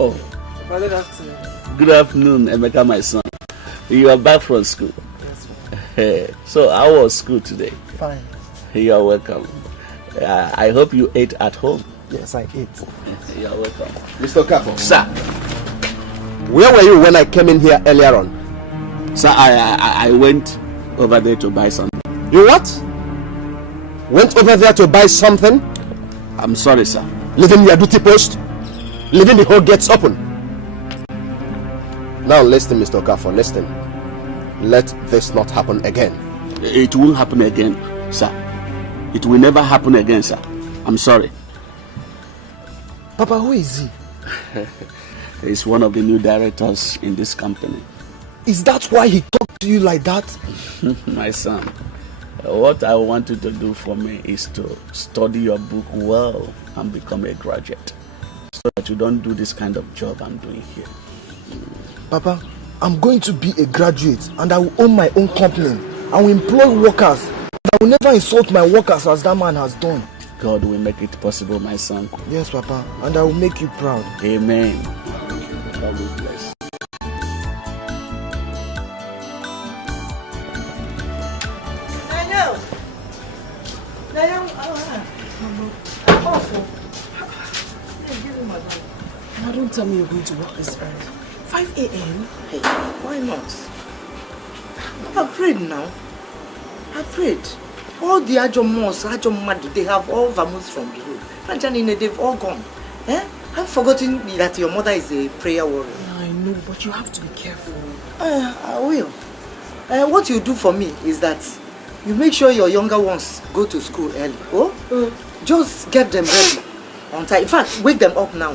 Oh. Good afternoon. Good afternoon, Emeka, my son. You are back from school. Yes, So how was school today? fine. You are welcome. I hope you ate at home. Yes, I ate. You are welcome. Mr. Kafo. Sir. Where were you when I came in here earlier on? Sir, I went over there to buy something. You what? Went over there to buy something? I'm sorry, sir. Leaving your duty post? Leaving the whole gates open? Now listen, Mr. Kafo, listen. Let this not happen again. It won't happen again, sir. It will never happen again, sir. I'm sorry. Papa, who is he? He's one of the new directors in this company. Is that why he talked to you like that? My son, what I want you to do for me is to study your book well and become a graduate, so that you don't do this kind of job I'm doing here. Papa, I'm going to be a graduate and I will own my own company. I will employ workers. I will never insult my workers as that man has done. God will make it possible, my son. Yes, Papa, and I will make you proud. Amen. God will bless. Now don't tell me you're going to work this early. 5 a.m.? Hey, why not? I've prayed now. I've prayed. All the Ajomos, Ajomadu, they have all vamoosed from the road. Franjanine, they've all gone. Eh? I've forgotten that your mother is a prayer warrior. I know, but you have to be careful. I will. What you do for me is that you make sure your younger ones go to school early. Oh? Just get them ready on time. In fact, wake them up now.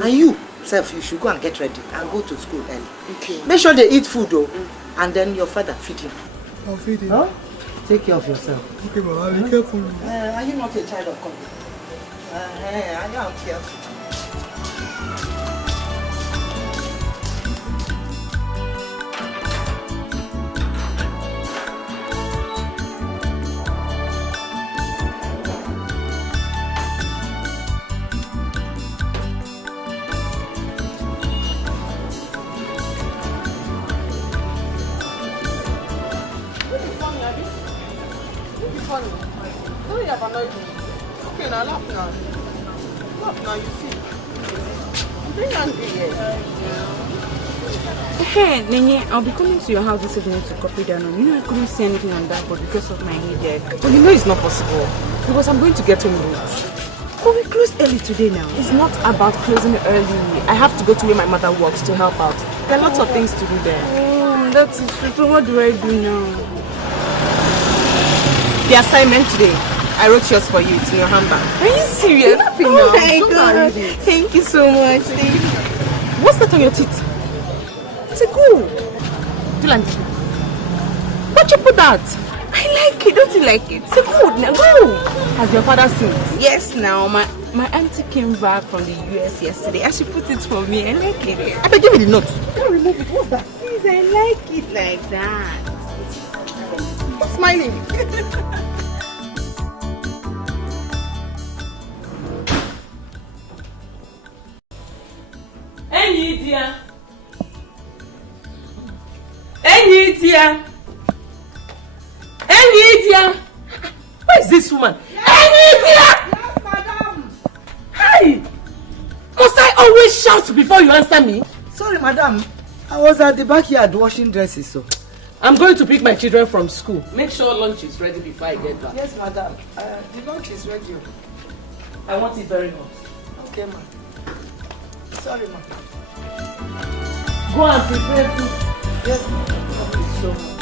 And you, self, you should go and get ready and go to school early. Okay. Make sure they eat food though. And then your father feed him. I'll feed him. Huh? Take care of yourself. Okay, Mama, be careful. Are you not a child of God? I am careful. Okay, now laugh now. Laugh now, you see. I'm very angry here. Hey, Nenye, I'll be coming to your house this evening to copy down on. You know, I couldn't see anything on that, but because of my headache. Well, you know it's not possible. Because I'm going to get home late. But we close early today now. It's not about closing early. I have to go to where my mother works to help out. There are lots of things to do there. Oh, that's it. So what do I do now? The assignment today, I wrote yours for you. It's in your handbag. Are you serious? Oh my God. Thank you so much. Thank you. What's that on your teeth? It's a glue. Dylan, why'd you put that? I like it. Don't you like it? It's a good now. Go. Has your father seen it? Yes, now my auntie came back from the US yesterday and she put it for me. I like it. I beg, give me the note. Don't remove it. What's that? Please, I like it like that. Stop smiling. Where is this woman? Yes, madam. Hi! Must I always shout before you answer me? Sorry, madam. I was at the backyard washing dresses, so. I'm going to pick my children from school. Make sure lunch is ready before I get back. Yes, madam. The lunch is ready. I want it very hot. Okay, ma'am. Sorry, ma'am. Go and prepare food. Yes, ma'am. Thank you so much.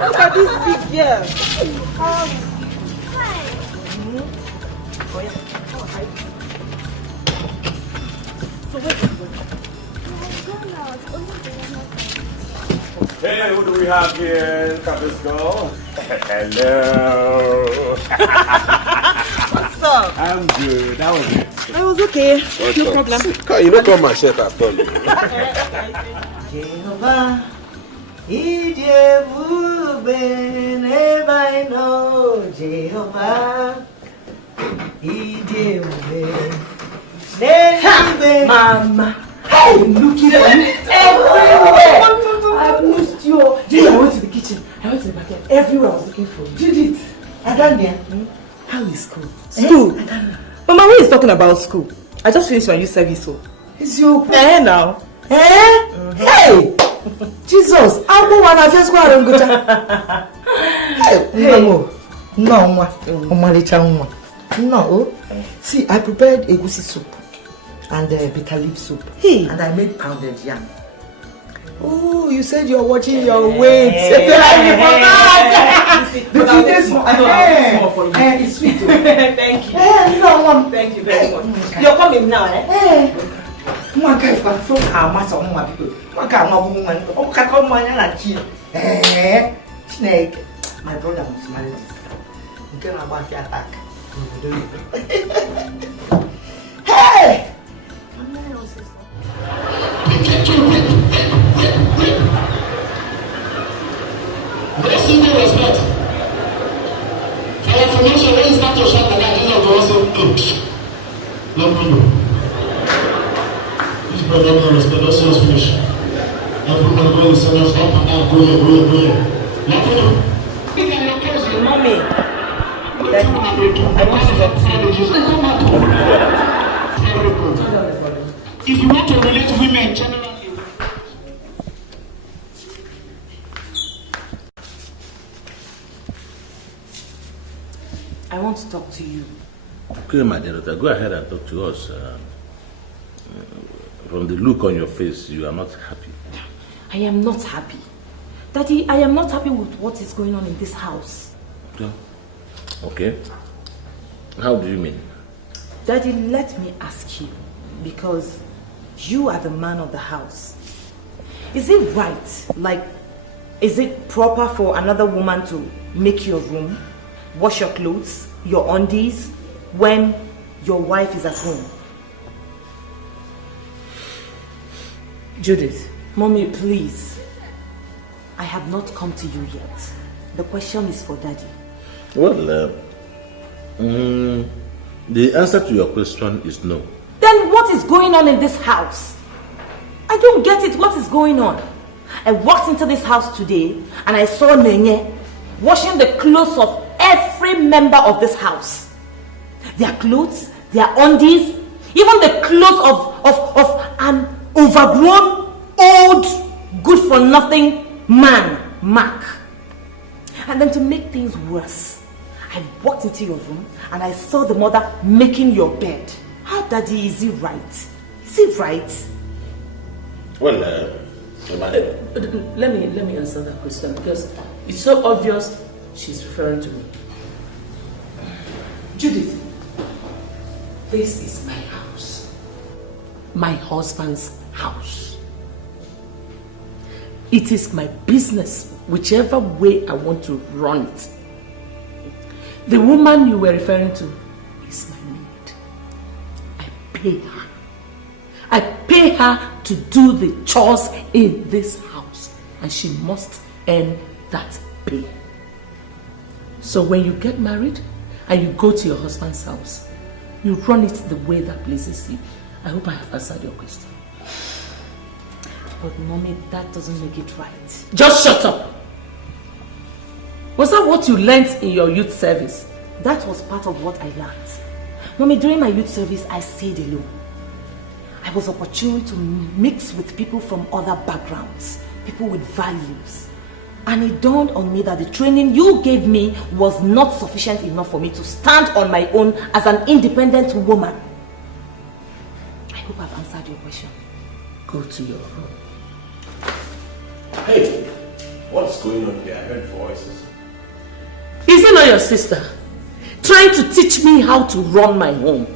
Look at this big girl. Hi. Oh, yeah. Oh, hi. So where is it? Hey, what do we have here? Look at this girl. Hello. I'm good. That was it. I was okay. No problem. You don't come and share at all. Jehovah, Ijebube, never I know. Jehovah, Ijebube, never. Mama, I'm looking for you everywhere. I've missed you. Judith, I went to the kitchen. I went to the backyard. Everywhere I was looking for you. Judith, Adania, how is school? School? Mama, who is talking about school? I just finished my youth service. So. It's your Now. Hey! Jesus! I'm the one I just want to go to. No. See, I prepared egusi soup and bitter leaf soup. Hey. And I made pounded yam. Oh, you said you're watching your weight. It's sweet. Thank you. Thank you very much. You're coming now, eh? My guy, so how much of my people? My snake. My brother was married. You can about the attack. Hey! This evening was not. For information, when you start to shut the light, you have to also cook. No problem. This brother no respect, also just finish. Everyone go to center, stop and down, go here. No problem. Mommy, I want to talk to you. If you want to relate to women generally, I want to talk to you. Okay, my dear daughter, go ahead and talk to us. From the look on your face, you are not happy. I am not happy. Daddy, I am not happy with what is going on in this house. Okay. How do you mean? Daddy, let me ask you, because you are the man of the house. Is it right, is it proper for another woman to make your room, wash your clothes, your undies, when your wife is at home? Judith. Mommy, please. I have not come to you yet. The question is for Daddy. Well, the answer to your question is no. Then what is going on in this house? I don't get it. What is going on? I walked into this house today and I saw Nenye washing the clothes of every member of this house. Their clothes, their undies, even the clothes of an overgrown, old, good-for-nothing man, Mark. And then to make things worse, I walked into your room and I saw the mother making your bed. How, Daddy, is it right? Is it right? Well, let me answer that question, because it's so obvious she's referring to me. Judith, this is my house. My husband's house. It is my business, whichever way I want to run it. The woman you were referring to is my maid. I pay her. I pay her to do the chores in this house, and she must earn that pay. So when you get married and you go to your husband's house, you run it the way that pleases you. I hope I have answered your question. But Mommy, that doesn't make it right. Just shut up! Was that what you learned in your youth service? That was part of what I learned. Mommy, during my youth service, I stayed alone. I was opportune to mix with people from other backgrounds, people with values. And it dawned on me that the training you gave me was not sufficient enough for me to stand on my own as an independent woman. I hope I've answered your question. Go to your room. Hey, what's going on here? I heard voices. Is it not your sister trying to teach me how to run my home?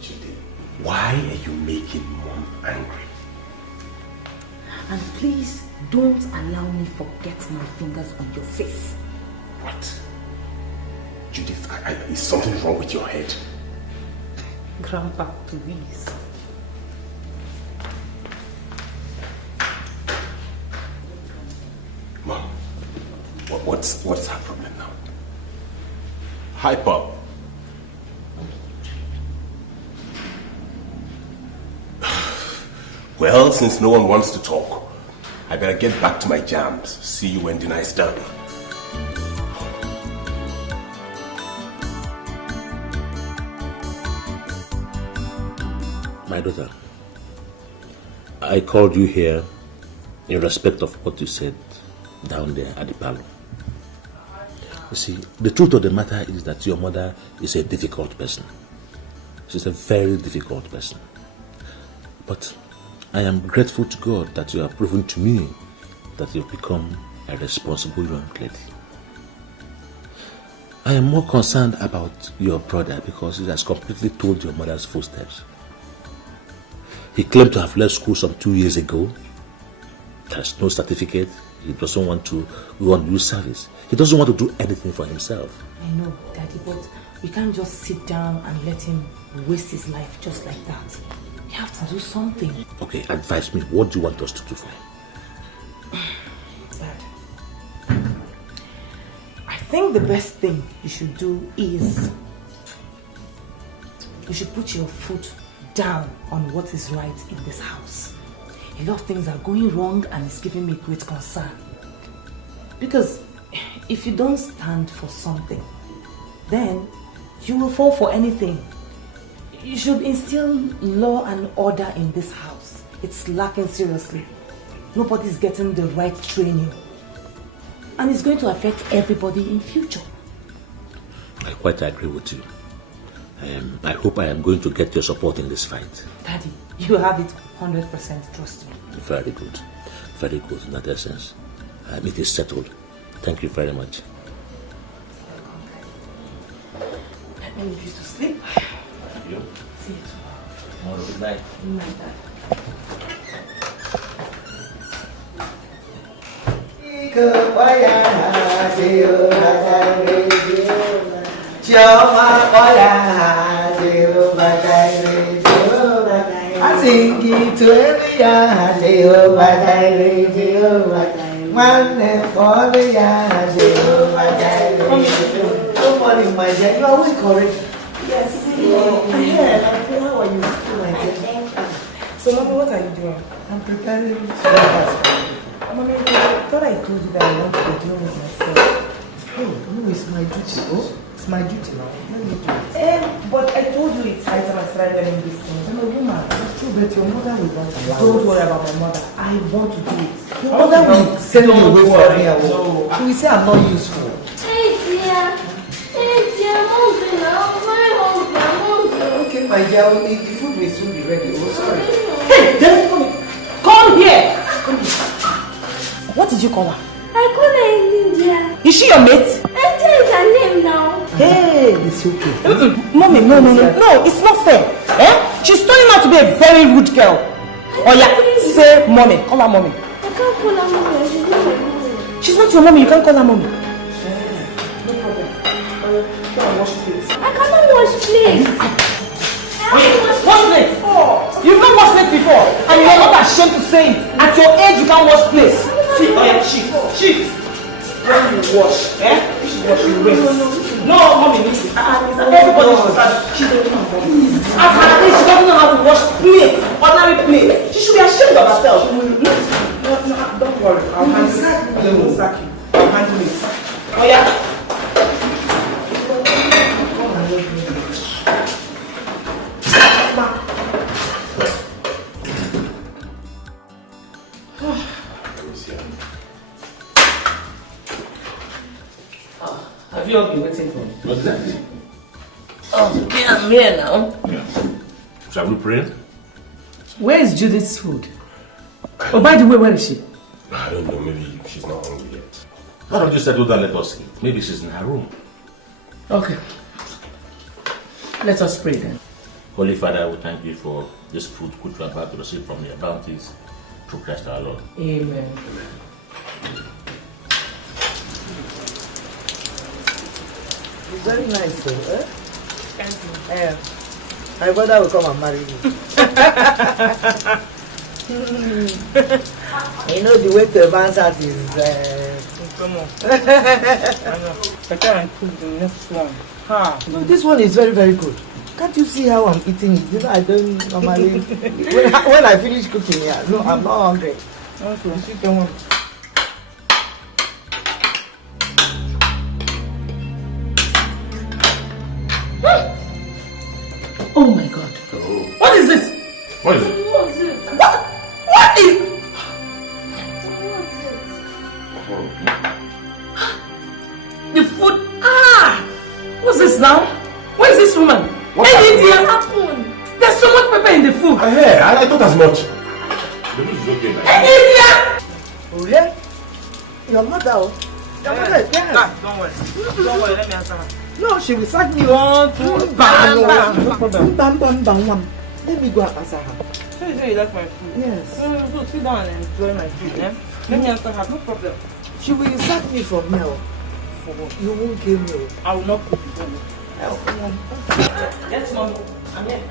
Judy, why are you making Mom angry? And please don't allow me forget my fingers on your face. What? Judith, is something wrong with your head? Grandpa, please. Mom, what's her problem now? Hi, Pop. Well, since no one wants to talk, I better get back to my jams. See you when dinner is done. My daughter, I called you here in respect of what you said down there at the parlor. You see, the truth of the matter is that your mother is a difficult person. She's a very difficult person. But I am grateful to God that you have proven to me that you've become a responsible young lady. I am more concerned about your brother because he has completely told your mother's footsteps. He claimed to have left school some 2 years ago. There's no certificate. He doesn't want to go on youth service. He doesn't want to do anything for himself. I know, Daddy, but we can't just sit down and let him waste his life just like that. We have to do something. Okay, advise me. What do you want us to do for him? Dad, I think the best thing you should do is you should put your foot down on what is right in this house. A lot of things are going wrong and it's giving me great concern. Because if you don't stand for something, then you will fall for anything. You should instill law and order in this house. It's lacking seriously. Nobody's getting the right training. And it's going to affect everybody in future. I quite agree with you. I hope I am going to get your support in this fight. Daddy, you have it 100%, trust me. Very good. Very good in that essence. It is settled. Thank you very much. Let me leave you to sleep. Thank you. See you tomorrow. Good night. Good night, Dad. I sing it to every year, Jehovah Jireh, Jehovah Jireh. One name for the year, Jehovah Jireh. Don't worry, my dear, you are awake already. Yes. How are you? So, Mommy, what are you doing? I'm preparing breakfast. Mommy, I thought I told you that I want to deal with myself. Oh, no, it's my duty. Oh, it's my duty now. Let me do it. But I told you it's high time I started learning these things. I'm a woman. It's true, but your mother will not allow Don't it. worry about my mother. I want to do it. Your mother will send you away from me. No. She will say I'm not useful. Hey dear, I'm hungry now. I'm very hungry. I'm hungry. Okay, my dear, the food will soon be ready. Oh, sorry. Hey, Dennis, come here. Come here. What did you call her? I call her Lydia. Is she your mate? Lydia is her name now. Hey. It's okay. Mommy, no, it's not fair. She's turning out to be a very rude girl. Oh yeah, say mommy. Call her mommy. I can't call her mommy. She's not my mommy. She's not your mommy. You can't call her mommy. No problem. Go and wash plates. I cannot wash plates. Wash plates? You've not washed plates before, and you're not ashamed to say it. At your age, you can't wash plates. See, oh yeah, shift. When you wash, you should wash your rinse. No, mommy needs it. Everybody should start. At her age, she doesn't know how to wash plates, ordinary plates. She should be ashamed of herself. No, don't worry. I'll handle it. I'll handle it. Oh yeah. Have you all been waiting for me? What's that? Okay, I'm here now. Yeah. Shall we pray? Where is Judith's food? Oh, by the way, where is she? I don't know, maybe she's not hungry yet. Why don't you settle down and let us eat? Maybe she's in her room. Okay. Let us pray then. Holy Father, we thank you for this food which we are about to receive from your bounties through Christ our Lord. Amen. very nice, eh? Yeah. My brother will come and marry you. You know the way to advance that is come on. I know. Better and cook the next one. No, this one is very, very good. Can't you see how I'm eating it? You know, I don't normally when I finish cooking, yeah. No, I'm not hungry. Okay, sit down. Oh my God. Oh. What is this? What is it? What is it? What is... The food... What's this now? Where is this woman? What happened? There's so much pepper in the food. Hey, I thought as much. The food is okay, man. Hey, India! Oh, yeah? Your mother? Your mother, yeah. Don't worry. Don't worry, let me answer her. No, she will sack me. No problem. Bam. Let me go and answer her. So you say you like my food? Yes. So sit down and enjoy my food, eh? Let me answer her, no problem. She will sack me from here. You won't kill me. I will not cook you for you. Yes, Mom. I'm here.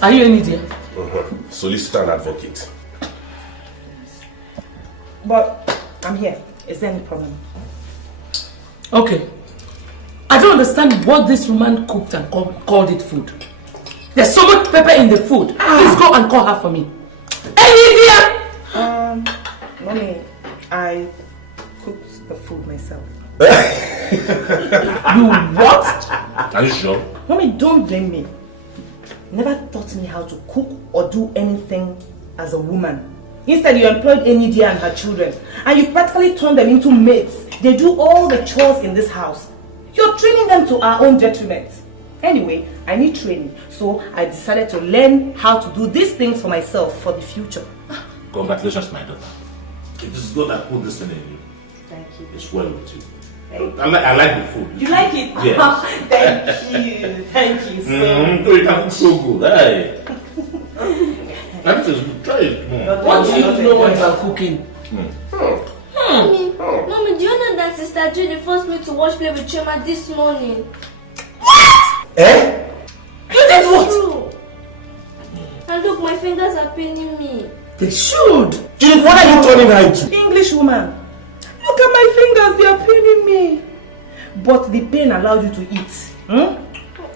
Are you an idiot? Solicitor and advocate. But I'm here. Is there any problem? Okay. I don't understand what this woman cooked and called it food. There's so much pepper in the food. Please go and call her for me. Hey, Mommy, I cooked the food myself. You what? Are you sure? Mommy, don't blame me. Never taught me how to cook or do anything as a woman. Instead, you employed Enidia and her children, and you've practically turned them into maids. They do all the chores in this house. You're training them to our own detriment. Anyway, I need training, so I decided to learn how to do these things for myself for the future. Congratulations, my daughter. It is God that put this in you. Thank you. It's well with you. Thank you. I like the food. You like it? Yes. Thank you so much. You can cook so good. Hey. That is good. Try it. What do you know what you are cooking? Mommy, do you know that Sister Judy forced me to watch Play with Chema this morning? Eh? You did what? True. And look, my fingers are paining me. They should. Judith, what are you turning her into? English woman. Look at my fingers, they are paining me. But the pain allowed you to eat.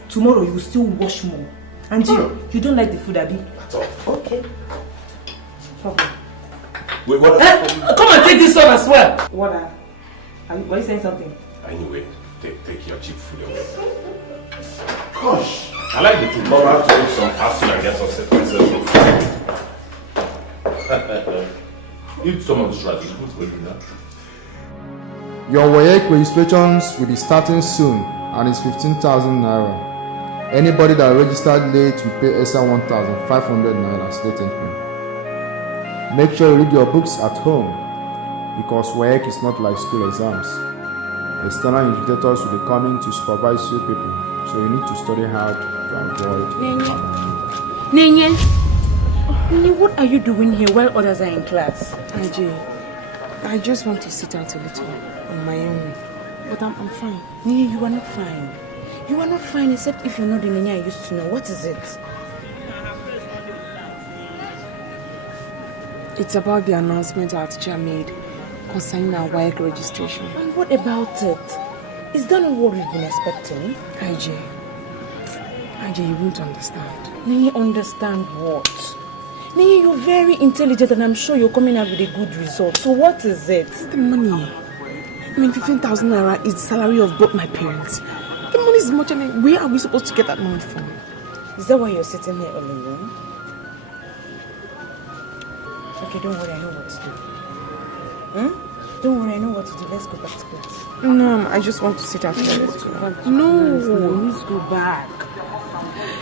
Tomorrow you will still wash more. And you don't like the food, Abi? At all. Okay. Okay. Wait, what? Come and take this one as well. What are you saying something? Anyway, take your cheap food away. Gosh, I like the food. Mom, I have to eat some fast food and get some myself. Eat some of this rice. It's good for you now. Your WAEC registrations will be starting soon and it's 15,000 naira. Anybody that registered late will pay extra 1,500 naira latently. Make sure you read your books at home because WAEC is not like school exams. External invigilators will be coming to supervise you people, so you need to study hard to avoid. Nenye, what are you doing here while others are in class? I just want to sit out a little on my own. But I'm fine. Nenye, you are not fine. You are not fine except if you're not the Nenye I used to know. What is it? It's about the announcement our teacher made concerning our WAEC registration. And what about it? Is that not what we've been expecting? IJ, you won't understand. Nenye, understand what? Nenye, you're very intelligent and I'm sure you're coming out with a good result. So what is it? It's the money. 15,000 naira is the salary of both my parents. The money is much. Where are we supposed to get that money from? Is that why you're sitting here all alone? Okay, don't worry, I know what to do. Don't worry, I know what to do. Let's go back to class. No, I just want to sit out here. No, let's go back.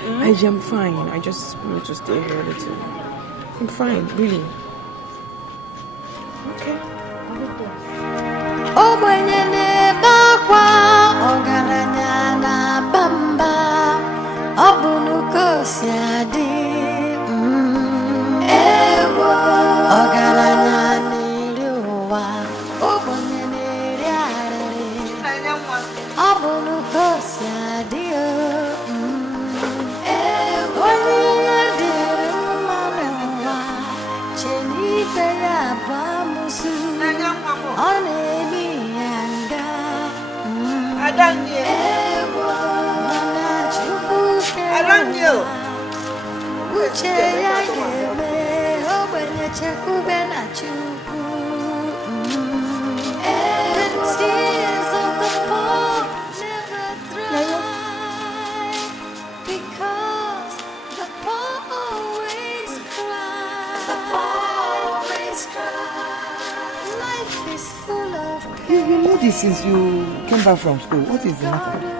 IJ, I'm fine. I just want to stay here a little. I'm fine, really. Okay. Will. You know this since you came back from school. What is the matter?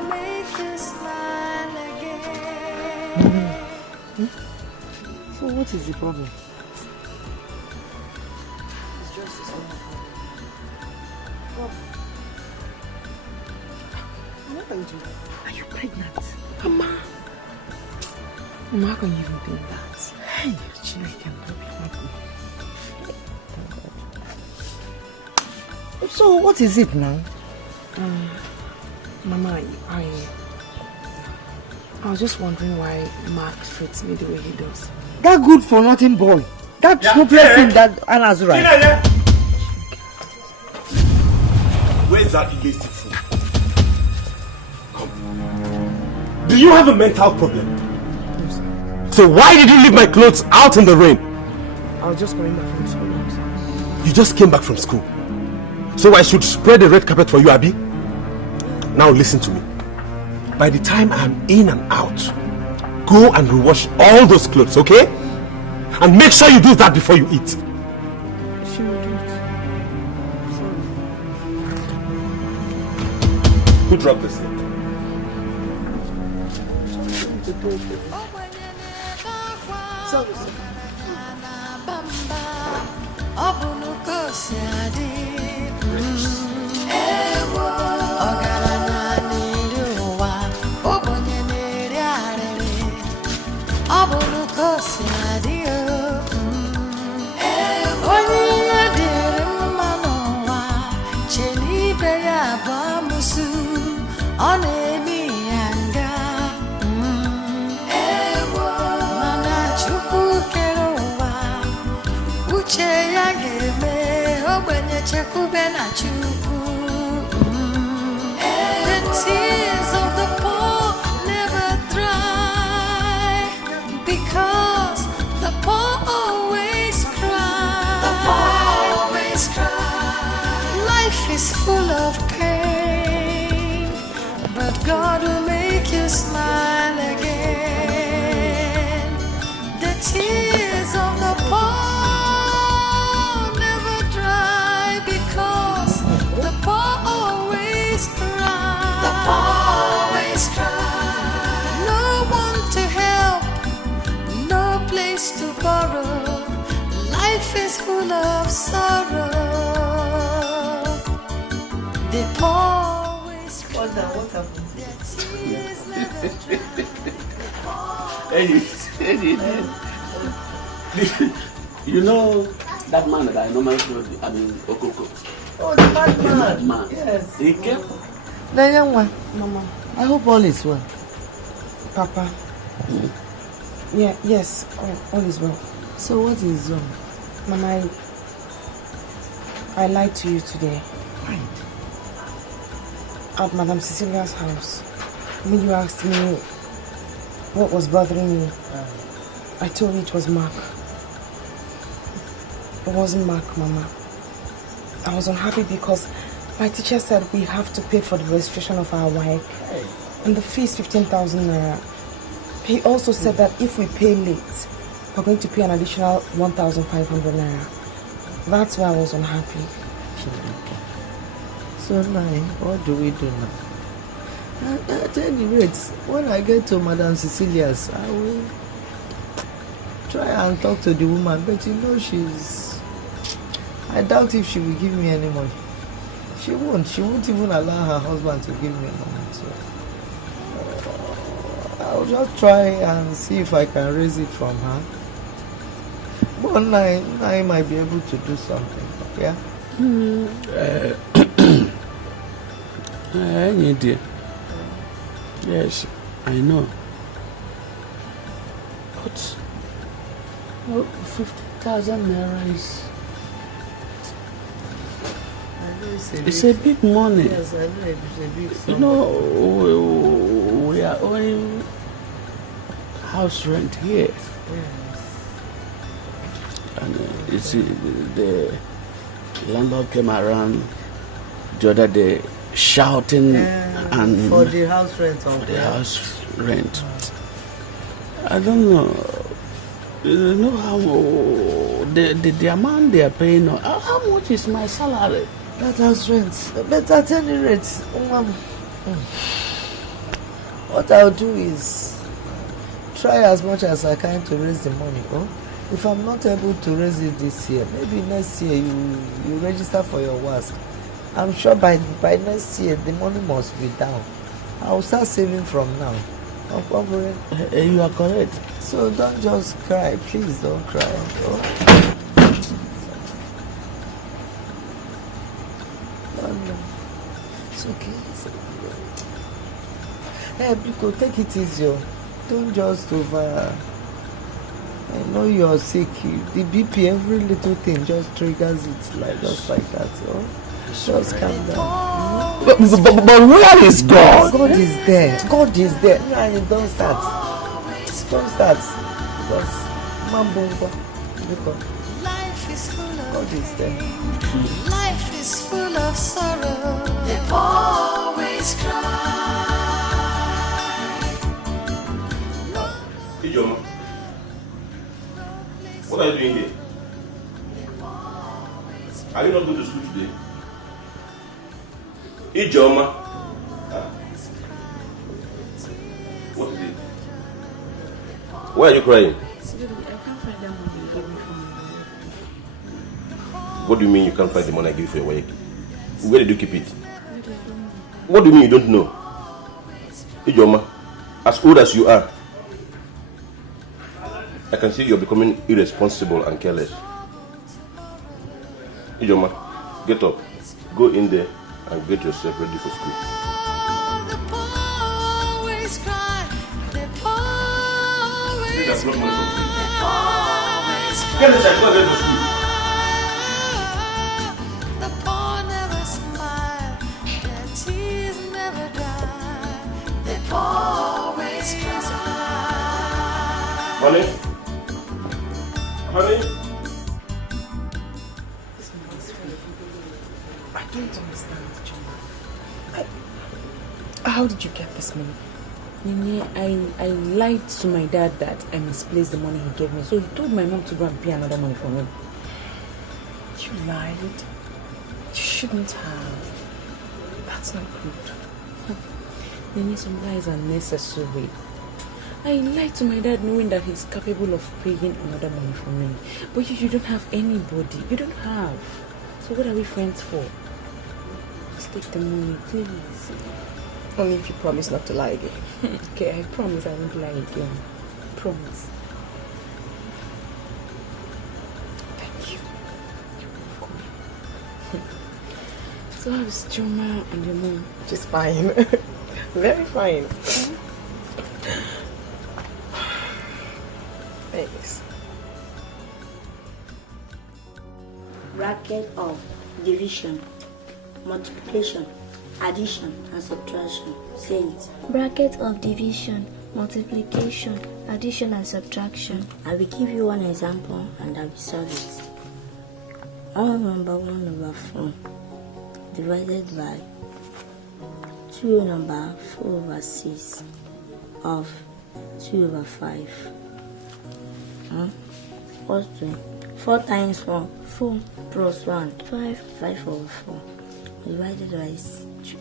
So what is the problem? What are you doing? Are you pregnant? Mama, how can you even think that? Hey, Chineke, so what is it now? Mama, I was just wondering why Mark treats me the way he does. That good for nothing boy. That hopeless thing that Anna's right. Where's that lazy fool? Come. Do you have a mental problem? So why did you leave my clothes out in the rain? I was just coming back from school. You just came back from school. So I should spread the red carpet for you, Abby? Now listen to me. By the time I'm in and out, go and rewash all those clothes, okay? And make sure you do that before you eat. She will do it. Who dropped this thing? The tears of the poor never dry, because the poor always cry. The poor always cry. Life is full of pain, but God will make you smile again. The tears of the poor never dry, because the poor always cry. The poor always cry. No one to help, no place to borrow. Life is full of sorrow. The poor always cry. What happened? Their tears never dry. You know that man that I normally told you, Okoko. Oh, the bad man. The mad man. Yes. He kept. The young one. Mama. I hope all is well. Papa. Yeah, yes, all is well. So what is wrong? Mama, I lied to you today. Lied? At Madame Cecilia's house. When you asked me what was bothering me, I told you it was Mark. It wasn't Mark, Mama. I was unhappy because my teacher said we have to pay for the registration of our wife. And the fee is 15,000 naira. He also said that if we pay late, we're going to pay an additional 1,500 naira. That's why I was unhappy. So now, what do we do now? At any rate, when I get to Madame Cecilia's, I will try and talk to the woman, but you know I doubt if she will give me any money. She won't even allow her husband to give me money. So I'll just try and see if I can raise it from her. But I might be able to do something, yeah? Dear. Yes, I know. But 50,000 naira is... It's a big money. Yes, I know it's a big sum. You know, we are owing house rent here. And you see, the landlord came around the other day shouting and for the house rent. For the house rent. I don't know. You know how the amount they are paying. How much is my salary? That house rent. But at any rate, what I'll do is try as much as I can to raise the money. If I'm not able to raise it this year, maybe next year you register for your WASC. I'm sure by next year the money must be down. I'll start saving from now. You are correct. So don't just cry. Please don't cry. No. It's okay. Hey, Biko, take it easy. Don't just over. I know you're sick. The BP, every little thing just triggers it just like that. Just calm down. But where is God? God is there. God is there. No, don't start. Don't start. Just Mambunga. Life is full of God is there. Life is full of sorrow. They always cry. Ijoma, what are you doing here? Are you not going to school today? Ijoma. What is it? Why are you crying? What do you mean you can't find the money I gave you for your work? Where did you keep it? What do you mean you don't know? Ijoma, as old as you are, I can see you're becoming irresponsible and careless. Ijoma, get up. Go in there and get yourself ready for school. Always cry. They always cry. Get inside, go get to school. The poor never smile. Their tears never dry. They always cry. Honey? Honey? I don't understand, Juma. How did you get this money? Nene, I lied to my dad that I misplaced the money he gave me. So he told my mom to go and pay another money for me. You lied? You shouldn't have. That's not good. Nene, some lies are necessary. I lied to my dad knowing that he's capable of paying another money for me. But you don't have anybody. You don't have. So what are we friends for? Just take the money, please. Only if you promise not to lie again. Okay, I promise I won't lie again. Promise. Thank you. So how's Joma and your mom? She's fine. Very fine. Thanks. Bracket of division, multiplication, addition and subtraction. Say it. Bracket of division, multiplication, addition and subtraction. I will give you one example and I will solve it. 1 number 1/4 divided by 2 number 4/6 of 2/5. What's 2? 4 times 1, 4 plus 1, 5, 5/4 divided by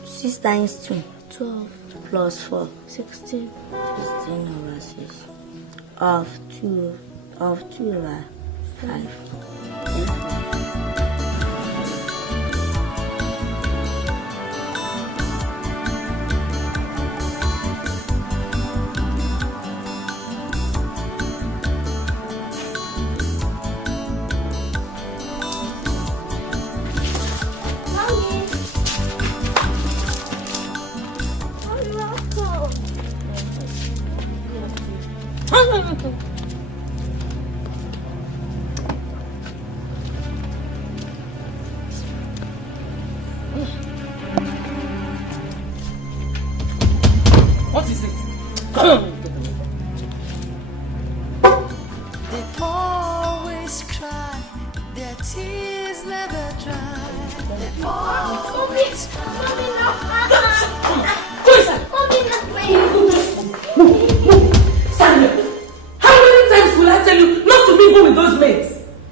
6 times 2, 12 plus 4, 16 16/6 of 2/5. Go inside. Stand here. How many times will I tell you not to mingle with those mates?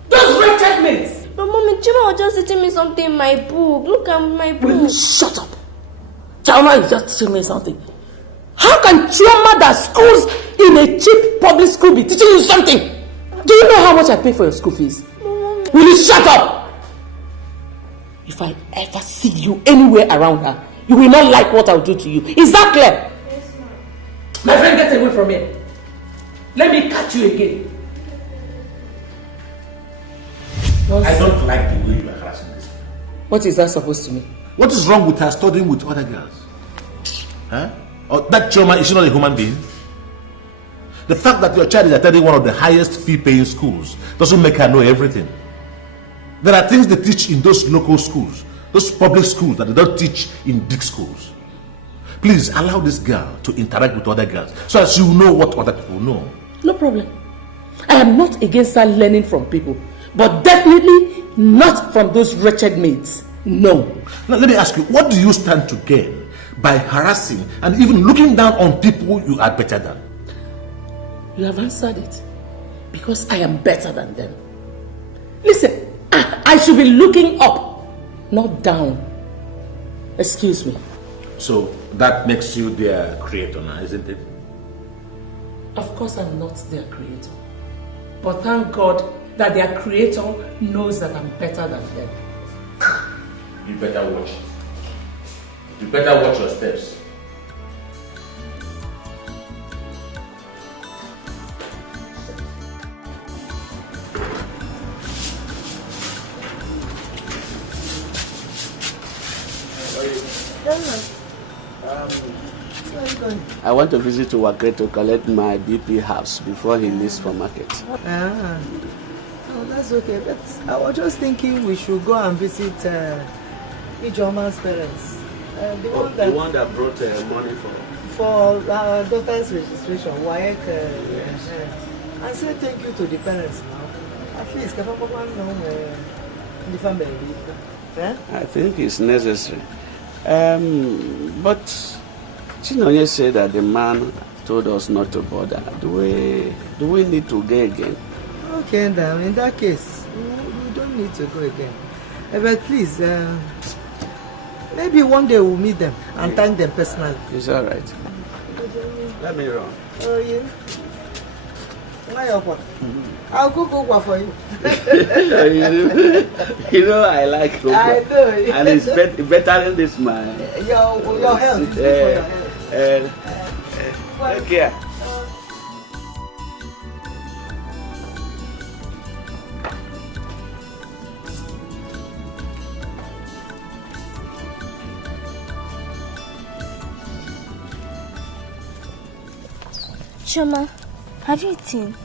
Those wretched mates. But Mommy, Chima was just teaching me something in my book. Look at my book. Will you shut up? Chama is just teaching me something. How can Chioma that schools in a cheap public school be teaching you something? Do you know how much I pay for your school fees? Mommy. Will you shut up? If I ever see you anywhere around her, you will not like what I'll do to you. Is that clear? Yes, ma'am. My friend, get away from here. Let me catch you again. I don't like the way you are harassing this. What is that supposed to mean? What is wrong with her studying with other girls? Huh? Or that Chioma, is she not a human being? The fact that your child is attending one of the highest fee-paying schools doesn't make her know everything. There are things they teach in those local schools, those public schools, that they don't teach in big schools. Please allow this girl to interact with other girls so as you know what other people know. No problem. I am not against her learning from people, but definitely not from those wretched maids. No. Now let me ask you, what do you stand to gain by harassing and even looking down on people you are better than? You have answered it. Because I am better than them. Listen, I should be looking up, not down. Excuse me. So that makes you their creator now, isn't it? Of course I'm not their creator. But thank God that their creator knows that I'm better than them. You better watch. You better watch your steps. I want to visit to Wakre to collect my BP herbs before he leaves for market. Ah, oh, that's okay. But I was just thinking we should go and visit Ijoma's parents. The one that brought money for our daughter's registration. WAEC. I said thank you to the parents now. At least, the family. I think it's necessary. But Chinonye said that the man told us not to bother. Do we need to go again? Okay, then in that case, we don't need to go again. But please, maybe one day we'll meet them and thank them personally. It's all right. Let me run. Oh, yeah. I'll go for you. you know I like Coco. I know. And it's better than this man. Your health is good for your health. Take care. Choma, have you eaten?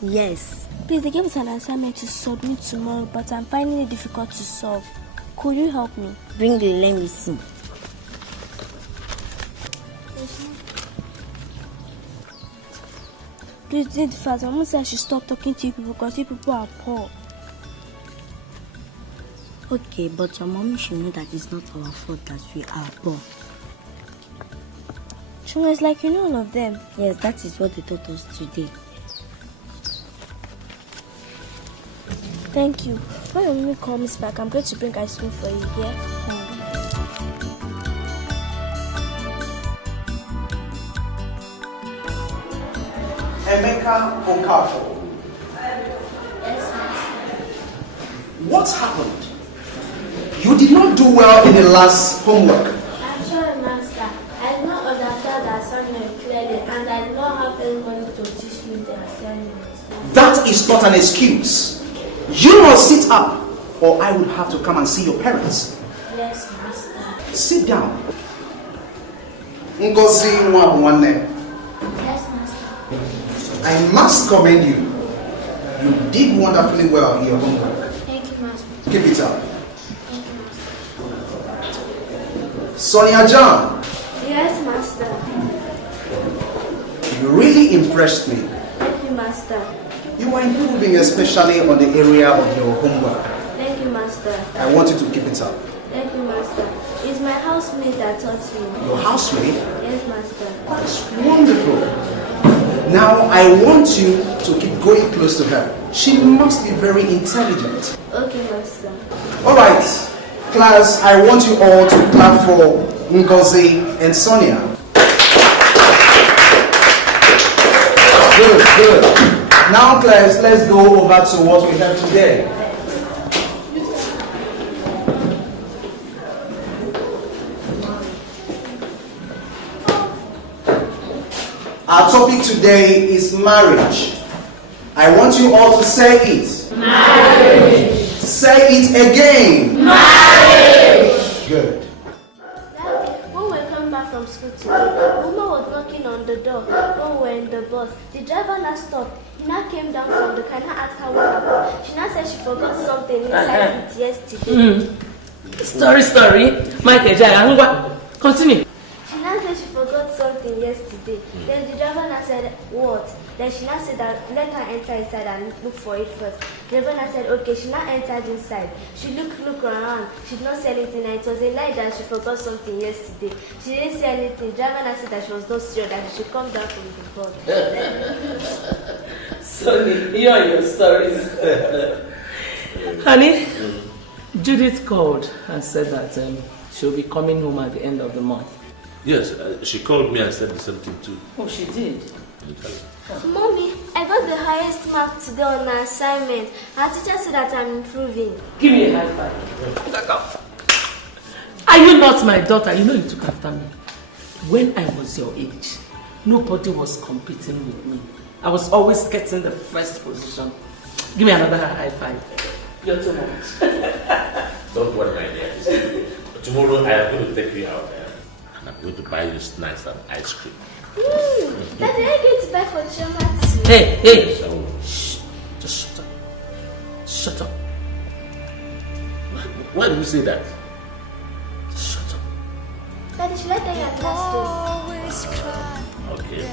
Yes. Please, they gave us an assignment to submit tomorrow, but I'm finding it difficult to solve. Could you help me? Bring the let me see. Please do it fast. Mama said I should stop talking to you people because you people are poor. Okay, but your mommy should know that it's not our fault that we are poor. Choma, it's like you know all of them. Yes, that is what they taught us today. Thank you. When your mommy comes back, I'm going to bring ice cream for you, yeah? Emeka Okafor. What happened? You did not do well in the last homework. I'm sorry, Master. I did not understand the assignment clearly, and I did not have anybody to teach me the assignment. That is not an excuse. You must sit up, or I will have to come and see your parents. Yes, Master. Sit down. Ngozi Nwabuwane. Yes, Master. I must commend you. You did wonderfully well in your homework. Thank you, Master. Keep it up. Thank you, Master. Sonia John. Yes, Master. You really impressed me. Thank you, Master. You are improving, especially on the area of your homework. Thank you, Master. I want you to keep it up. Thank you, Master. It's my housemate that taught me. Your housemate? Yes, Master. That's wonderful. Now I want you to keep going close to her. She must be very intelligent. Okay, Master. Alright, class, I want you all to clap for Ngozi and Sonia. Good, good. Now class, let's go over to what we have today. Our topic today is marriage. I want you all to say it. Marriage. Say it again. Marriage. Good. When we come back from school today, Mama was knocking on the door when we were in the bus. The driver now stopped. He now came down from the car and asked her what happened. She now said she forgot something inside it yesterday. Story. Mike Ejaya, continue. She now said she forgot something yesterday. Then the driver now said, what? Then she now said that let her enter inside and look for it first. The driver now said, okay. She now entered inside. She looked around. She did not say anything. And it was a lie that she forgot something yesterday. She didn't say anything. The driver now said that she was not sure that she should come down from the bus. So here are your stories. Honey, Judith called and said that she'll be coming home at the end of the month. Yes, she called me and said the same thing too. Oh, she did? Mommy, I got the highest mark today on my assignment. Our teacher said that I'm improving. Give me a high five. Are you not my daughter? You know you took after me. When I was your age, nobody was competing with me. I was always getting the first position. Give me another high five. You're too much. Don't worry, my dear. Tomorrow I am going to take you out there and I'm going to buy you snacks and ice cream. Daddy, are you going to buy for Choma too? Hey! Shh! Just shut up. Shut up. Why do you say that? Just shut up. Daddy, should I tell you a last story? Okay.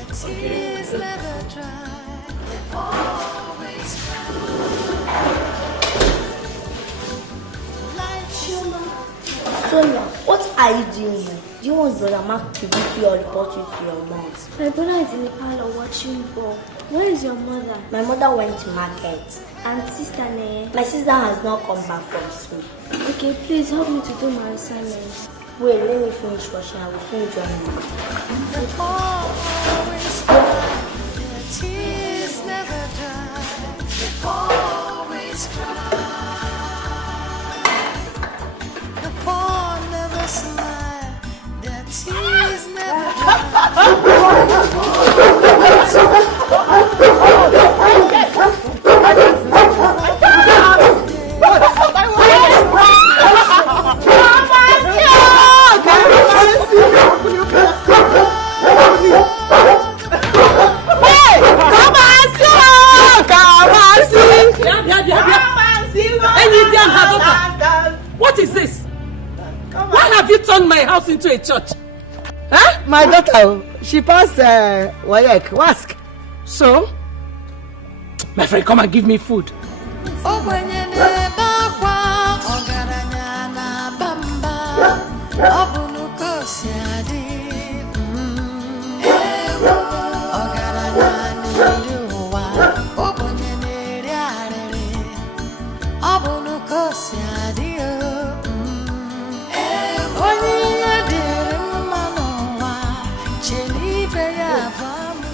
Sonia, what are you doing here? Do you want Brother Mark to beat you or report you to your mom? My brother is in the parlor watching ball. Where is your mother? My mother went to market. And sister Neye? My sister has not come back from school. Okay, please help me to do my assignment. Wait, let me finish washing. I will soon join you. Always cry, their tears never dry. They always cry. The poor never smile, their tears never What is this? Why have you turned my house into a church? Huh? My daughter, she passed WAEC, WASC. So? My friend, come and give me food.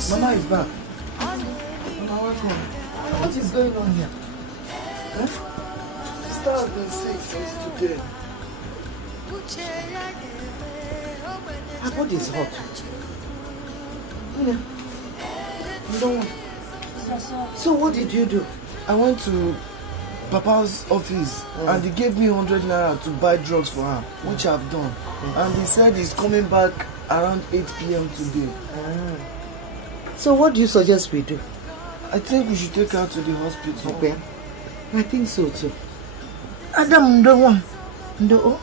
Mama is back. Mama, what is going on here? Huh? Sister has been sick since today. Her body is hot. You don't want. So what did you do? I went to Papa's office and he gave me 100 naira to buy drugs for her, which I've done. And he said he's coming back around 8 p.m. today. So what do you suggest we do? I think we should take her to the hospital. Okay. I think so too. Adam, no one. No.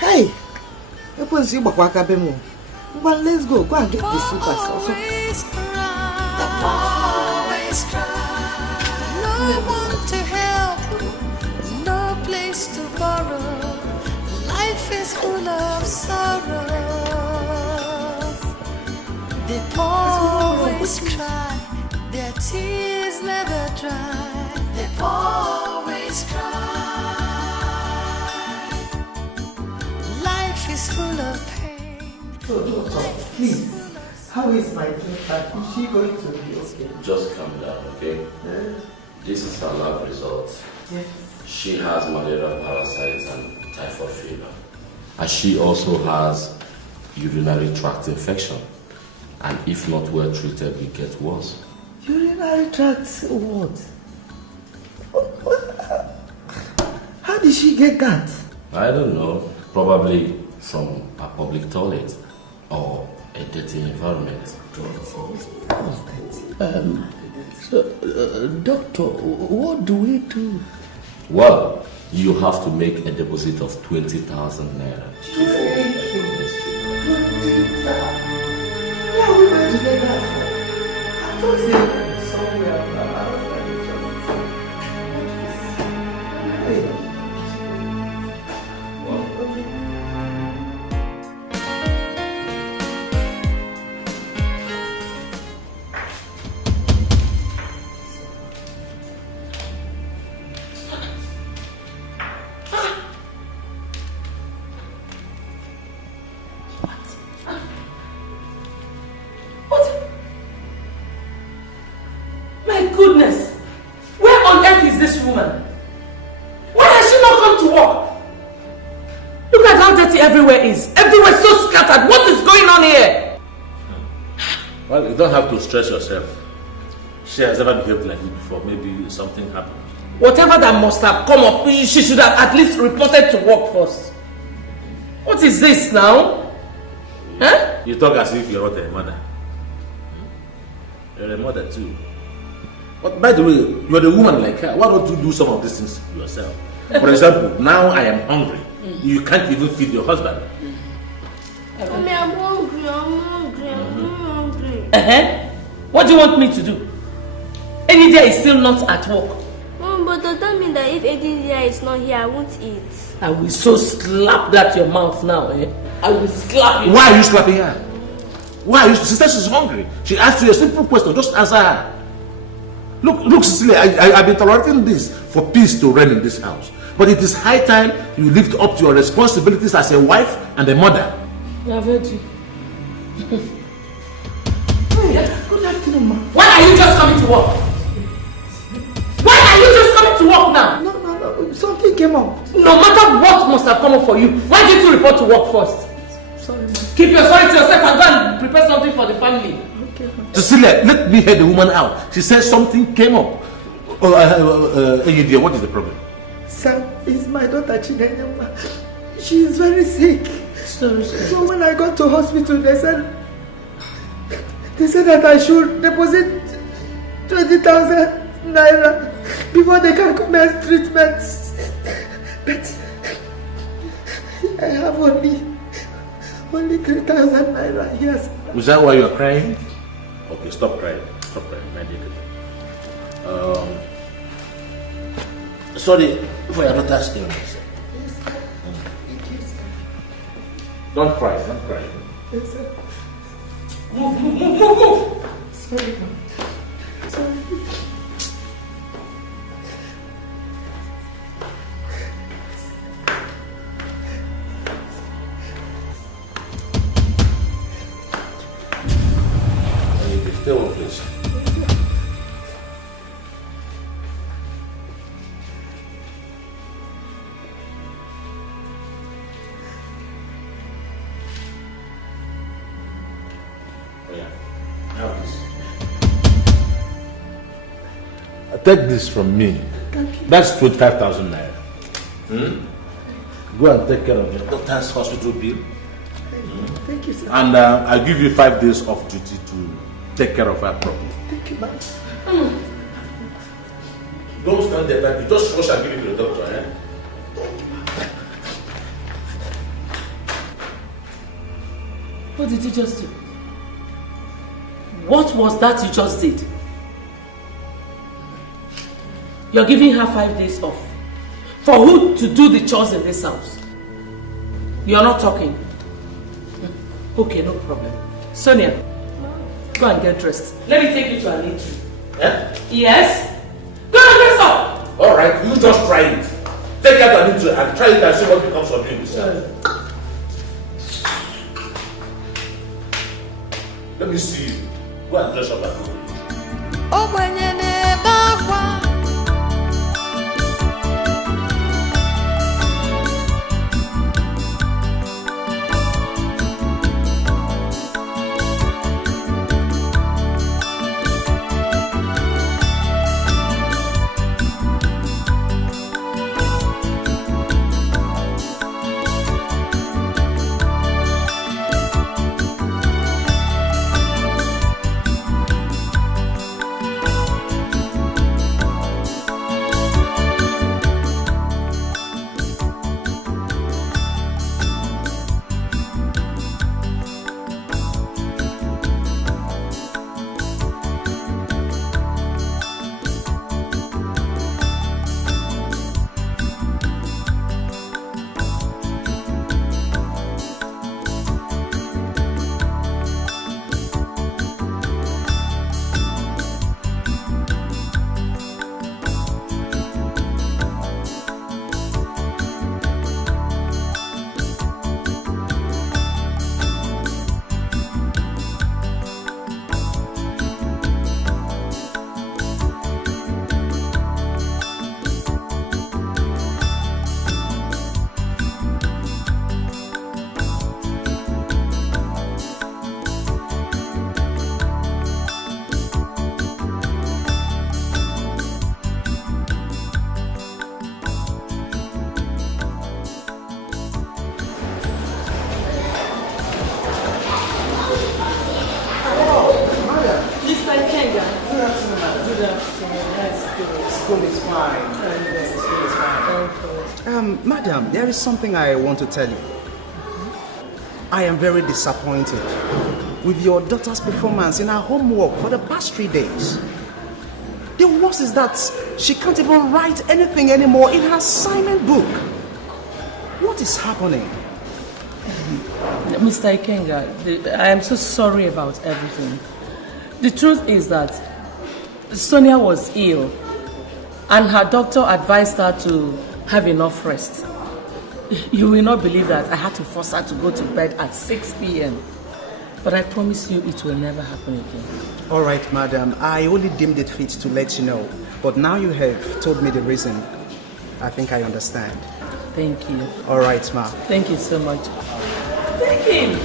Hey! Let's go. Go and get the slippers also. Always cry. No one to help, no place to borrow. is full of sorrow. They always cry, their tears never dry. They always cry. Life is full of pain. Doctor, please, how is my daughter? Is she going to be okay? Just calm down, okay? This is her lab result. Yes. She has malaria parasites and typhoid fever. And she also has urinary tract infection. And if not well treated, it gets worse. Urinary tract what? How did she get that? I don't know. Probably from a public toilet or a dirty environment. Doctor, what do we do? Well, you have to make a deposit of 20,000 naira. Where are we going to get that from? I thought they were somewhere around. Goodness! Where on earth is this woman? Why has she not come to work? Look at how dirty everywhere is. Everywhere is so scattered. What is going on here? Well, you don't have to stress yourself. She has never behaved like this before. Maybe something happened. Whatever that must have come up, she should have at least reported to work first. What is this now? Huh? You talk as if you're not a mother. You're a mother too. But by the way, you're the woman like her. Why don't you do some of these things yourself? For example, now I am hungry. You can't even feed your husband. Mommy, I'm hungry. I'm hungry. What do you want me to do? Enidia is still not at work. Mom, but does that mean that if Enidia is not here, I won't eat? I will so slap that your mouth now, I will slap you. Why are you slapping her? Why? She said she's hungry. She asked you a simple question. Just answer her. Look, Cecilia, I've been tolerating this for peace to reign in this house. But it is high time you lived up to your responsibilities as a wife and a mother. I've heard you. Good afternoon, ma. Why are you just coming to work? Why are you just coming to work now? No. Something came up. No matter what must have come up for you, why didn't you report to work first? Sorry, ma. Keep your sorry to yourself and go and prepare something for the family. Okay, ma. Cecilia, let me hear the woman out. She says something came up. Dear, what is the problem? Sir, it's my daughter Chinenye. She is very sick. Sorry. So when I got to hospital, they said that I should deposit 20,000 naira before they can commence treatments. But I have only 3,000 naira. Yes. Was that why you are crying? Okay, stop crying. Stop crying, my dear. Sorry for your daughter's illness. Don't cry. Yes, sir. Move. Sorry, ma. Sorry. Stay on, please. Take this from me. That's 25,000 naira. Go and take care of your daughter's hospital bill. Thank you, sir. And I'll give you 5 days off duty to take care of her properly. Thank you, ma'am. Don't stand there, baby. Just rush and give it to the doctor, What did you just do? What was that you just did? You're giving her 5 days off. For who to do the chores in this house? You're not talking? Okay, no problem. Sonia, go and get dressed. Let me take you to an eatery. Eh? Yes? Go and dress up! Alright, you just try it. Take out an eatery and try it and see what becomes of you. Let me see you. Go and dress up and go. Oh, when you never Madam, there is something I want to tell you. I am very disappointed with your daughter's performance in her homework for the past 3 days. The worst is that she can't even write anything anymore in her assignment book. What is happening? Mr. Ikenga, I am so sorry about everything. The truth is that Sonia was ill and her doctor advised her to have enough rest. You will not believe that I had to force her to go to bed at 6 p.m. But I promise you it will never happen again. All right, madam. I only deemed it fit to let you know. But now you have told me the reason. I think I understand. Thank you. All right, ma'am. Thank you so much. Thank you.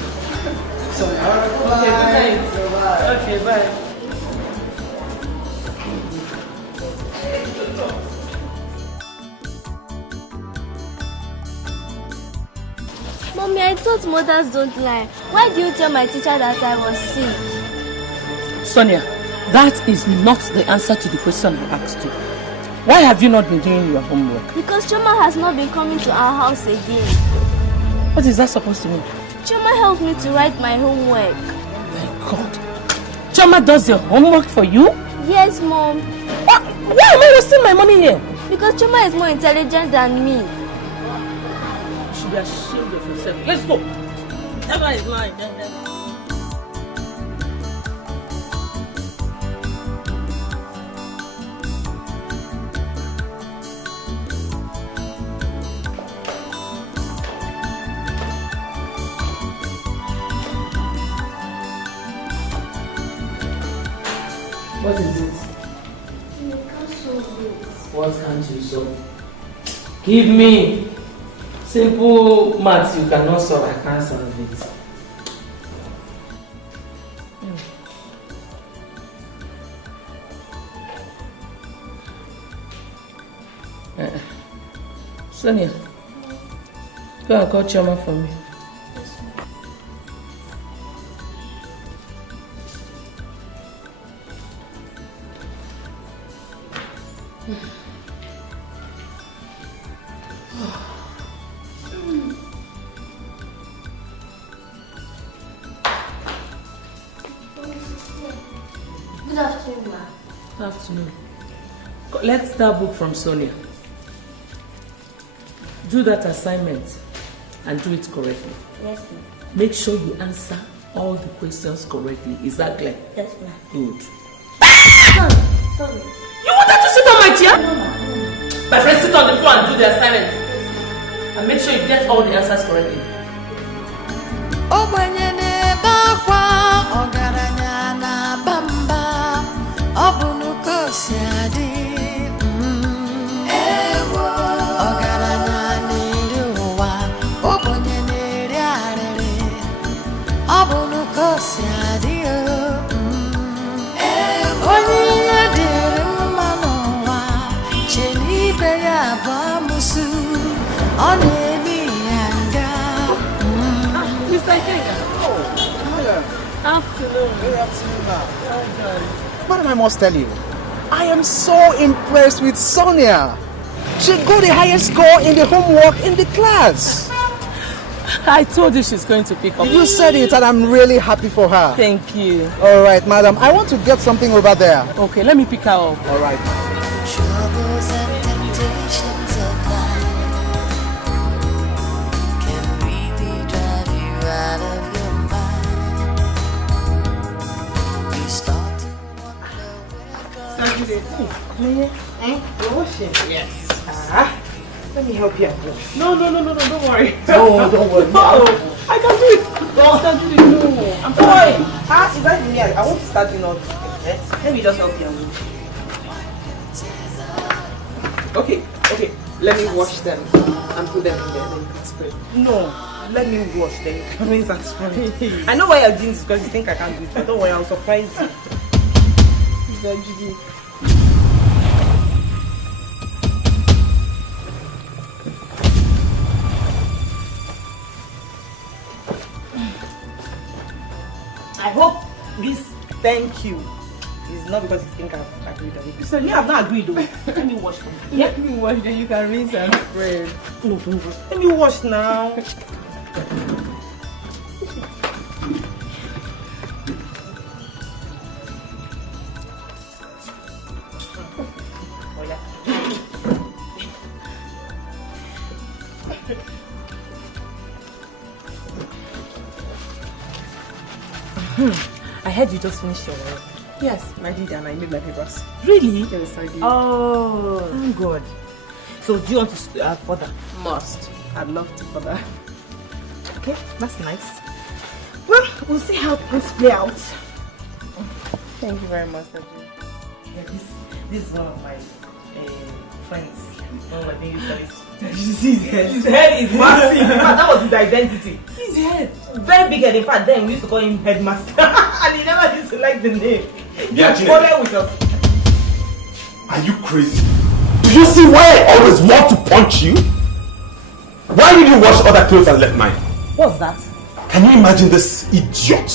So, okay, good night. Okay, bye. Mommy, I thought mothers don't lie. Why do you tell my teacher that I was sick? Sonia, that is not the answer to the question I asked you. Why have you not been doing your homework? Because Choma has not been coming to our house again. What is that supposed to mean? Choma helps me to write my homework. My God. Choma does your homework for you? Yes, Mom. Why am I wasting my money here? Because Choma is more intelligent than me. You should be ashamed of yourself. Let's go. Choma is mine. What is this? You can't solve it. What can't you solve? Give me. Simple maths you cannot solve, I can't solve it. Sonia, go and call Choma for me. Good afternoon, ma. Good afternoon. Let's start book from Sonia. Do that assignment and do it correctly. Yes, ma'am. Make sure you answer all the questions correctly. Is that clear? Yes, ma'am. Good. Sorry. You wanted to sit on my chair? My friends, sit on the floor and do the assignment. And make sure you get all the answers correctly. Mr. Kenga. Oh, Afternoon. Good afternoon, ma'am. What am I must tell you? I am so impressed with Sonia. She got the highest score in the homework in the class. I told you she's going to pick up. You said it and I'm really happy for her. Thank you. All right, madam. I want to get something over there. Okay, let me pick her up. All right. Troubles and temptations of life can really drive you out of your mind. You start to wonder You're washing? Yes. Let me help you out. No, don't worry. No, don't worry. No, I can do it. No, I can do it. No, I'm fine. Is that me? I want to start doing all this. Let me just help you out. Okay. Let me wash them and put them in there. Then you can spray. No, let me wash them. You can rinse and spray. I know why you're doing this because you think I can't do it, but don't worry, I'll surprise you. I hope this thank you is not because you think I've agreed on it. So me, I've not agreed though. Let me wash them. Let me wash them. You can rinse and spray. No, don't wash. Let me wash now. I heard you just finished your work. Yes, I did, and I made my papers. Really? Yes, I did. Oh, thank God. So, do you want to further? Must. I'd love to further. Okay, that's nice. Well, we'll see how things play out. Thank you very much, Daddy. Yeah, this is one of my friends. One of my baby friends. His head is massive. In fact, that was his identity. His head. Very big head. In fact, then we used to call him Headmaster. And he never used to like the name. Yeah, He bothered with us. Are you crazy? Do you see why I always want to punch you? Why did you wash other clothes and left mine? What's that? Can you imagine this idiot?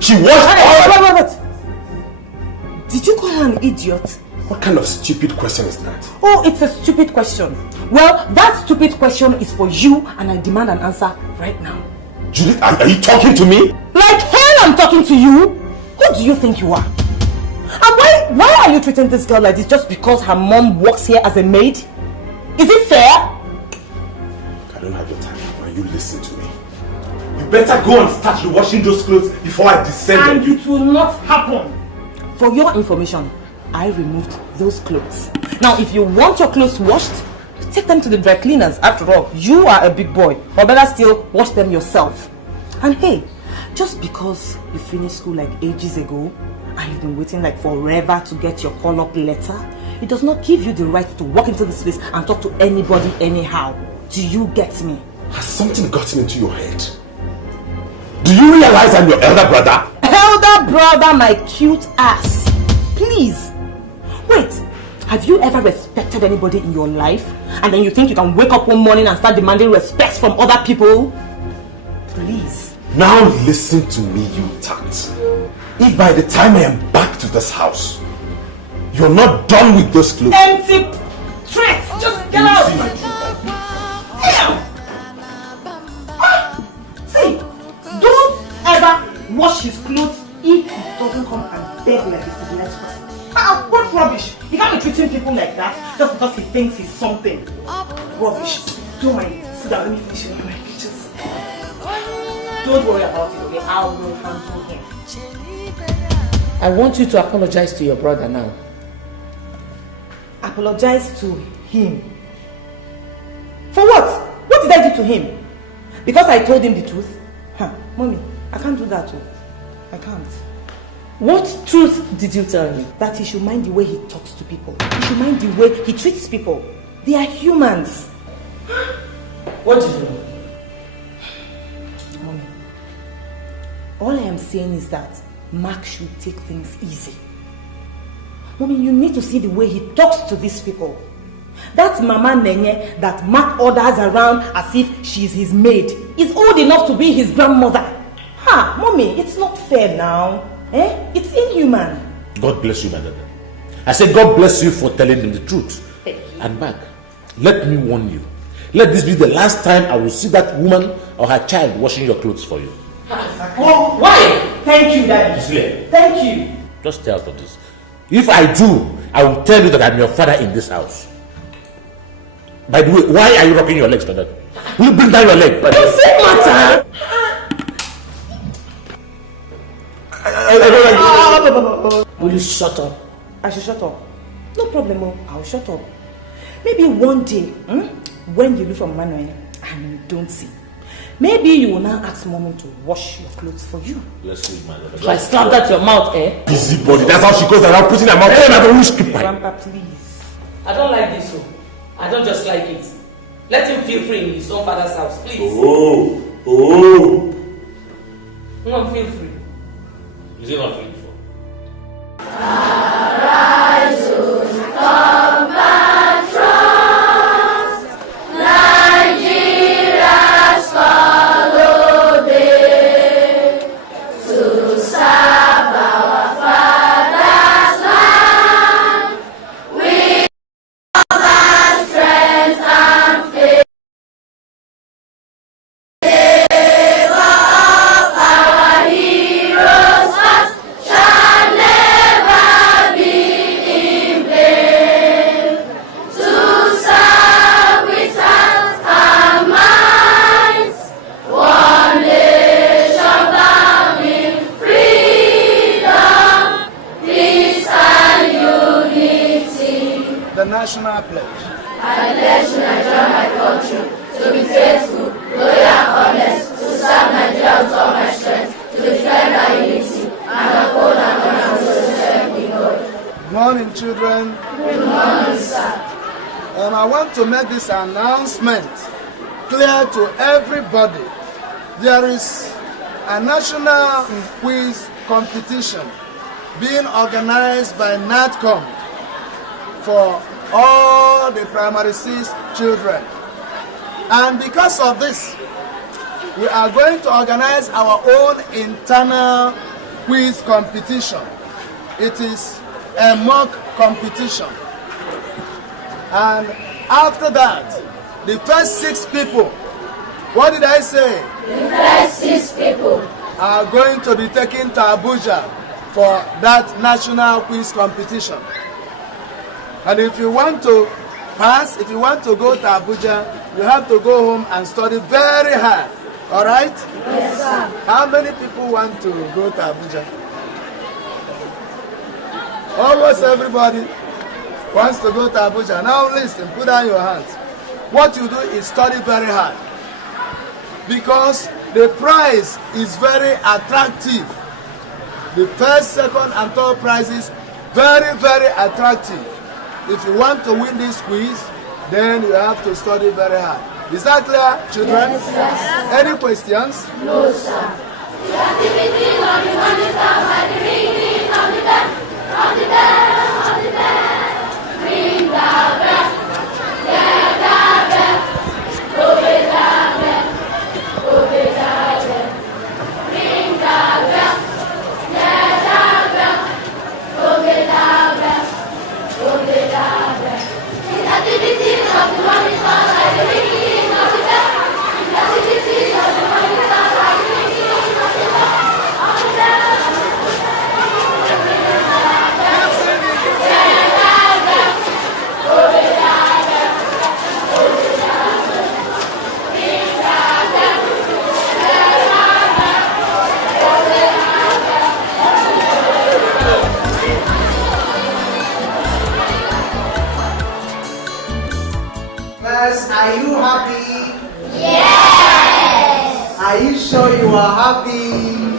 She washed all... Wait. Did you call her an idiot? What kind of stupid question is that? Oh, it's a stupid question. Well, that stupid question is for you and I demand an answer right now. Judith, are you talking to me? Like hell I'm talking to you? Who do you think you are? And why are you treating this girl like this just because her mom works here as a maid? Is it fair? I don't have your time now. You listen to me. You better go and start washing those clothes before I descend on you. And it will not happen. For your information, I removed those clothes. Now, if you want your clothes washed, you take them to the dry cleaners. After all, you are a big boy. Or better still, wash them yourself. And hey, just because you finished school like ages ago, and you've been waiting like forever to get your call-up letter, it does not give you the right to walk into this place and talk to anybody anyhow. Do you get me? Has something gotten into your head? Do you realize I'm your elder brother? Elder brother, my cute ass. Please. Wait, have you ever respected anybody in your life? And then you think you can wake up one morning and start demanding respect from other people? Please. Now listen to me, you tart. If by the time I am back to this house, you're not done with those clothes. Empty tricks! Just get out! See, don't ever wash his clothes if he doesn't come and beg like a civilized person. What rubbish! You can't be treating people like that just because he thinks he's something. Rubbish. Don't mind. Sit down, let me finish my picture. Don't worry about it, okay? I will handle him. I want you to apologize to your brother now. Apologize to him? For what? What did I do to him? Because I told him the truth? Huh, Mommy, I can't do that too. I can't. What truth did you tell me? That he should mind the way he talks to people. He should mind the way he treats people. They are humans. What did you know? Mommy, all I am saying is that Mark should take things easy. Mommy, you need to see the way he talks to these people. That Mama Nenye that Mark orders around as if she's his maid is old enough to be his grandmother. Ha, Mommy, it's not fair now. It's inhuman. God bless you, my daughter. I say God bless you for telling him the truth. And Mark, let me warn you. Let this be the last time I will see that woman or her child washing your clothes for you. Oh, why? Thank you, Daddy. Gisele. Thank you. Just stay out of this. If I do, I will tell you that I'm your father in this house. By the way, why are you rocking your legs like that? Will you bring down your leg? Don't say matter. Will you shut up? I should shut up. No problem, I'll shut up. Maybe one day, when you leave from Manuel and you don't see, maybe you will now ask Mommy to wash your clothes for you. Let's see, my daughter. If I slap that your mouth, Busy body. That's how she goes around putting her mouth. Grandpa, please. I don't like this, so I don't just like it. Let him feel free in his own father's house, please. Oh. No, feel free. Is it not free for? Arise, compatriots, Nigeria's follow thee to serve our father's land with all our strength and faith. Favor of our heroes past shall never be in vain. To serve with hearts and minds, one nation bound in freedom, peace and unity. The national pledge. I pledge to Nigeria, my country, to be faithful, loyal and honest, to serve Nigeria with all my strength, to defend our unity, and uphold and honor and protect the God. Good morning, children. Good morning, sir. I want to make this announcement clear to everybody. There is a national quiz competition being organized by NATCOM for all the primary 6 children. And because of this, we are going to organize our own internal quiz competition. It is a mock competition. And after that, the first 6 people, what did I say? The first 6 people are going to be taken to Abuja for that national quiz competition. And if you want to pass, if you want to go to Abuja, you have to go home and study very hard. All right? Yes, sir. How many people want to go to Abuja? Almost everybody wants to go to Abuja. Now listen, put down your hands. What you do is study very hard, because the prize is very attractive. The first, second, and third prizes very, very attractive. If you want to win this quiz, then you have to study very hard. Is that clear, children? Yes, sir. Any questions? No, sir. The activities of the monitor by the ringing of the bell, of the bell, of the bell. Ring the bell, get the bell, obey the bell, obey the bell. Ring the bell, get the bell, obey the bell, obey the bell. The activities of the monitor by the ringing of the bell, the activities of the monitor by the ringing of the bell, of the bell. Are you sure you are happy?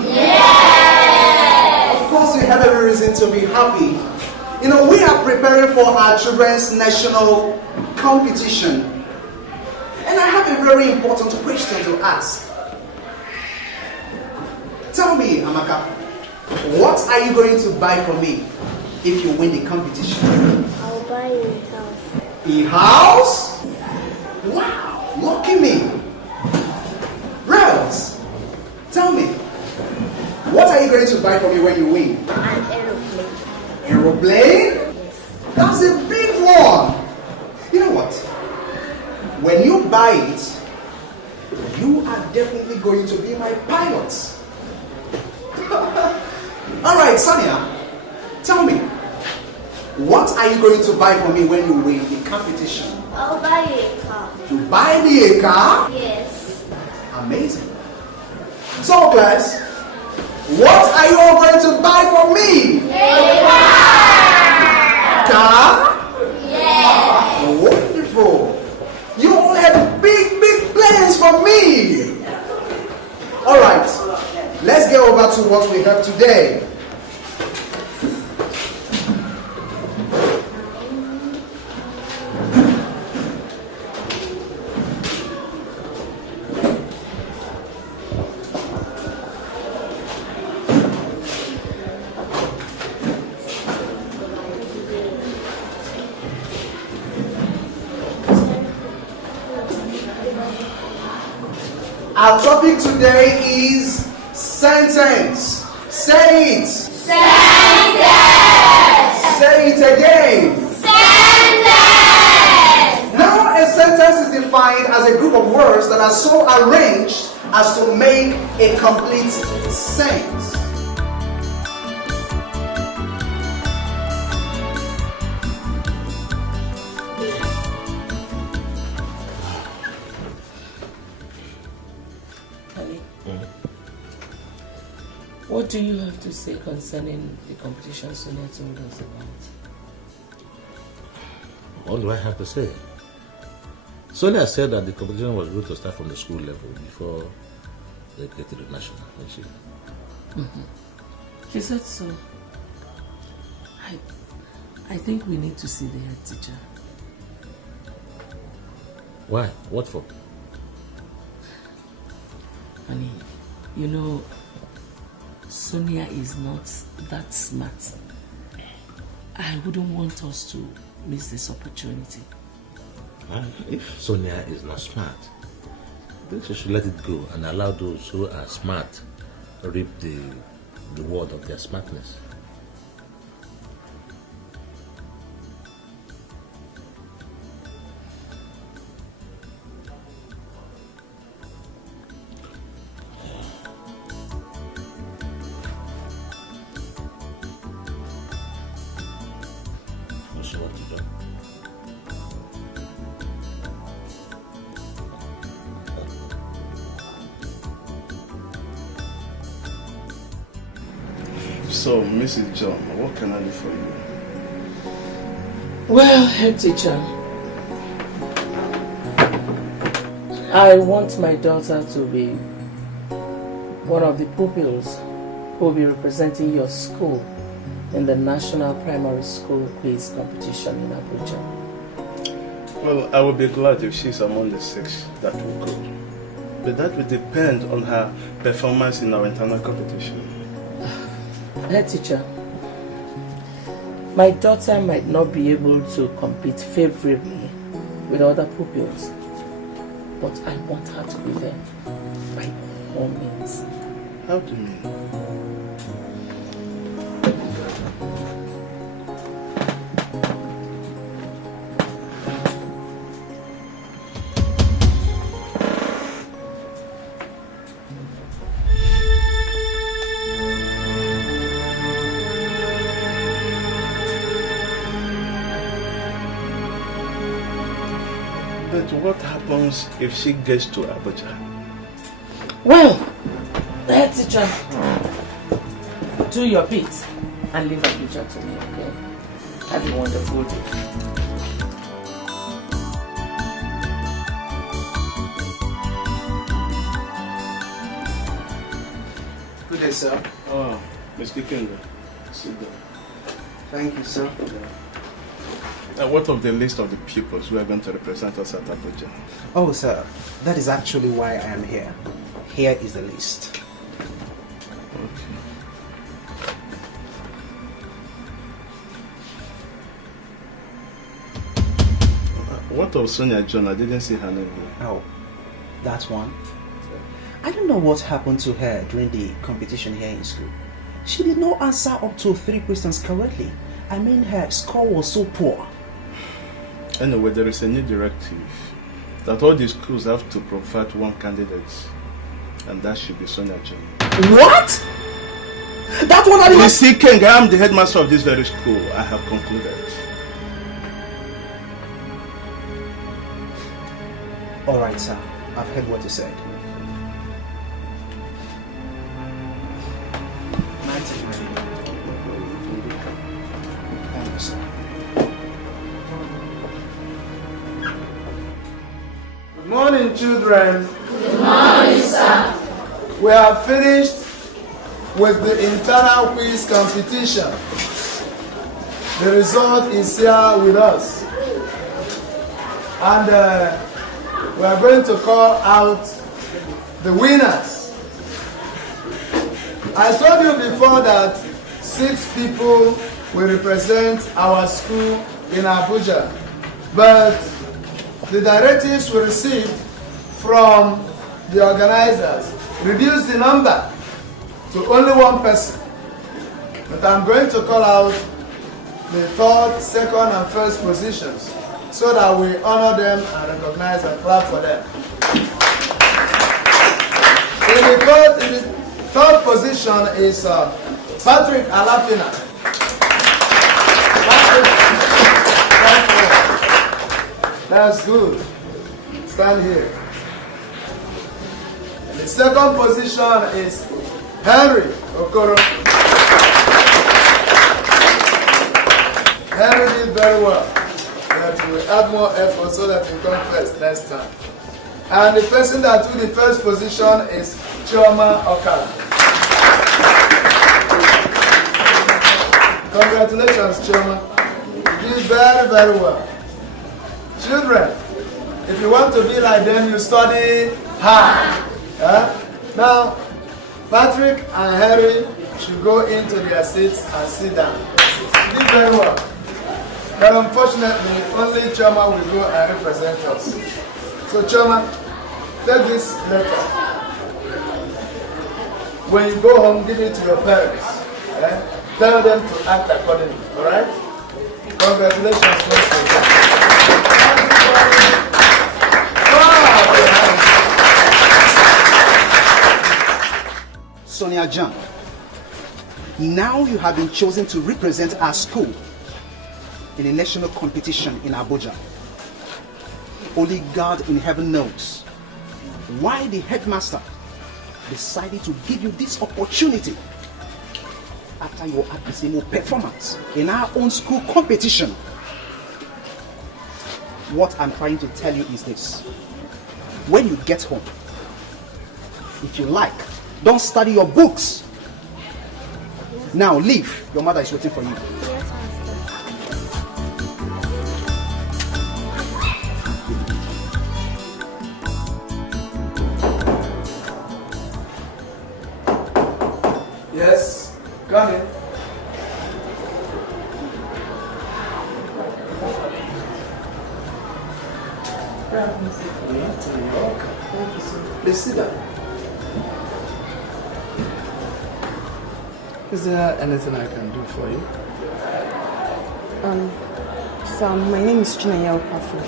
Yes! Of course, you have every reason to be happy. You know, we are preparing for our children's national competition. And I have a very important question to ask. Tell me, Amaka, what are you going to buy for me if you win the competition? I'll buy you a house. A house? Wow, lucky me. Rels, tell me, what are you going to buy for me when you win? An aeroplane. Aeroplane? That's a big one. You know what? When you buy it, you are definitely going to be my pilot. Alright, Sonia, tell me, what are you going to buy for me when you win the competition? I'll buy you a car. You buy me a car? Yes. Amazing. So, class, what are you all going to buy for me? A car? Yes. Wonderful. You all have big, big plans for me. Alright, let's get over to what we have today. Our topic today is sentence. Say it. Sentence. Say it again. Sentence. Now a sentence is defined as a group of words that are so arranged as to make a complete sense. What do you have to say concerning the competition Sonia told us about? What do I have to say? Sonia said that the competition was going to start from the school level before they get to the national, didn't she? She said so. I think we need to see the head teacher. Why? What for? Honey, you know, Sonia is not that smart. I wouldn't want us to miss this opportunity. If Sonia is not smart, I think she should let it go and allow those who are smart reap the reward of their smartness. So, Mrs. John, what can I do for you? Well, head teacher, I want my daughter to be one of the pupils who will be representing your school in the National Primary School Quiz Competition in Abuja. Well, I will be glad if she's among the 6 that will go. But that will depend on her performance in our internal competition. Head teacher, my daughter might not be able to compete favorably with other pupils, but I want her to be there by all means. How do you mean? But what happens if she gets to Abuja? Well, head teacher, do your bit and leave Abuja to me, okay? Have a wonderful day. place, sir. Oh, Mr. Kinga. Sit down. Thank you, sir. What of the list of the pupils who are going to represent us at Abuja? Oh, sir, that is actually why I am here. Here is the list. Okay. What of Sonia John? I didn't see her name here. Oh, that one? I don't know what happened to her during the competition here in school. She did not answer up to 3 questions correctly. I mean, her score was so poor. Anyway, there is a new directive that all the schools have to provide one candidate, and that should be Sonia John. What? That one I see, King, I am the headmaster of this very school. I have concluded. Alright, sir. I've heard what you said. Thank you, sir. Good morning, children. Good morning, sir. We have finished with the internal quiz competition. The result is here with us. And we are going to call out the winners. I told you before that 6 people will represent our school in Abuja, but the directives we received from the organizers reduced the number to only 1 person. But I'm going to call out the 3rd, 2nd, and 1st positions so that we honor them and recognize and clap for them. In the 3rd position is Patrick Alapina. That's good. Stand here. And the 2nd position is Henry Okoro. Henry did very well. But we will add more effort so that we come first next time. And the person that took the 1st position is Chioma Okara. Congratulations, Chioma. You did very, very well. Children, if you want to be like them, you study hard. Now, Patrick and Harry should go into their seats and sit down. You did very well. But unfortunately, only Chioma will go and represent us. So Chioma, take this letter. When you go home, give it to your parents. Tell them to act accordingly. Alright? Congratulations once again. Sonia John, now you have been chosen to represent our school in a national competition in Abuja. Only God in heaven knows why the headmaster decided to give you this opportunity after your abysmal performance in our own school competition. What I'm trying to tell you is this: when you get home, if you like, don't study your books. Now leave. Your mother is waiting for you. Yes, come in. Please sit down. Is there anything I can do for you? Sir, my name is Chinaya Okafor.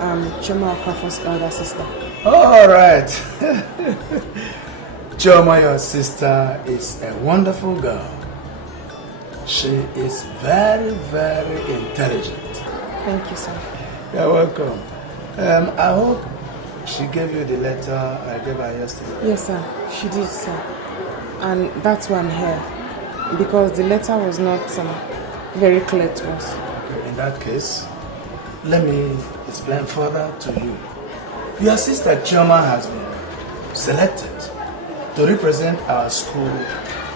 I'm Chioma Okafor's elder sister. All right. Chioma, your sister, is a wonderful girl. She is very, very intelligent. Thank you, sir. You're welcome. I hope she gave you the letter I gave her yesterday. Yes, sir. She did, sir. And that's why I'm here. Because the letter was not very clear to us. Okay, in that case, let me explain further to you. Your sister Chioma has been selected to represent our school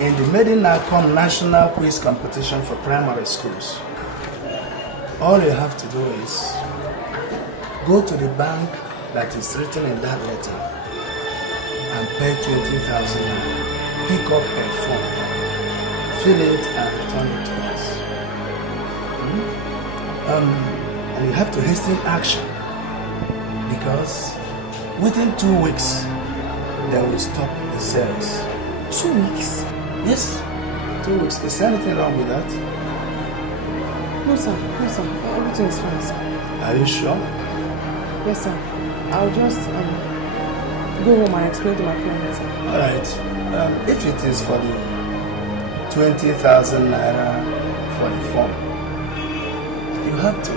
in the Medinacom National Quiz Competition for primary schools. All you have to do is go to the bank that is written in that letter and pay 20,000 naira. Pick up a form, fill it and return it to us. And you have to hasten action because within 2 weeks they will stop the sales. 2 weeks? Yes, 2 weeks. Is there anything wrong with that? No sir, everything is fine sir. Are you sure? Yes sir, I'll just go home and explain to my parents. Alright, if it is for the 20,000 naira for the form, you have to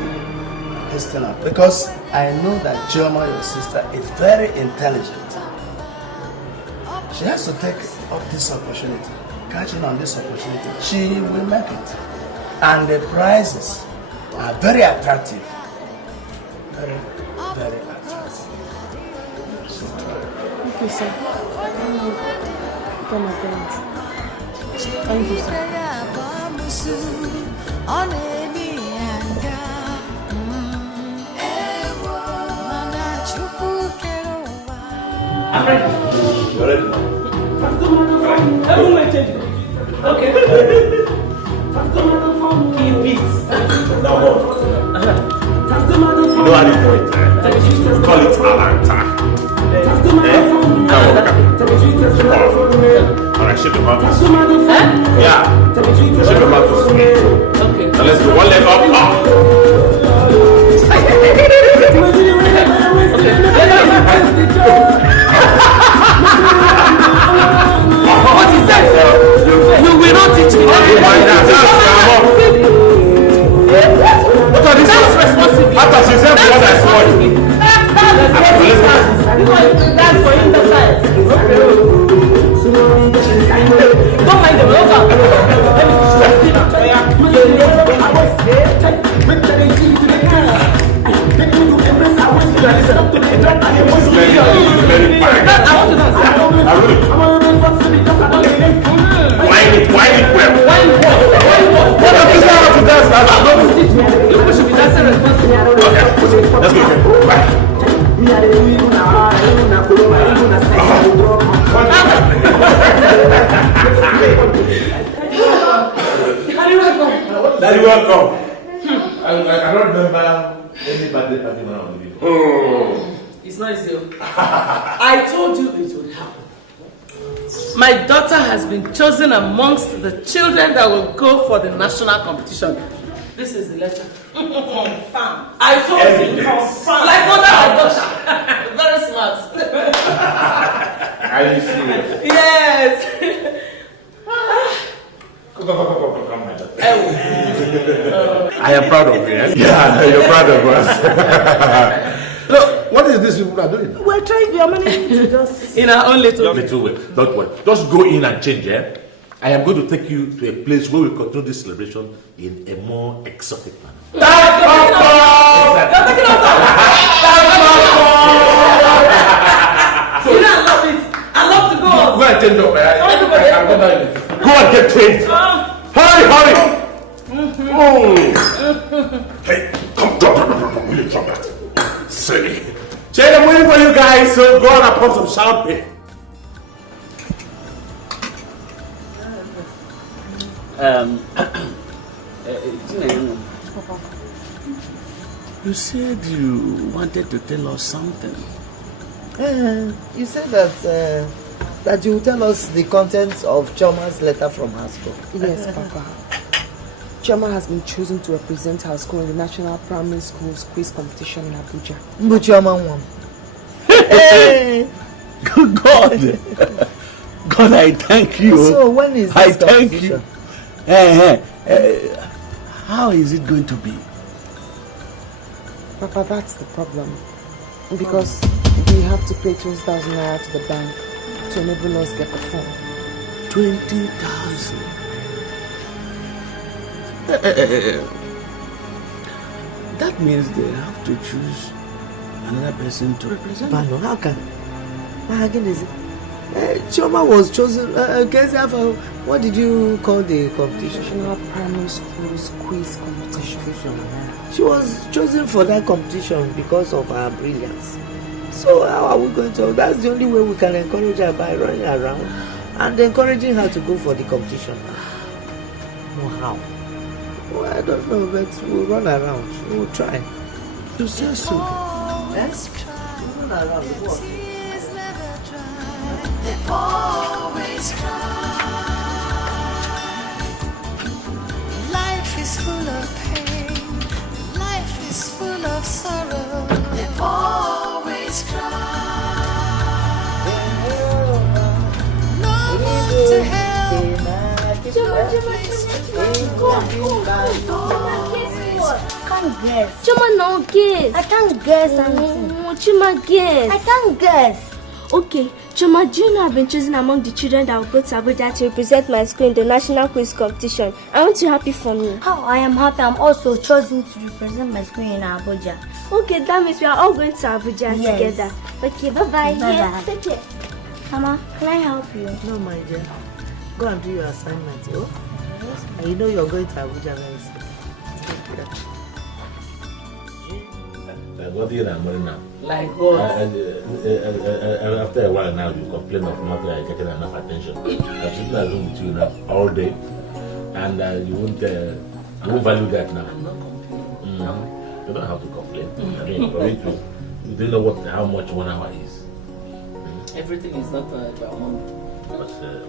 hasten up because I know that Joma, your sister, is very intelligent. She has to take up this opportunity, catching on this opportunity. She will make it. And the prices are very attractive. Very, very attractive. Okay, sir. Tell my parents. Thank you, sir. I'm ready. You're ready? Okay. Key beats. Now what? You know how to do it. Call it Alanta. Alright, shake your mouth. Yeah. Shake your mouth. Okay. Now let's go. One leg up. What is that? You will not teach me. That's responsibility. After she said what I saw. That's for him to say. Don't mind them. Wine it well. What if you know how to dance? You should be dancing responsibly. Okay, let's go again. Bye. Daddy, welcome. I cannot remember any birthday party when I was living. It's not easy. I told you it would happen. My daughter has been chosen amongst the children that will go for the national competition. This is the letter. Confirm. I told you. Confirm. Like mother and daughter. Very smart. Are you serious? Yes. Come, my daughter. I am proud of you. Eh? Yeah, you're proud of us. Look, what is this people are doing? We're trying your money to just in our own little way. Don't worry. Just go in and change, eh? I am going to take you to a place where we continue this celebration in a more exotic manner. You don't love it. I love to go. Go and change up, eh? Go and get changed. Hurry! Hey, come, drop. Will you drop that? Silly. Jane, I'm waiting for you guys, so go on and pop some champagne. You said you wanted to tell us something. You said that you will tell us the contents of Choma's letter from her school. Yes, Papa. Choma has been chosen to represent her school in the National Primary Schools Quiz Competition in Abuja. But Choma won. Hey! God! God, I thank you. So when is this competition? How is it going to be? Papa, that's the problem. Because we have to pay 20,000 naira to the bank to enable us get the form. 20,000. That means they have to choose another person to represent. But no, how can? How again is it? Chioma was chosen. What did you call the competition? National Primary School's quiz competition. She was chosen for that competition because of her brilliance. So how are we going to? That's the only way we can encourage her, by running around and encouraging her to go for the competition. Wow. Well, I don't know, but we'll run around. We'll try. You say so. Yes? We'll run around. What? They always cry. Life is full of pain. Life is full of sorrow. They always cry. No one to help. Can't guess. Chuma, no guess. I can't guess anything. Chuma, guess. I can't guess. Okay, Chuma, do you know I've been chosen among the children that will go to Abuja to represent my school in the national quiz competition? Aren't you happy for me? How I am happy. I'm also chosen to represent my school in Abuja. Okay, that means we are all going to Abuja together. Okay, bye-bye. Yes, take care. Mama, can I help you? No, my dear. Go and do your assignment, oh? Yes. And you know you're going to Abuja very soon. Take care. What do you know now? Like what? After a while now, you complain of not getting enough attention. I'm sitting at home with you now all day, and you won't value that now. I'm not complaining. You don't have to complain. I mean, for you don't know how much 1 hour is. Everything is not about money.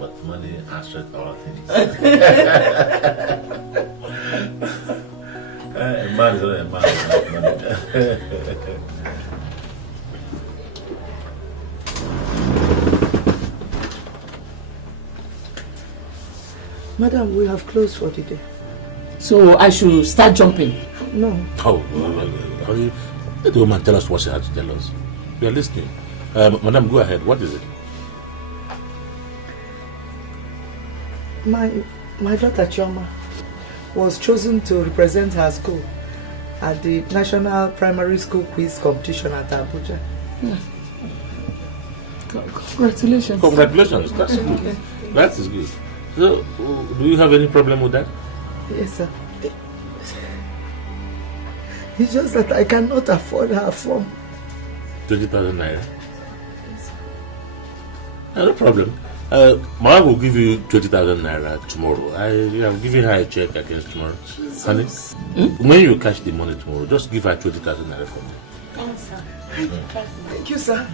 But money answers all things. A man is not a man without money. Madam, we have closed for the day. So I should start jumping? No. Oh, let the woman tell us what she had to tell us. We are listening. Madam, go ahead. What is it? My daughter Chioma was chosen to represent her school at the National Primary School Quiz Competition at Abuja. Congratulations. Congratulations. That's good. That is good. So, do you have any problem with that? Yes, sir. It's just that I cannot afford her form. 20,000 naira? Yes. No problem. Mama will give you 20,000 naira tomorrow. I'm giving her a check against tomorrow. Jesus. Honey, when you catch the money tomorrow, just give her 20,000 naira for me. Thanks, sir. Thank you, sir.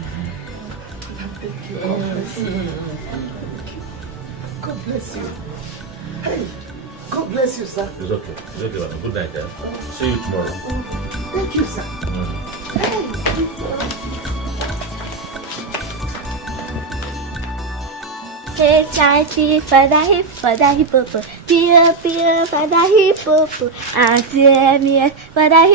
Thank you. God bless you. God bless you. Hey, God bless you, sir. It's okay. It's okay, madam. Good night, See you tomorrow. Thank you, sir. Hey, Hey, Chanty, Fada Hippopo, Pia, Fada Hippopo, Auntie, Fada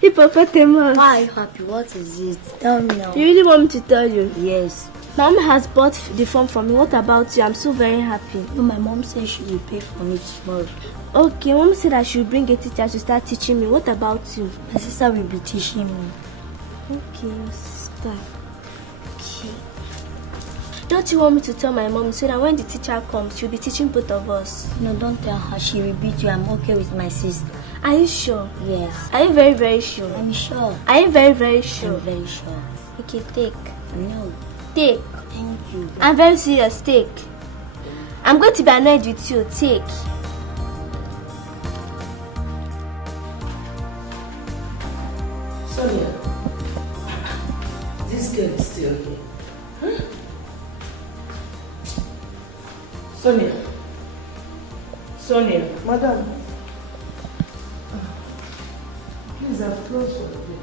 Hippopotamus. Why are you happy? What is it? Tell me now. You really want me to tell you? Yes. Mom has bought the form for me. What about you? I'm so very happy. No, my mom said she will pay for me tomorrow. Okay, Mom said I should bring a teacher to start teaching me. What about you? My sister will be teaching me. Okay, sister. Okay. Don't you want me to tell my mom so that when the teacher comes, she'll be teaching both of us? No, don't tell her. She will beat you. I'm okay with my sister. Are you sure? Yes. Are you very, very sure? I'm sure. Are you very, very sure? I'm very sure. Okay, take. No. Take. Thank you. I'm very serious. Take. I'm going to be annoyed with you. Take. Sonia, this girl is still here. Huh? Sonia, madam. Please, I've closed for the day.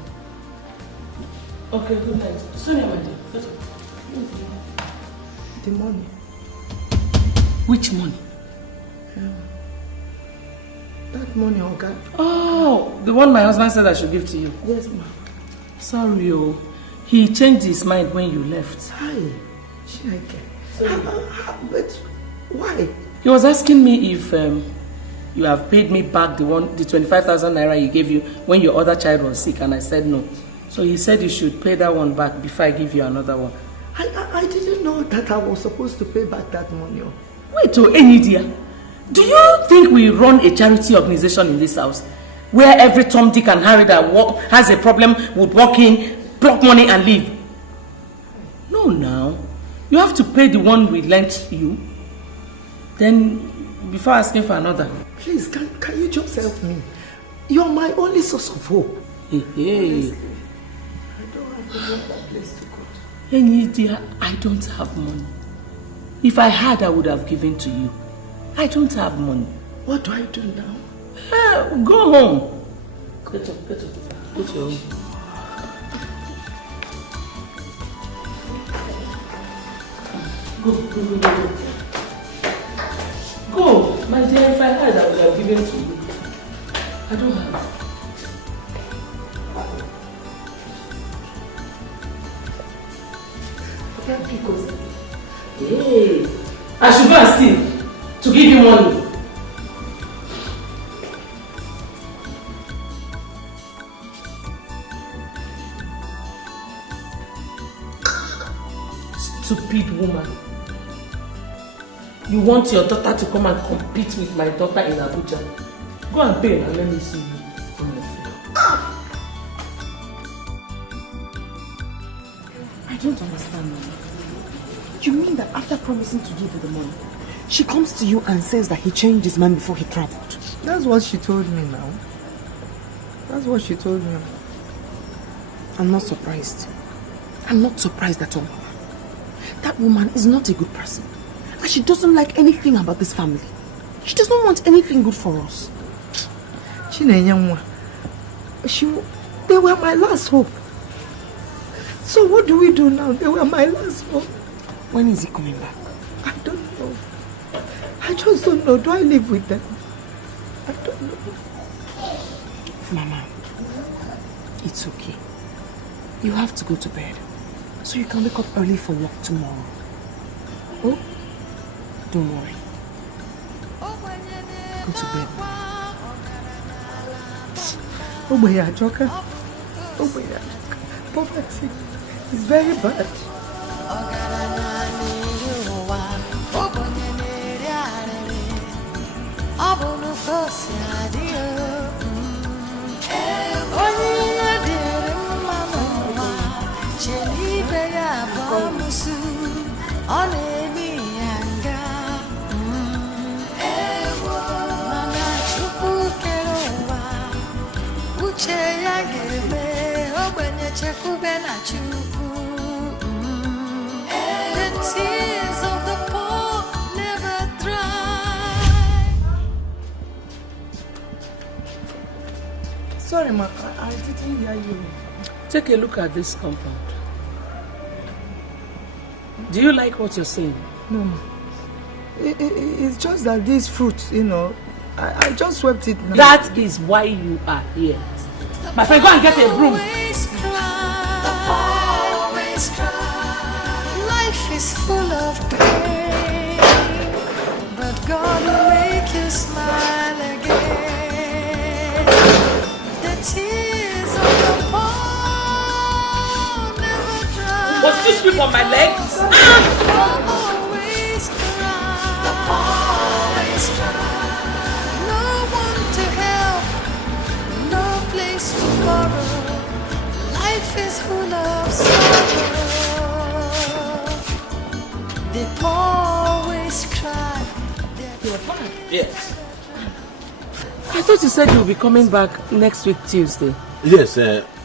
Okay, good night. Sonia, my dear, get up. The money. Which money? That money, okay. Oh, the one my husband said I should give to you. Yes, ma'am. Sorry, he changed his mind when you left. Hi, Chineke. But why? He was asking me if you have paid me back the 25,000 naira he gave you when your other child was sick, and I said no. So he said you should pay that one back before I give you another one. I didn't know that I was supposed to pay back that money. Wait, Enidia, do you think we run a charity organization in this house where every Tom, Dick and Harry that has a problem would walk in, block money and leave? No, now. You have to pay the one we lent you. Then, before asking for another. Please, can you just help me? You're my only source of hope. Hey. Honestly, I don't have another place to go. Enidia, I don't have money. If I had, I would have given to you. I don't have money. What do I do now? Go home. Get up. Go to your room. Go. My dear, if I had, I would have given to you. I don't have. Hey, I should go and steal to give you money. Stupid woman. You want your daughter to come and compete with my daughter in Abuja? Go and pay and let me see you on your phone. I don't understand, Mama. You mean that after promising to give you the money, she comes to you and says that he changed his mind before he traveled? That's what she told me now. That's what she told me. I'm not surprised. I'm not surprised at all, Mama. That woman is not a good person. And she doesn't like anything about this family. She does not want anything good for us. They were my last hope. So what do we do now? They were my last hope. When is he coming back? I don't know. I just don't know. Do I live with them? I don't know. Mama, it's okay. You have to go to bed so you can wake up early for work tomorrow. Oh? Don't worry. Go to bed. Oh my God, poverty is very bad. The tears of the poor never dry. Sorry, ma, I didn't hear you. Take a look at this compound. Do you like what you're seeing? No, ma. It's just that these fruits, I just swept it now. That is why you are here. My friend, go and get a broom. Always cry. Life is full of pain, but God will make you smile again. The tears of the poor never dry. What's this whip on my legs? Always cry. No one to help, no place to borrow. Life is full of sorrow. They always cry. You're fine. Yes. I thought you said you'll be coming back next week Tuesday. Yes,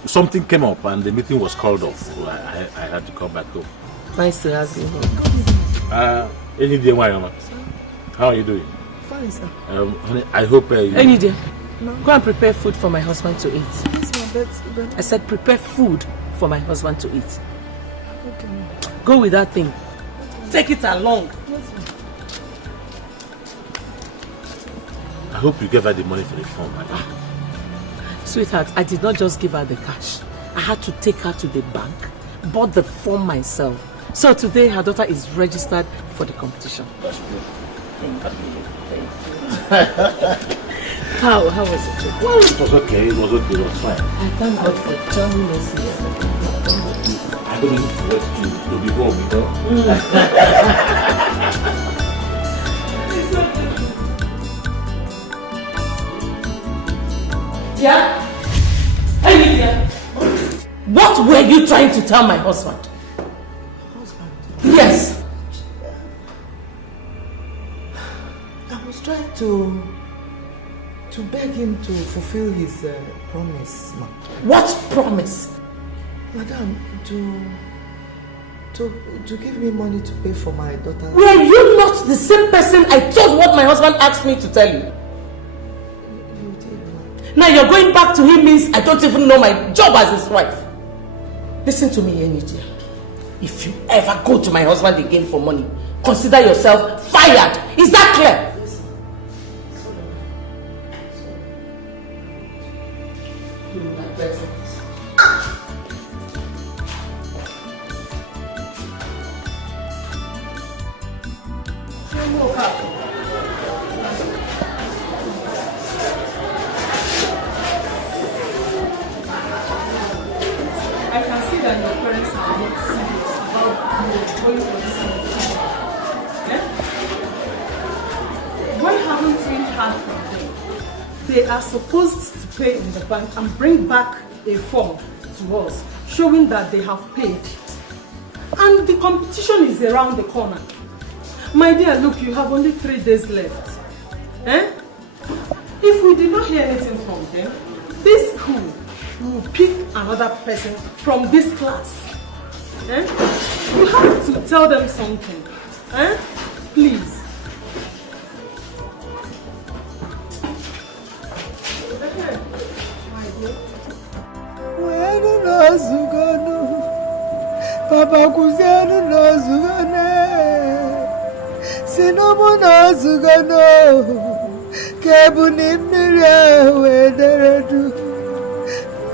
something came up and the meeting was called off. So I had to come back home. Nice to have you home. How are you doing? Fine, sir. Honey, I hope Any day. No. Go and prepare food for my husband to eat. Yes, but I said prepare food for my husband to eat. Okay. Go with that thing. Take it along. Yes, I hope you gave her the money for the form. Sweetheart, I did not just give her the cash. I had to take her to the bank, bought the form myself. So today her daughter is registered for the competition. That's good. Thank you. How was it? Well, it was okay. It was fine. I thank God for joining us here. And couldn't wait to be home, you know. Yeah? Hey, Lydia. What were you trying to tell my husband? Husband? Yes. I was trying to beg him to fulfill his promise, ma. What promise? Madam, to give me money to pay for my daughter. Were you not the same person I told what my husband asked me to tell you? You did, ma. Now you're going back to him means I don't even know my job as his wife. Listen to me, Enidia. If you ever go to my husband again for money, consider yourself fired. Is that clear? I can see that your parents are not serious about going for this kind of thing. Why haven't we heard from them? They are supposed to pay in the bank and bring back a form to us showing that they have paid. And the competition is around the corner. My dear, look, you have only 3 days left. If we did not hear anything from them, this school will pick another person from this class. You have to tell them something. Please. Papa Kuzianu no Zugane, Sinobu no Zugano, Kabuni Mira, Wederadu,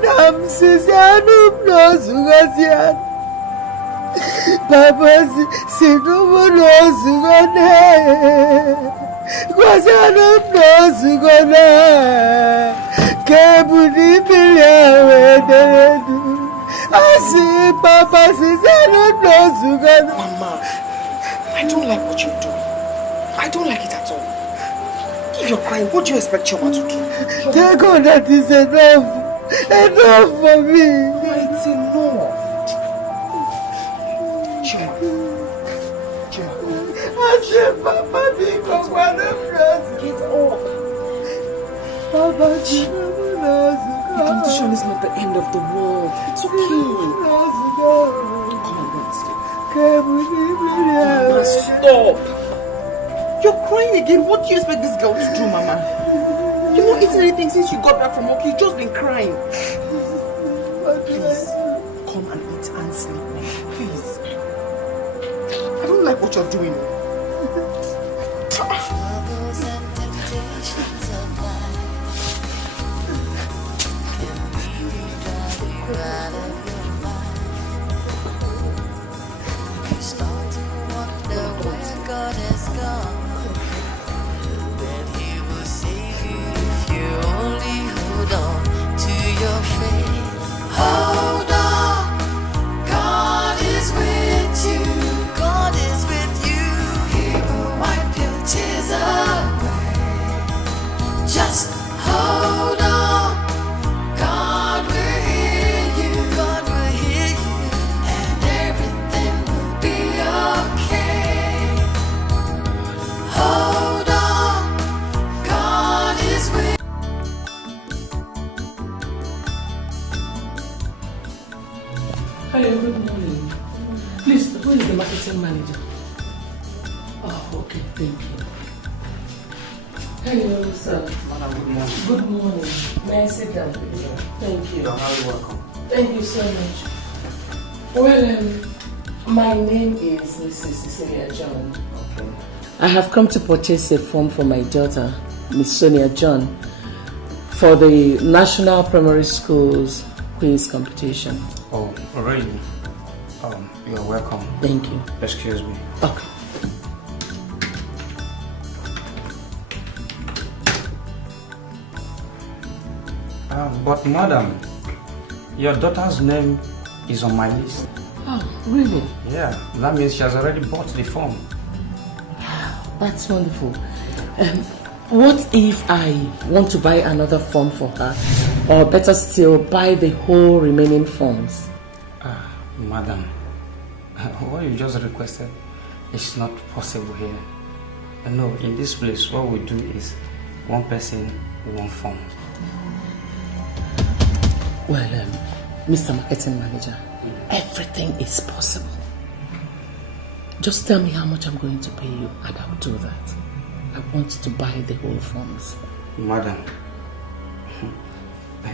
Nam Sizianu no Zugazian, Papa Sinobu no Zugane, Kuzianu no Zugana, Kabuni Mira, Wederadu. Papa says I don't know Zugano. Mama, I don't like what you're doing. I don't like it at all. If you're crying, what do you expect Choma to do? Thank God that is enough. Enough for me. It's enough. Choma. I said, Papa, because one of us. Get up. Papa, the competition is not the end of the world. It's okay. Come on, Mama, stop. You're crying again. What do you expect this girl to do, Mama? You've not eaten anything since you got back from work. You've just been crying. Please, come and eat and sleep. Please. I don't like what you're doing. God has gone, then He will save you if you only hold on to your faith. Hold on, God is with you. God is with you. He will wipe your tears away. Just hold on, God will hear you. God will hear you, and everything will be okay. Hold on, God is with. Hello, good morning. Please, who is the marketing manager? Oh, okay, thank you. Hello, sir. Madam, good morning. Good morning. May I sit down, please? Thank you. You're highly welcome. Thank you so much. Well, my name is Mrs. Cecilia John. Okay. I have come to purchase a form for my daughter, Miss Sonia John, for the National Primary Schools quiz competition. Oh, really? You're welcome. Thank you. Excuse me. Okay. But madam, your daughter's name is on my list. Oh, really? Yeah, that means she has already bought the form. That's wonderful. What if I want to buy another form for her? Or better still, buy the whole remaining forms? Madam, what you just requested is not possible here. No, in this place, what we do is one person, one form. Well, Mr. Marketing Manager, everything is possible. Just tell me how much I'm going to pay you and I'll do that. I want to buy the whole forms. Madam,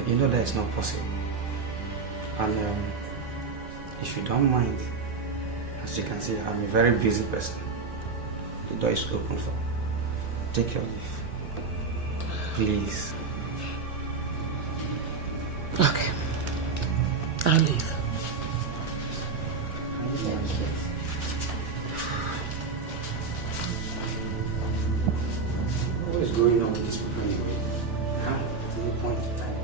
you know that is not possible. And if you don't mind, as you can see, I'm a very busy person. The door is open for. Take your leave. Please. Okay. I'll leave. What is going on with this people anyway? How? To the point of time.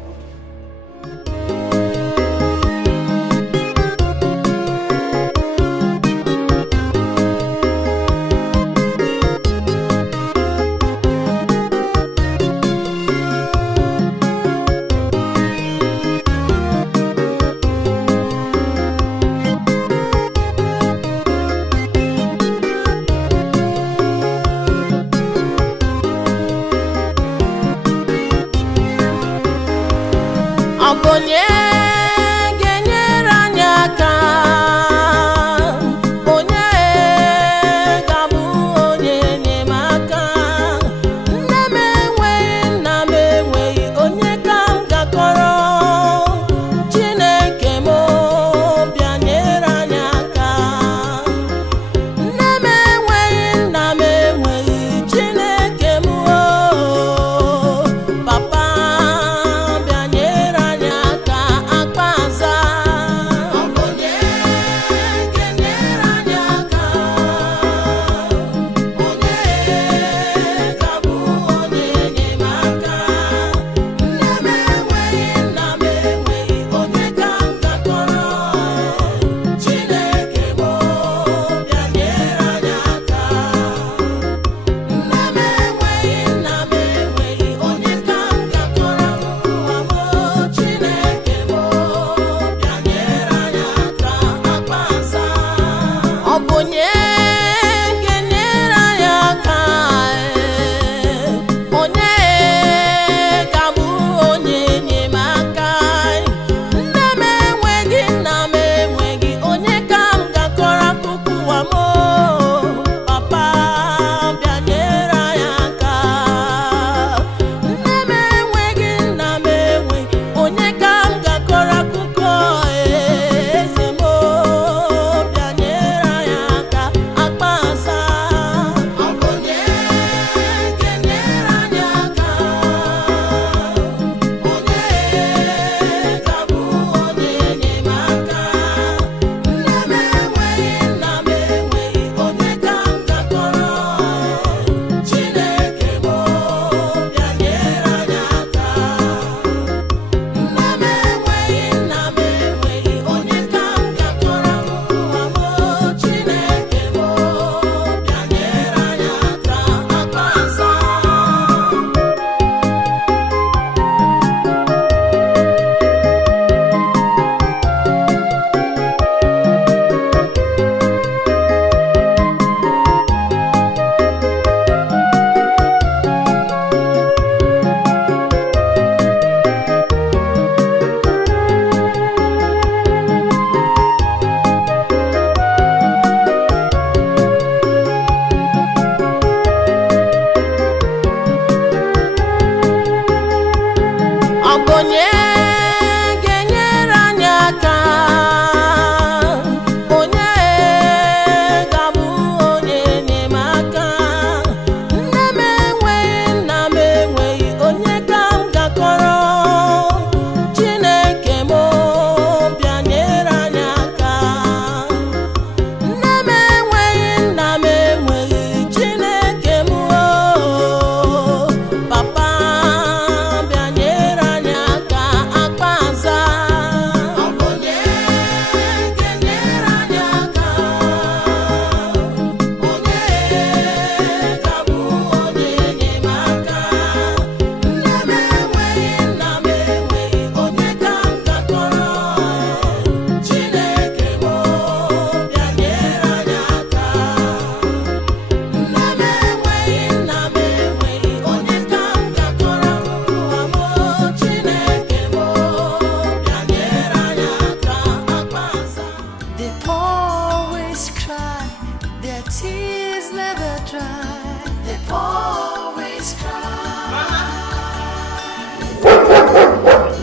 never dry. They always cry.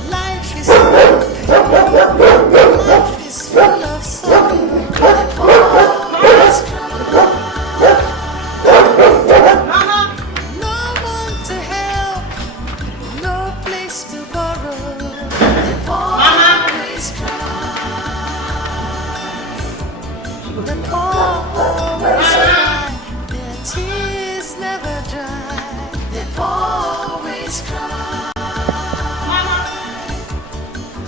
Life is full of sorrow. They always cry. No one to help, no place to borrow. They always cry. They always cry. Their tears never dry. They always cry.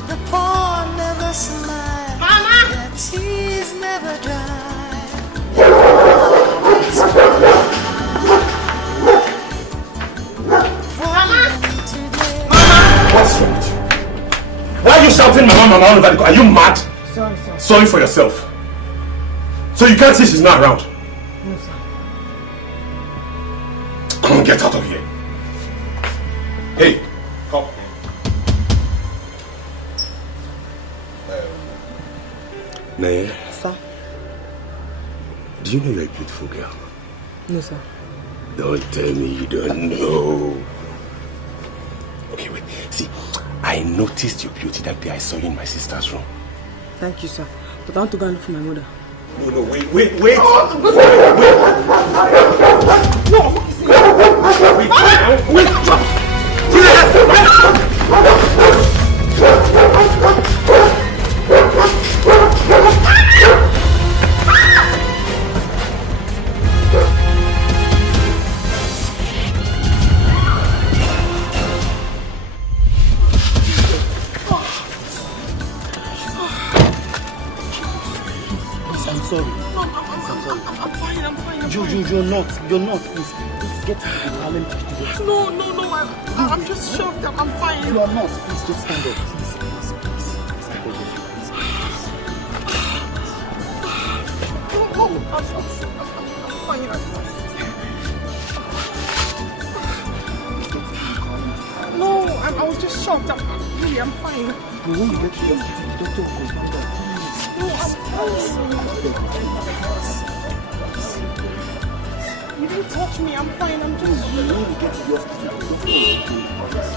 The poor never smile. Their tears never dry. They always cry. What's wrong with you? Why are you shouting mama all over the car? Are you mad? Sorry, sir. Sorry for yourself. So you can't see she's not around? No, sir. Come on, get out of here. Hey, come. Naya, Sir? do you know you're a beautiful girl? No, sir. Don't tell me you don't know. Okay, wait. See, I noticed your beauty that day I saw you in my sister's room. Thank you, sir. But I want to go and look for my mother. No, wait. Wait. I'm sorry. I'm fine. You're not. Please get to the talent today. No. I'm just shocked. I'm fine. You are not. Please just stand up. Please. No, I was just shocked. I'm fine. When you get to the hospital, the doctor will come back. No, I'm fine. You didn't touch me. I'm fine. I'm just. When you get to the hospital, the doctor will come back.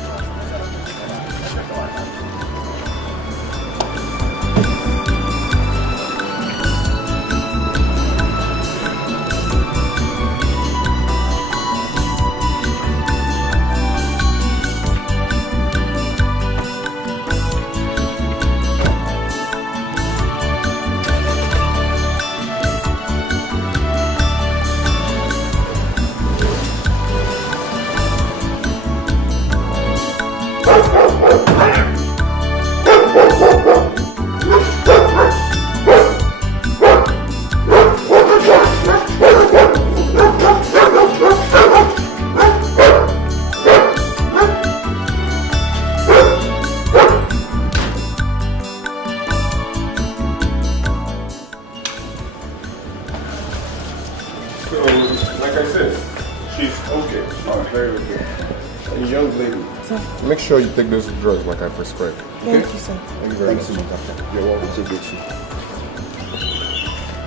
Make sure you take those drugs like I prescribed. Okay? Thank you, sir. Thank you very much. Doctor. You're welcome. So grateful.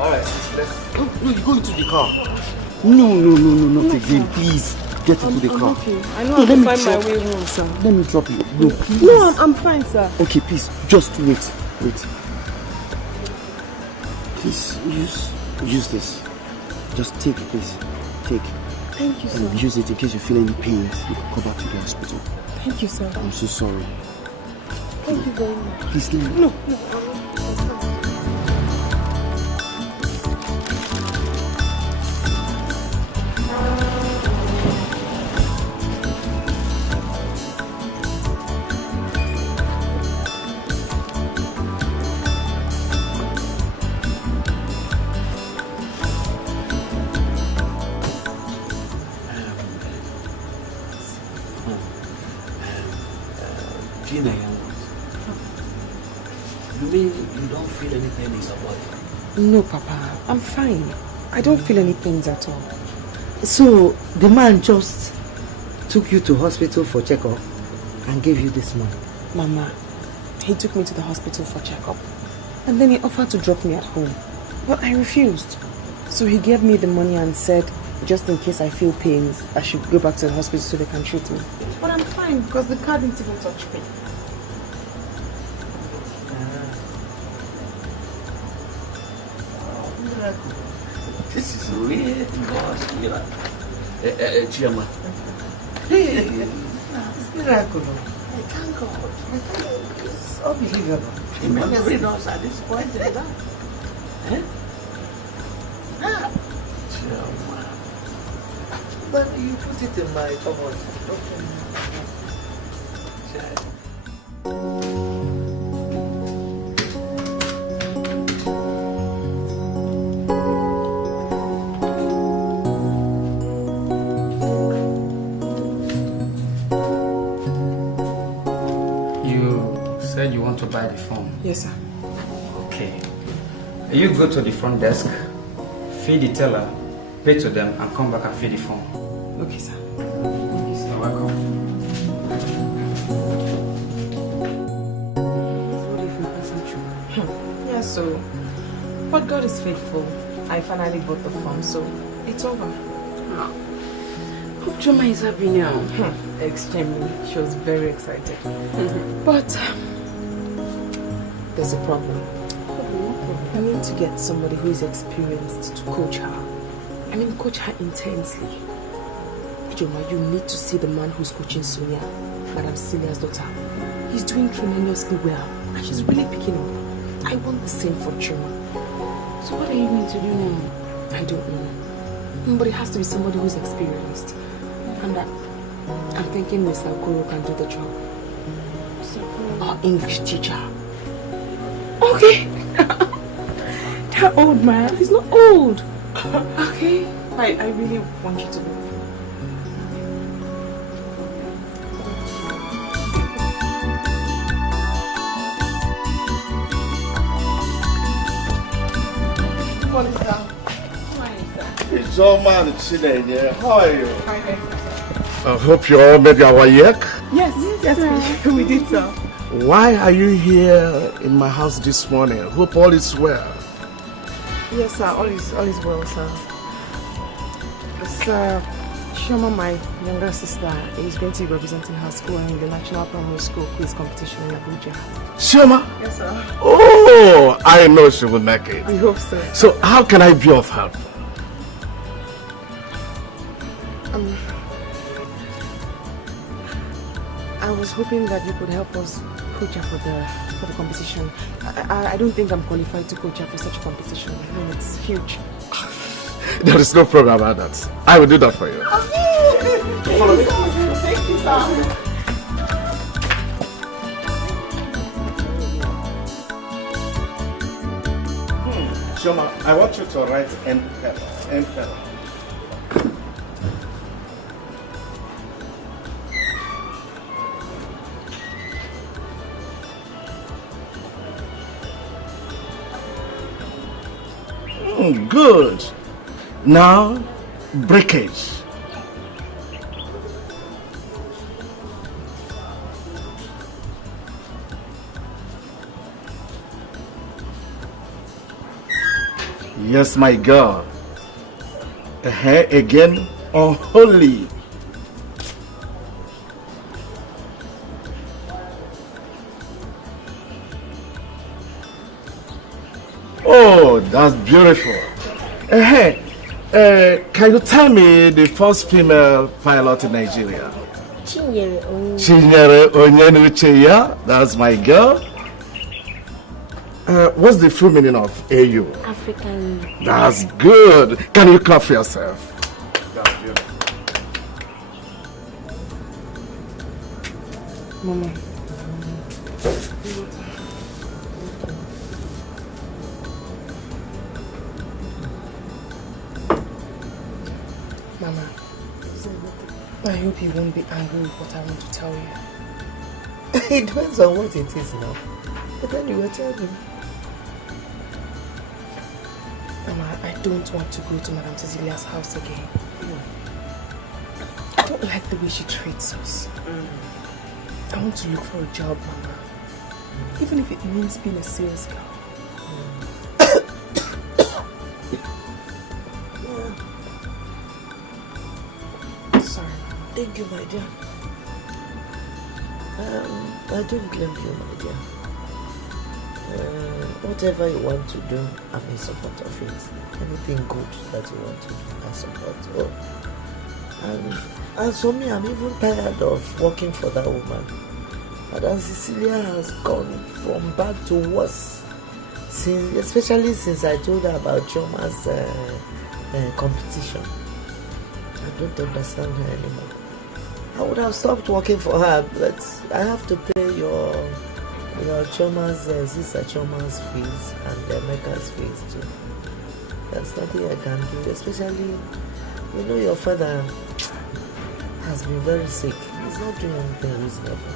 Alright, let's. No, you go into the car. No, not again. Please get into the car. Okay. I know how to find my way home, sir. Let me drop you. No, please. No, I'm fine, sir. Okay, please, just wait. Please, use this. Just take, please. Take. Thank you, sir. And use it in case you feel any pains. You can come back to the hospital. Thank you, sir. I'm so sorry. Thank you very much. Please let me. No. Gina, you mean you don't feel any pain in your body? No, Papa. I'm fine. I don't feel any pains at all. So, the man just took you to hospital for checkup and gave you this money? Mama, he took me to the hospital for checkup. And then he offered to drop me at home. But I refused. So he gave me the money and said, just in case I feel pains, I should go back to the hospital so they can treat me. But I'm fine because the car didn't even touch me. This is weird, boss. Chiama. It's miracle. I thank God. It's unbelievable. He married us at this point in time. Eh? Chiama. But you put it in my cupboard. Okay. You want to buy the phone? Yes, sir. Okay. You go to the front desk, feed the teller, pay to them, and come back and feed the phone. Okay, sir. You're welcome. Yeah, so, but God is faithful. I finally bought the phone, so it's over. Hope Choma is happy now. Extremely. She was very excited. But there's a problem. I need to get somebody who is experienced to coach her. I mean, coach her intensely. Joma, you need to see the man who's coaching Sonia, Madam Celia's daughter. He's doing tremendously well, and she's really picking up. I want the same for Choma. So what are you going to do now? I don't know. But it has to be somebody who's experienced. And I'm thinking Mr. Okoro can do the job. Our English teacher. Okay. That old man. He's not old. Okay. I really want you to know. It's all man today, yeah. How are you? I hope you all made your wayek. Yes, we did, sir. Why are you here in my house this morning? Hope all is well. Yes, sir. All is well, sir. Sir, Shoma, my younger sister, is going to be representing her school in the National Primary School quiz competition in Abuja. Shoma? Yes, sir. Oh, I know she will make it. I hope so. So how can I be of help? I was hoping that you could help us coach her for the competition. I don't think I'm qualified to coach her for such a competition. I mean, it's huge. There is no problem about that. I will do that for you. Follow me. Thank you, sir. Shoma, I want you to write emperor. Good. Now, breakage. Yes, my girl. The hair again, unholy. Oh, that's beautiful. Hey, can you tell me the first female pilot in Nigeria? Chinyere Onyenuche, that's my girl. What's the full meaning of AU? African. That's good. Can you clap for yourself? That's beautiful. Mama. Mama, I hope you won't be angry with what I want to tell you. It depends on what it is now. But then you will tell me. Mama, I don't want to go to Madam Cecilia's house again. I don't like the way she treats us. I want to look for a job, Mama. Even if it means being a sales girl. Thank you, my dear. I don't blame you, my dear. Whatever you want to do, I'm in support of it. Anything good that you want to do, I support. Oh. And as for me, I'm even tired of working for that woman. Madam Cecilia has gone from bad to worse, especially since I told her about Chioma's competition. I don't understand her anymore. I would have stopped working for her, but I have to pay your Chioma's, Sister Chioma's fees and Emeka's fees too. There's nothing I can do, especially, you know, your father has been very sick. He's not doing anything reasonable.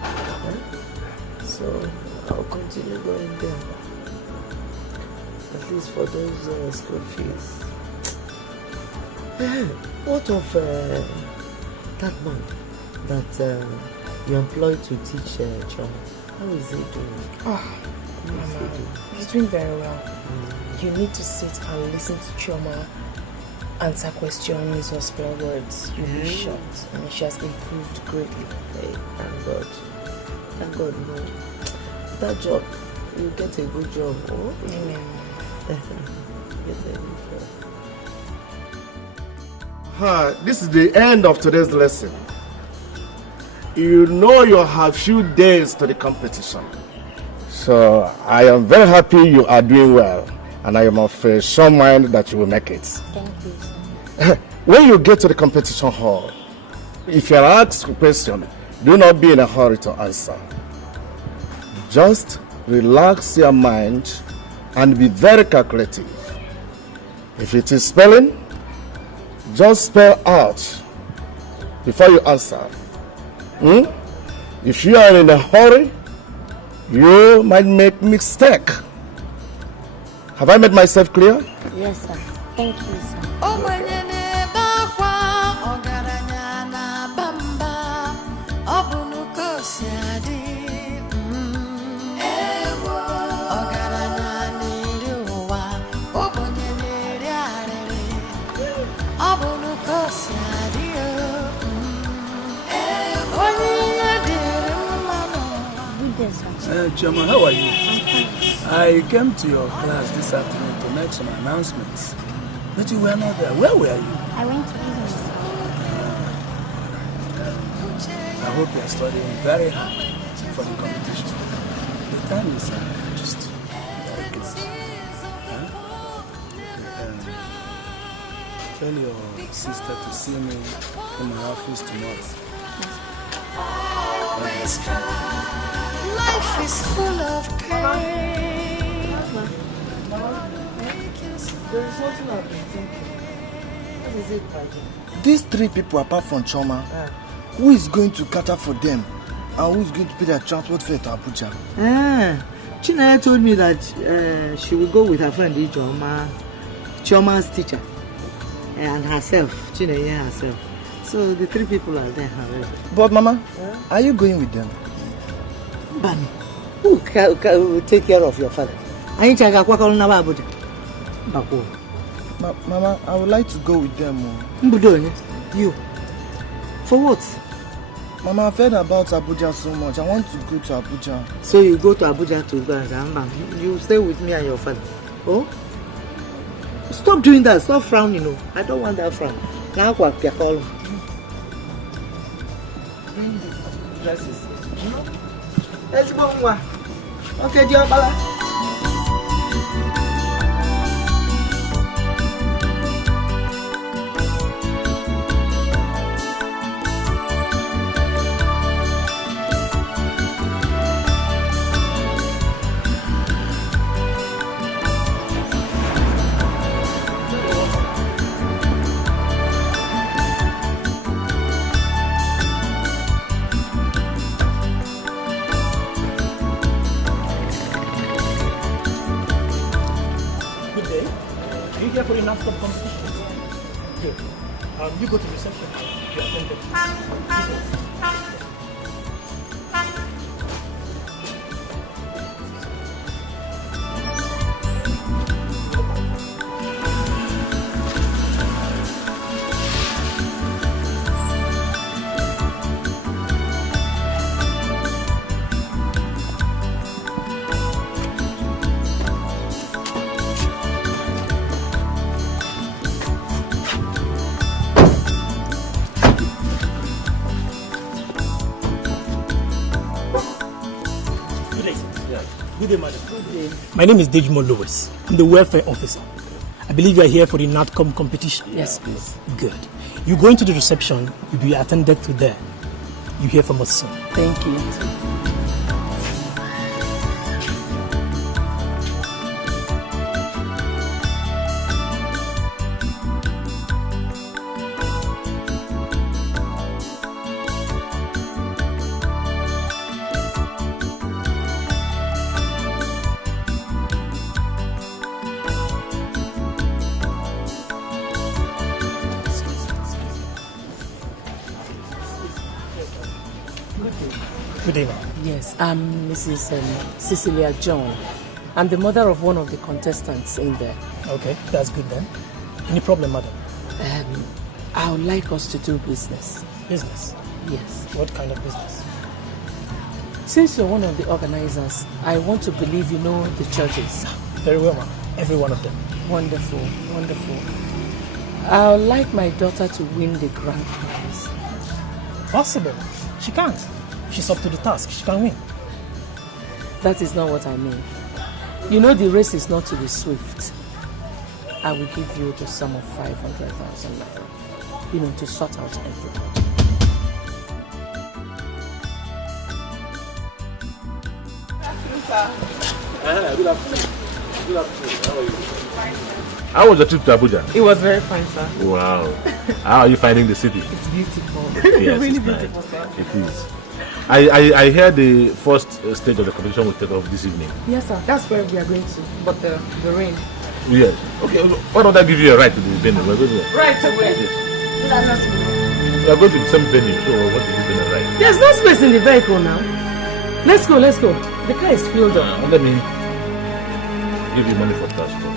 Huh? So I'll continue going there. At least for those school fees. What of that man that you employed to teach Chioma? How is he doing? Oh, Mama, he's doing very well. You need to sit and listen to Chioma answer questions or spell words. You'll be shocked. I mean, she has improved greatly. Hey, thank God. Thank God, no. That job, you get a good job. Oh? Amen. Get a good job. This is the end of today's lesson. You know you have few days to the competition. So I am very happy you are doing well. And I am of a sure mind that you will make it. Thank you, sir. When you get to the competition hall, if you are asked a question, do not be in a hurry to answer. Just relax your mind and be very calculative. If it is spelling, just spell out before you answer. If you are in a hurry, you might make mistake. Have I made myself clear? Yes, sir. Thank you, sir. Chioma, how are you? I came to your class this afternoon to make some announcements, but you were not there. Where were you? I went to business. I hope you are studying very hard for the competition. The time is just very close. Tell your sister to see me in my office tomorrow. Life is full of pain. There is something I've been thinking. What is it, Paji? These three people apart from Chioma, who is going to cater for them and who is going to pay their transport fare to Abuja? Chinaya told me that she will go with her friend Chioma's teacher and herself, Chinaya herself. So the three people are there already. But Mama, are you going with them? Bami, who will take care of your father? Mama, I would like to go with them. You? For what? Mama, I've heard about Abuja so much. I want to go to Abuja. So you go to Abuja to go. You stay with me and your father. Oh? Stop doing that. Stop frowning. No. I don't want that frown. Now what? Bring the dresses. Let's go. Okay, Diabala. For a non-stop competition. Good. You go to reception. You attend it. Good day, madam. Good day. My name is Dejimo Lewis. I'm the welfare officer. I believe you are here for the NATCOM competition. Yes, please. Good. You go into the reception, you'll be attended to there. You hear from us soon. Thank you. Good day, ma'am. Yes, I'm Mrs. Cecilia John. I'm the mother of one of the contestants in there. Okay, that's good then. Any problem, madam? I would like us to do business. Business? Yes. What kind of business? Since you're one of the organizers, I want to believe you know the judges. Very well, ma'am. Every one of them. Wonderful, wonderful. I would like my daughter to win the grand prize. Possible. She can't. She's up to the task. She can win. That is not what I mean. You know the race is not to the swift. I will give you the sum of 500,000 naira. You know, to sort out everything. Good afternoon. Good afternoon. How are you? How was the trip to Abuja? It was very fine, sir. Wow. How are you finding the city? It's beautiful. Yes, really it's beautiful, nice. sir. It is. I hear the first stage of the competition will take off this evening. Yes, sir. That's where we are going to. But the rain. Yes. Okay. Why don't I give you a ride to the venue? We're going there. Right away. Yes. We are going to the same venue, so what is it going to ride? There's no space in the vehicle now. Let's go, let's go. The car is filled up. Let me give you money for transport.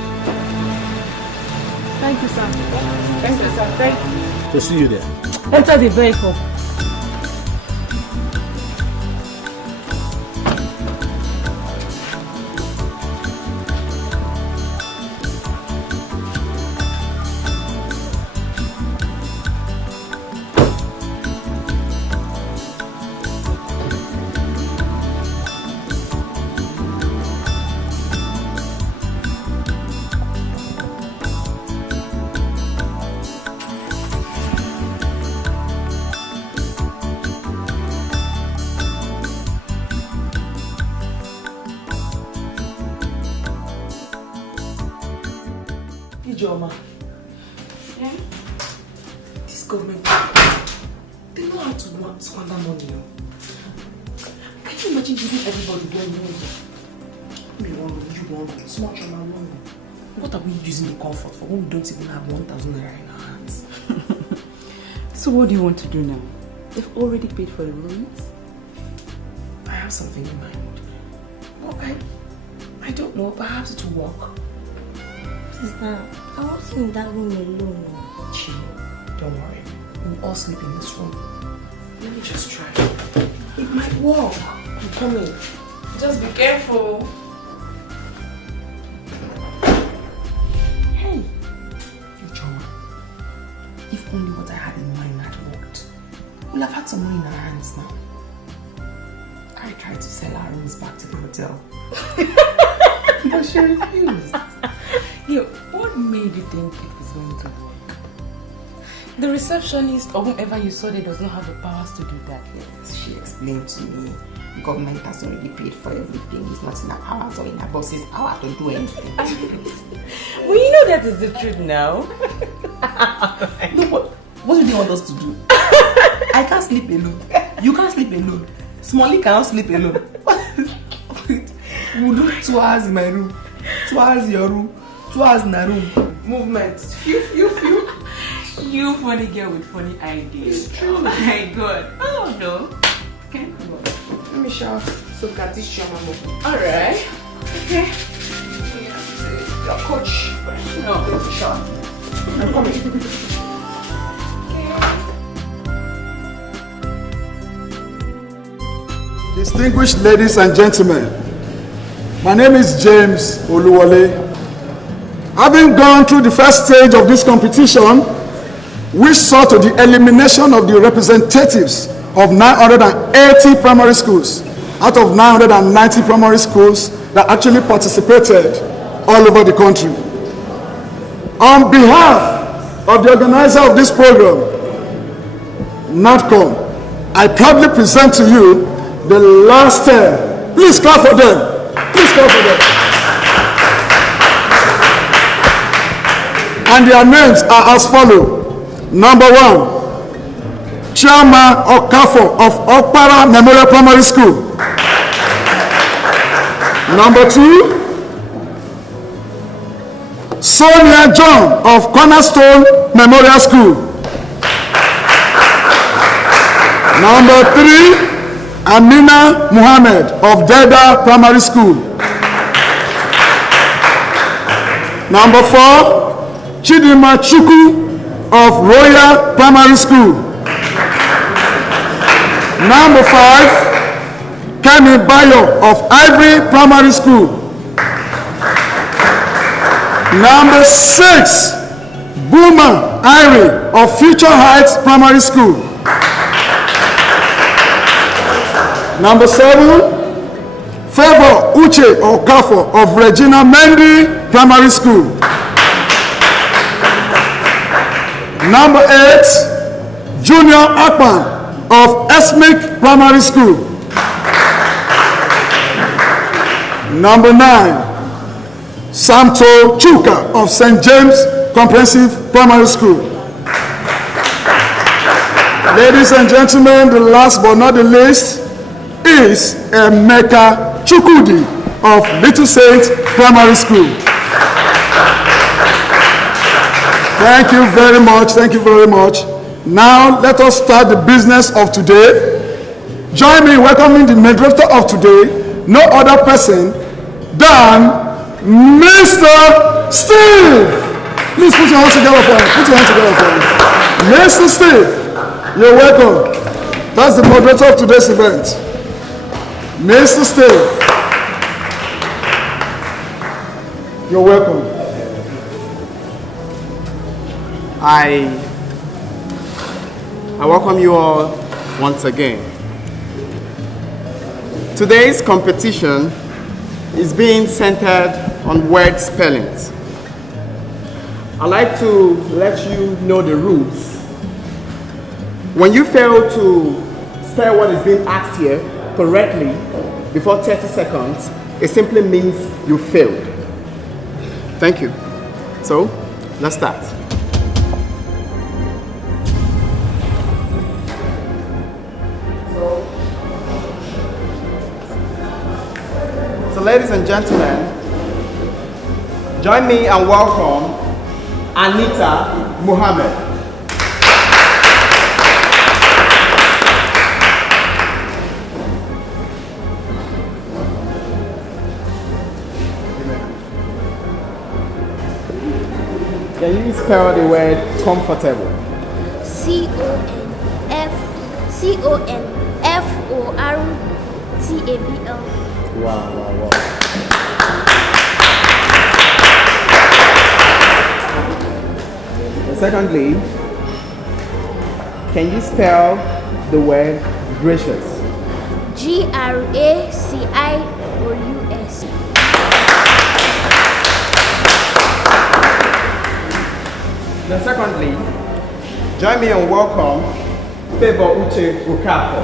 Thank you, sir. Thank you, sir. Thank you. So see you there. Enter the vehicle. Ijoma. Yeah? This government, they know how to squander money. Can you imagine giving everybody 1 million? Me 1 million, you 1 million, small chama 1 million. What are we using the comfort for when we don't even have 1,000 naira in our hands? So what do you want to do now? They've already paid for the rooms. I have something in mind. Well, I don't know, perhaps it will work. Sister, I won't sleep in that room alone. Chill, don't worry. We'll all sleep in this room. Let me just try. It might work. I'm coming. Just be careful. Hey, Ijoma. If only what I had in mind had worked, we'll have had some money in our hands now. I tried to sell our rooms back to the hotel. But she refused. Yo, what made you think it was going to work? The receptionist or whomever you saw there does not have the powers to do that. Yes, she explained to me. The government has already paid for everything. It's not in our powers or in our boss's power to do anything. Well, you know that is the truth now. No, what do you want us to do? I can't sleep alone. You can't sleep alone. Smalley cannot sleep alone. We'll do 2 hours in my room, 2 hours in your room, 2 hours in our room. Movement. You funny girl with funny ideas. It's true. Oh my god. Oh no. Okay. Let me shower so we can teach your mama. Alright. Okay. Your coach. No. Let me shower. I'm coming. Distinguished ladies and gentlemen, my name is James Oluwole. Having gone through the first stage of this competition, which saw to the elimination of the representatives of 980 primary schools out of 990 primary schools that actually participated all over the country. On behalf of the organizer of this program, NATCOM, I proudly present to you the last 10. Please clap for them. Please clap for them. And their names are as follows. Number 1, Chairman Okafo of Okpara Memorial Primary School. Number 2, Sonia John of Cornerstone Memorial School. Number 3, Amina Muhammad of Deda Primary School. Number 4, Chidima Chuku of Royal Primary School. Number 5, Kemi Bayo of Ivory Primary School. Number 6, Buma Irie of Future Heights Primary School. Number 7, Favor Uche Okafo of Regina Mendy Primary School. Number 8, Junior Akpan of Esmic Primary School. Number 9, Samto Chuka of St. James Comprehensive Primary School. Ladies and gentlemen, the last but not the least is Emeka Chukudi of Little Saint Primary School. Thank you very much. Thank you very much. Now let us start the business of today. Join me in welcoming the moderator of today, no other person than Mr. Steve. Please put your hands together for him. Put your hands together for him. Mr. Steve, you're welcome. That's the moderator of today's event. Mr. Steve, you're welcome. I welcome you all once again. Today's competition is being centered on word spellings. I'd like to let you know the rules. When you fail to spell what is being asked here correctly before 30 seconds, it simply means you failed. Thank you. So, let's start. So, ladies and gentlemen, join me and welcome Anita Muhammad. Can you spell the word comfortable? C-O-N-F-O-R-T-A-B-L. Wow, wow, wow. And secondly, can you spell the word gracious? G-R-A-C-I-O-U-S. Then secondly, join me and welcome Favor Uche Okafo.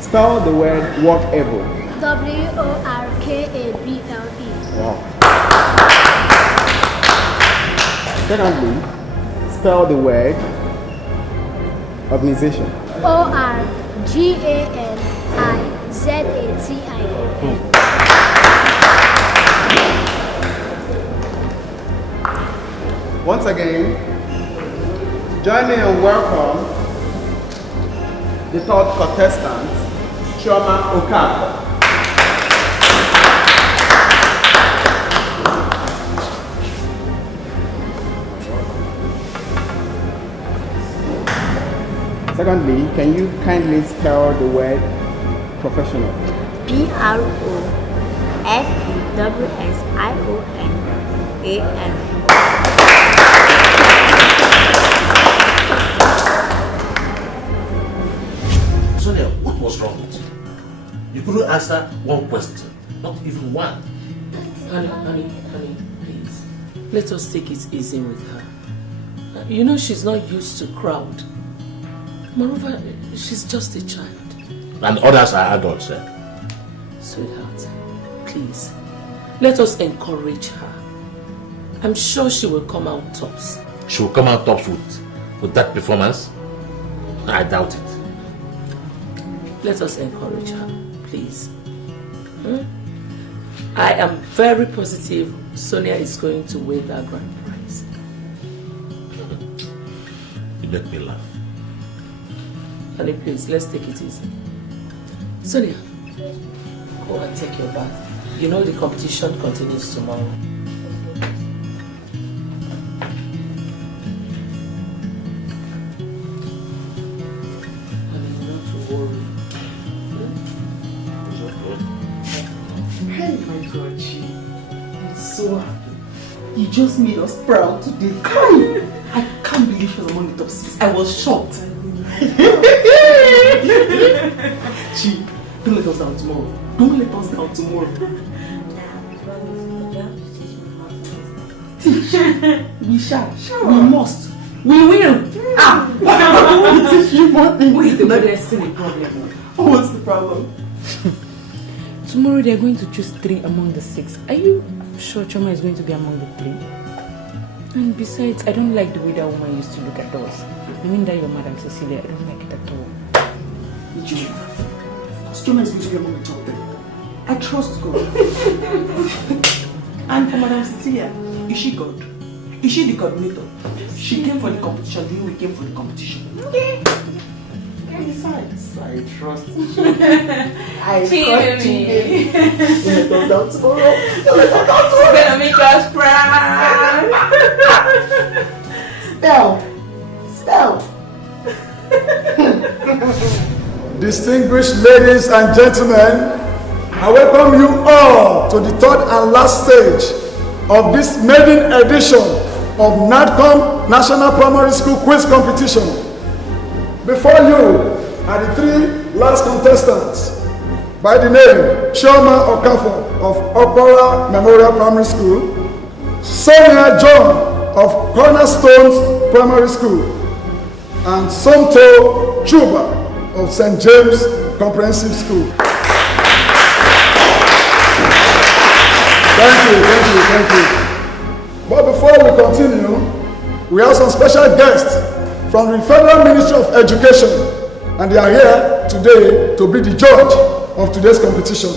Spell the word workable. W-O-R-K-A-B-L-E. Wow. Secondly, spell the word organization. O-R-G-A-N-I-Z-A-T-I-O-N. Once again, join me and welcome the third contestant, Chioma Okafor. Secondly, can you kindly spell the word professional? P-R-O-F-E-W-S-I-O-N. A-N. Sonia, what was wrong with you? You couldn't answer one question, not even one. Honey, please. Let us take it easy with her. You know she's not used to crowd. Moreover, she's just a child. And others are adults, eh? Sweetheart, please, let us encourage her. I'm sure she will come out tops. She will come out tops with that performance? I doubt it. Let us encourage her, please. I am very positive Sonia is going to win that grand prize. You make me laugh. Honey, please, let's take it easy. Sonia, go and take your bath. You know the competition continues tomorrow. Honey, not to worry. Hey, my God, Chi. I'm so happy. You just made us proud today. I can't believe she was among the top 6. I was shocked. Chi, don't let us down tomorrow. Don't let us down tomorrow. Teach. We shall. We must. We will. We'll teach you more things. Wait, the destiny problem. What's the problem? Tomorrow they're going to choose 3 among the 6. Are you sure Choma is going to be among the 3? And besides, I don't like the way that woman used to look at us. I mean that you're Madam Cecilia, I don't like it at all. Did you? Because Choma is going to be among the top 3. I trust God. And for Madam Cecilia, is she God? Is she the coordinator? She came for the competition, then we came for the competition. Okay. And besides, I trust you. I trust you, baby. Let us down tomorrow. Let us down tomorrow. Gonna make us proud. Spell. Distinguished ladies and gentlemen, I welcome you all to the 3rd and last stage of this maiden edition of NADCOM National Primary School Quiz Competition. Before you are the 3 last contestants by the name Chioma Okafor of Okpara Memorial Primary School, Sonia John of Cornerstones Primary School, and Somto Chuba of St. James Comprehensive School. Thank you. But before we continue, we have some special guests from the Federal Ministry of Education, and they are here today to be the judge of today's competition.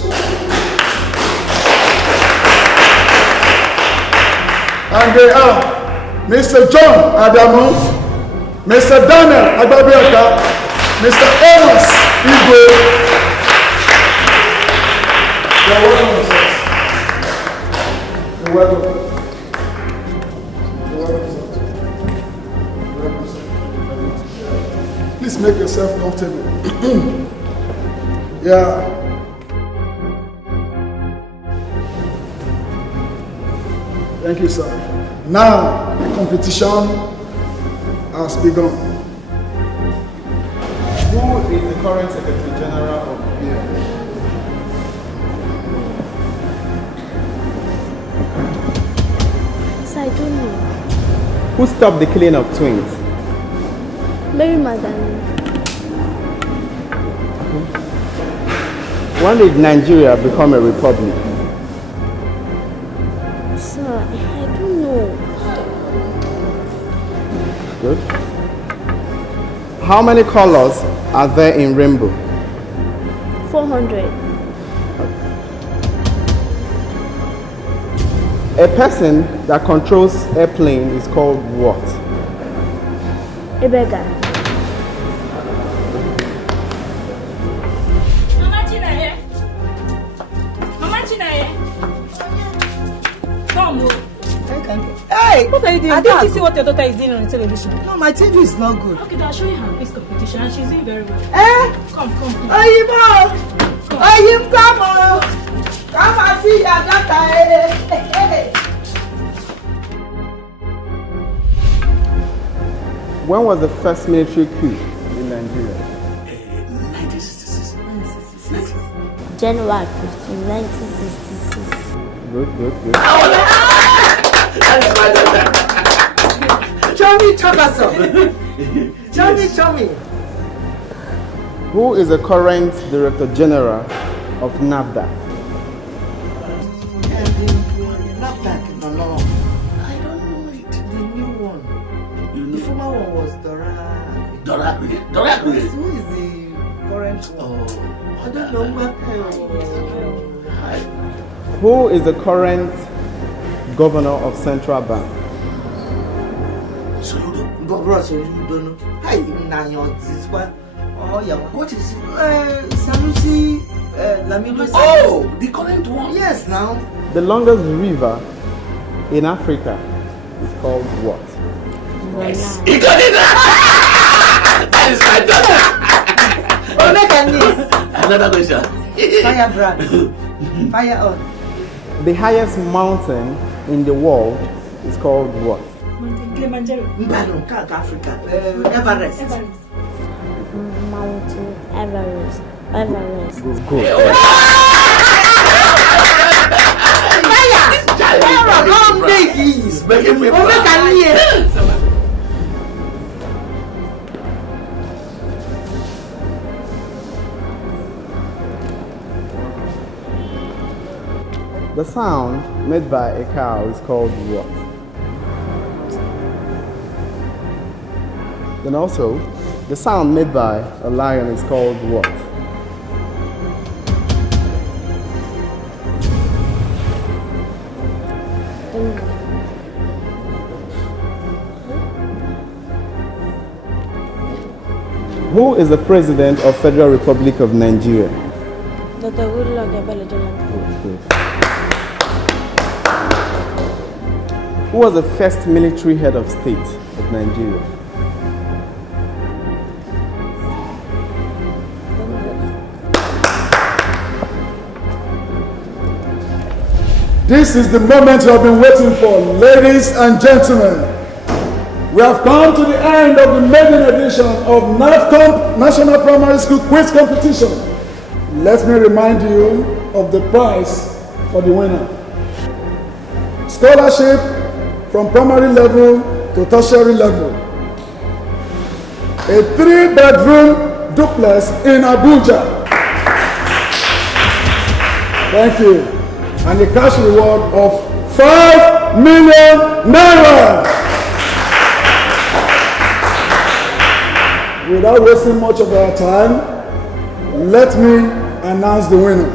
And they are Mr. John Adamo, Mr. Daniel Agbabiaka, Mr. Amos Igwe. You're welcome, sir. You're welcome. Please make yourself comfortable. Yeah. Thank you, sir. Now, the competition has begun. Who is the current Secretary General of BIA? So I don't know. Who stopped the killing of twins? Mary Magdalene. When did Nigeria become a republic? Sir, I don't know. Good. How many colors are there in rainbow? 400. A person that controls airplane is called what? A beggar. Hey! What are you doing? Adab. Didn't you see what your daughter is doing on the television? No, my TV is not good. Okay, I'll show you her quiz competition and she's doing very well. Come. Oyinbo! Oyinbo, come on! Come and see your daughter. When was the first military coup in Nigeria? 1966. January 15, 1966. Good. Chommy Chakaso. Chommy. Who is the current Director General of NAFDAC? NAFDAC, no. I don't know it. The new one. The former one was Dora. Dora. Who is the current one? I don't know. Who is the current Governor of Central Bank? Bro, so you don't know. Hi, what is it? Sanusi Lamido. Oh, the current one. Yes, now. The longest river in Africa is called what? Yes. He got it! That is my daughter! Another question. Fire brand. Fire on. The highest mountain in the world is called what? Kilimanjaro. Africa. Everest. Mountain Everest. Good. He's making me The sound made by a cow is called what? Then also, the sound made by a lion is called what? Who is the President of Federal Republic of Nigeria? Dr. Goodluck Ebele Jonathan. Who was the first military head of state of Nigeria? This is the moment you have been waiting for, ladies and gentlemen. We have come to the end of the maiden edition of NAFCOMP National Primary School Quiz Competition. Let me remind you of the prize for the winner. Scholarship from primary level to tertiary level. A 3-bedroom duplex in Abuja. Thank you. And a cash reward of 5 million naira. Without wasting much of our time, let me announce the winner.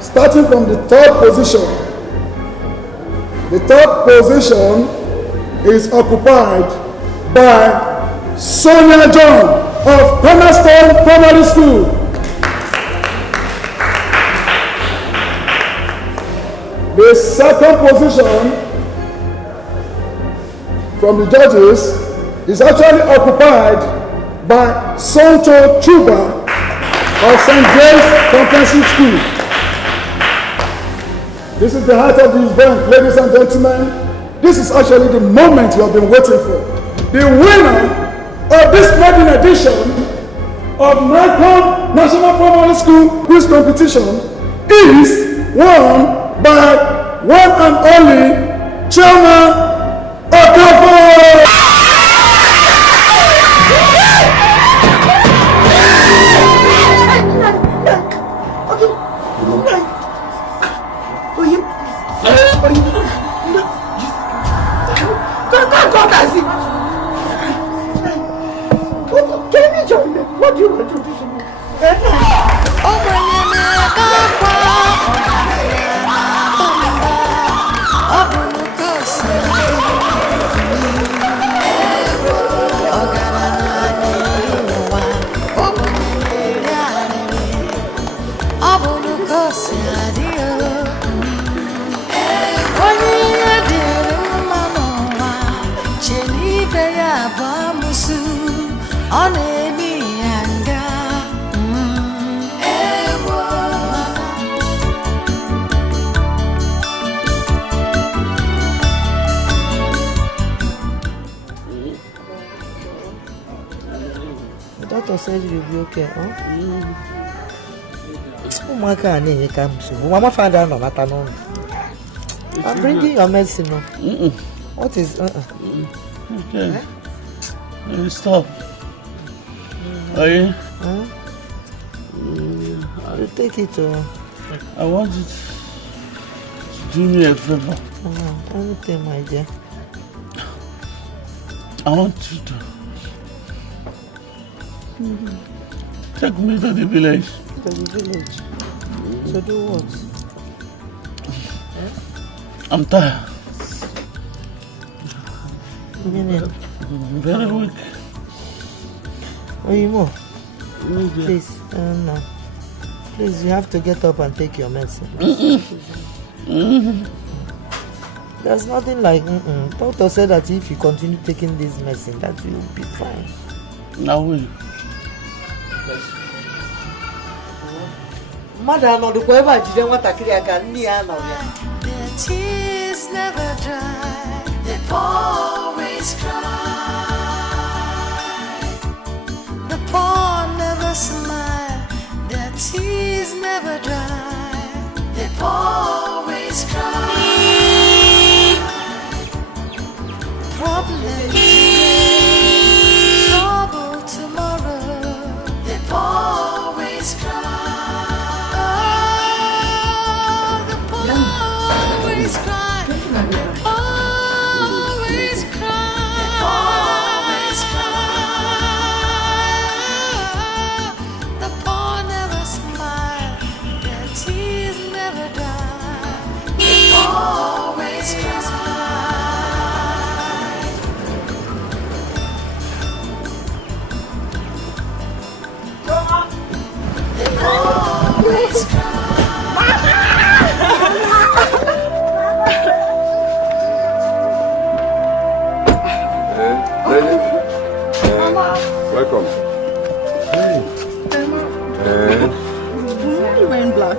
Starting from the third position. The third position is occupied by Sonia John of Cornerstone Primary School. The second position from the judges is actually occupied by Santo Chuba of St. James Comprehensive School. This is the height of the event, ladies and gentlemen. This is actually the moment you have been waiting for. The winner of this maiden edition of NAFCOMP National Primary School Quiz Competition is won by one and only Chairman Okafo. What do you want to do? Doctor said you'll be okay, huh? Oh my God, Mama found out no matter no. I'm bringing your medicine now. What is Okay. Stop. Are you? You take it I want you to do me a favor. Anything, my dear. I want you to take me to the village. To the village? To do what? I'm tired. Meaning? Very weak. Oyimo, please, no. Please, you have to get up and take your medicine. There's nothing like Doctor said that if you continue taking this medicine, that you will be fine. I will. Mother, no, the whoever didn't want to kill Their tears never dry. They always cry. The poor never smile. Their tears never dry. They always cry. Problem today, trouble tomorrow. They always cry. The poor always cry. Always cry. Always cry. The poor never smile. Their tears never die. They always cry. Always Welcome. Why are you wearing black?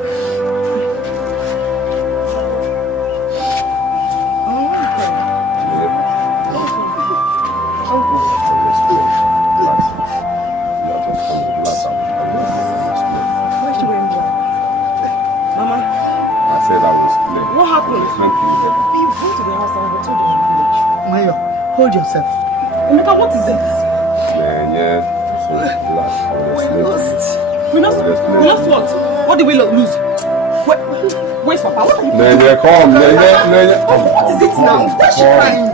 What happened? You went to the house and I told you to village. Mayo, hold yourself. Emeka, what is it? We lost what? What did we lose? Where's Papa? What are you doing? Come. What is it now? Why is she crying?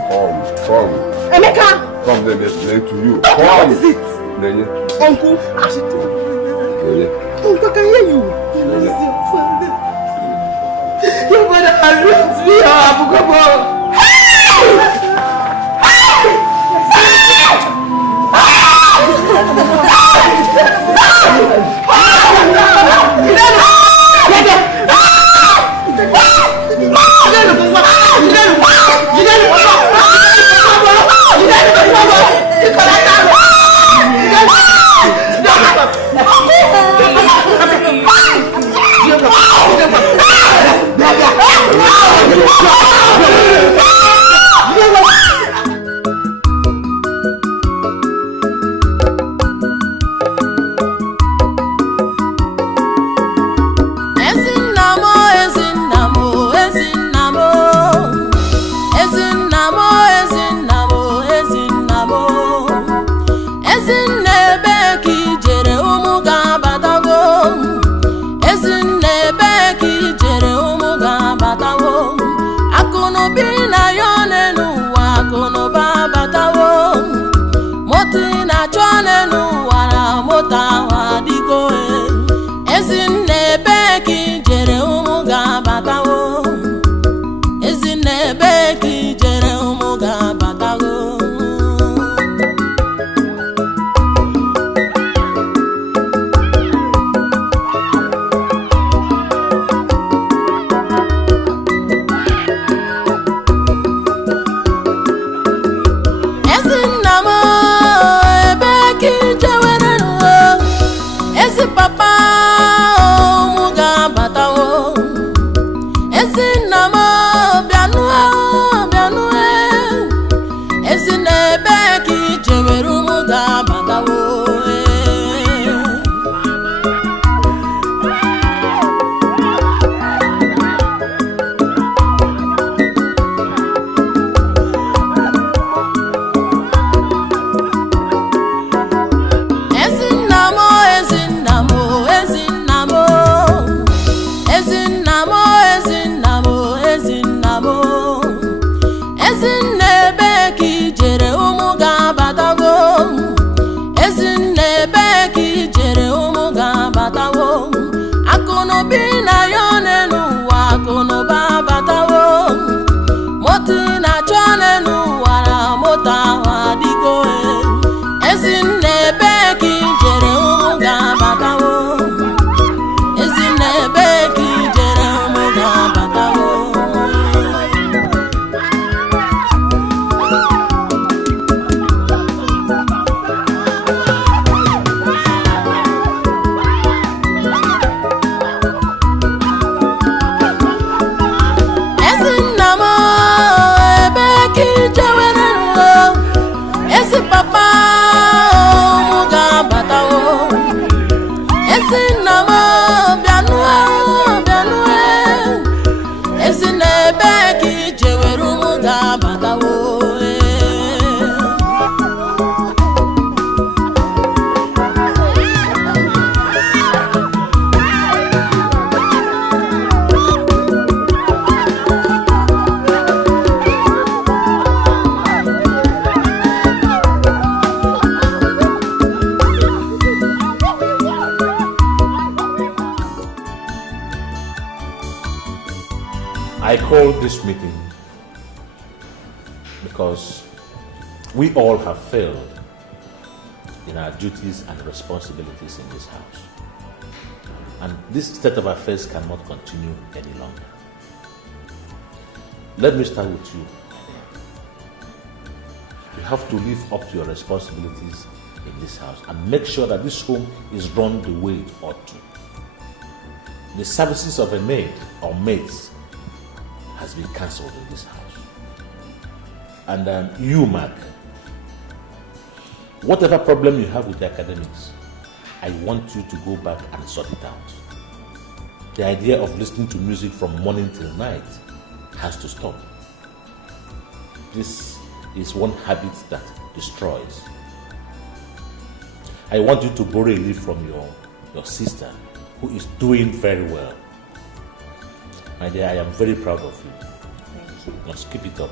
Come. Emeka! Come, let me explain to you. What is it? Uncle? Uncle, I can hear you. Your father has left me, Abukobo. I called this meeting because we all have failed in our duties and responsibilities in this house. And this state of affairs cannot continue any longer. Let me start with you. You have to live up to your responsibilities in this house and make sure that this home is run the way it ought to. The services of a maid or maids has been cancelled in this house. And you, Mark, whatever problem you have with the academics, I want you to go back and sort it out. The idea of listening to music from morning till night has to stop. This is one habit that destroys. I want you to borrow a leaf from your sister, who is doing very well. My dear, I am very proud of you. Thank you. Let's keep it up.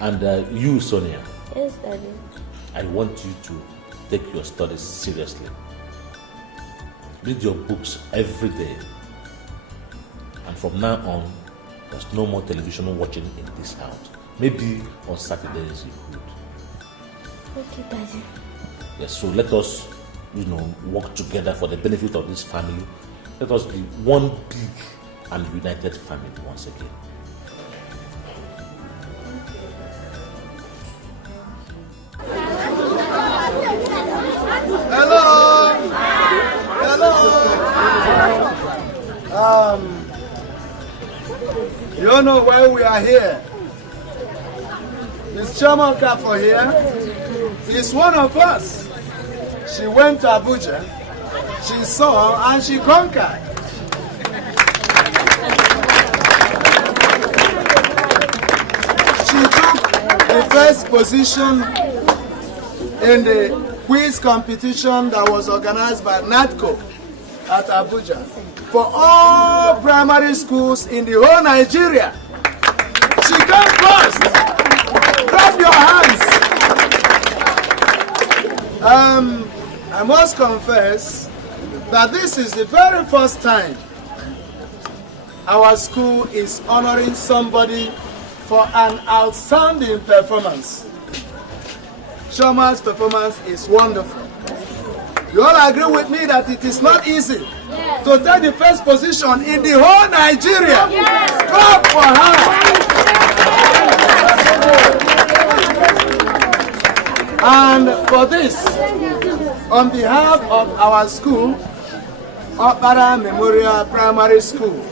And you, Sonia. Yes, Daddy. I want you to take your studies seriously. Read your books every day. And from now on, there's no more television watching in this house. Maybe on Saturdays you could. Okay, Daddy. Yes, so let us, work together for the benefit of this family. Let us be one big and united family once again. Hello. You know why we are here? Miss Chiamaka for here is one of us. She went to Abuja, she saw and she conquered. She took the first position in the quiz competition that was organized by NATCO at Abuja for all primary schools in the whole Nigeria. She came first. Clap your hands. I must confess that this is the very first time our school is honoring somebody for an outstanding performance. Shoma's performance is wonderful. You all agree with me that it is not easy to take the first position in the whole Nigeria. Clap for her. And for this, on behalf of our school, Opara Memorial Primary School,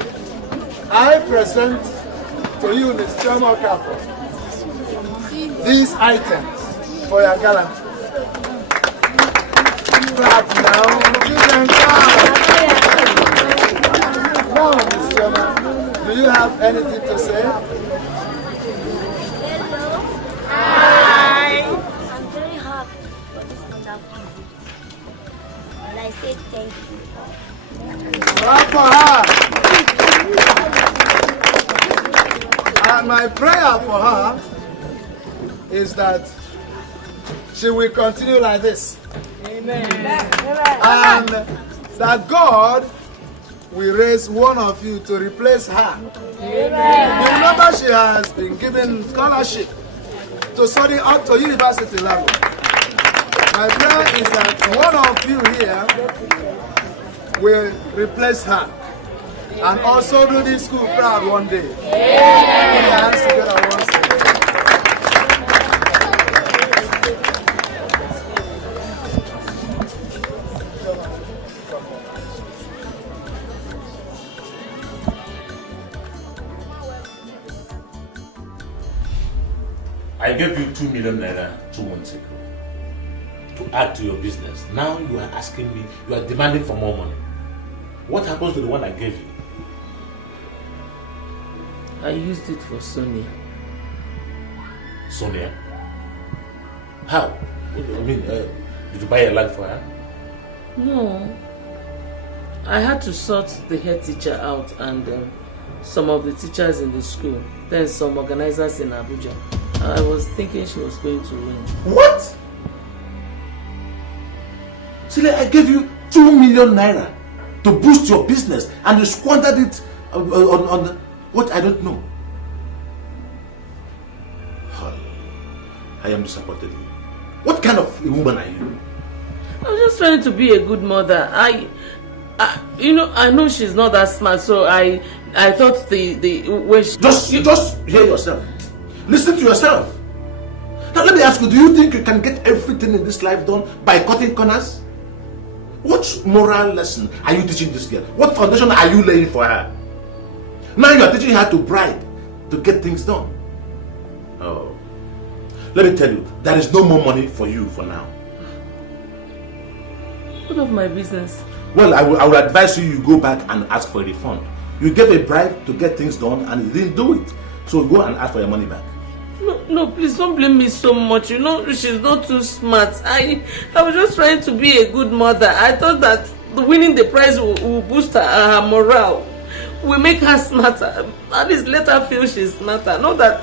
I present to you, Ms. Chiamaka, these items for your gallantry. Clap now. You can clap. Now, Ms. Chiamaka, do you have anything to say? Hello. Hi. I'm very happy for this wonderful gift. And I say thank you. Clap for her. And my prayer for her is that she will continue like this. Amen. And that God will raise one of you to replace her. Amen. You remember she has been given scholarship to study up to university level. My prayer is that one of you here will replace her and also do this school proud one day. Put your hands together once again. I gave you 2 million naira 2 months ago to add to your business. Now you are asking me, you are demanding for more money. What happens to the one I gave you? I used it for Sonia. Sonia? How? I mean, did you buy a land for her? No. I had to sort the head teacher out and some of the teachers in the school. Then some organizers in Abuja. I was thinking she was going to win. What? Sile, I gave you 2 million naira to boost your business and you squandered it on what I don't know. I am disappointed in you. What kind of a woman are you? I was just trying to be a good mother. I know she's not that smart, so I thought when she... Just hear yourself. Listen to yourself. Now let me ask you, do you think you can get everything in this life done by cutting corners? What moral lesson are you teaching this girl? What foundation are you laying for her? Now you are teaching her to bribe to get things done. Oh. Let me tell you, there is no more money for you for now. What of my business? Well, I will advise you go back and ask for a refund. You gave a bribe to get things done and you didn't do it. So go and ask for your money back. No, please don't blame me so much. You know, she's not too smart. I was just trying to be a good mother. I thought that winning the prize will boost her morale. Will make her smarter. At least let her feel she's smarter. Not that...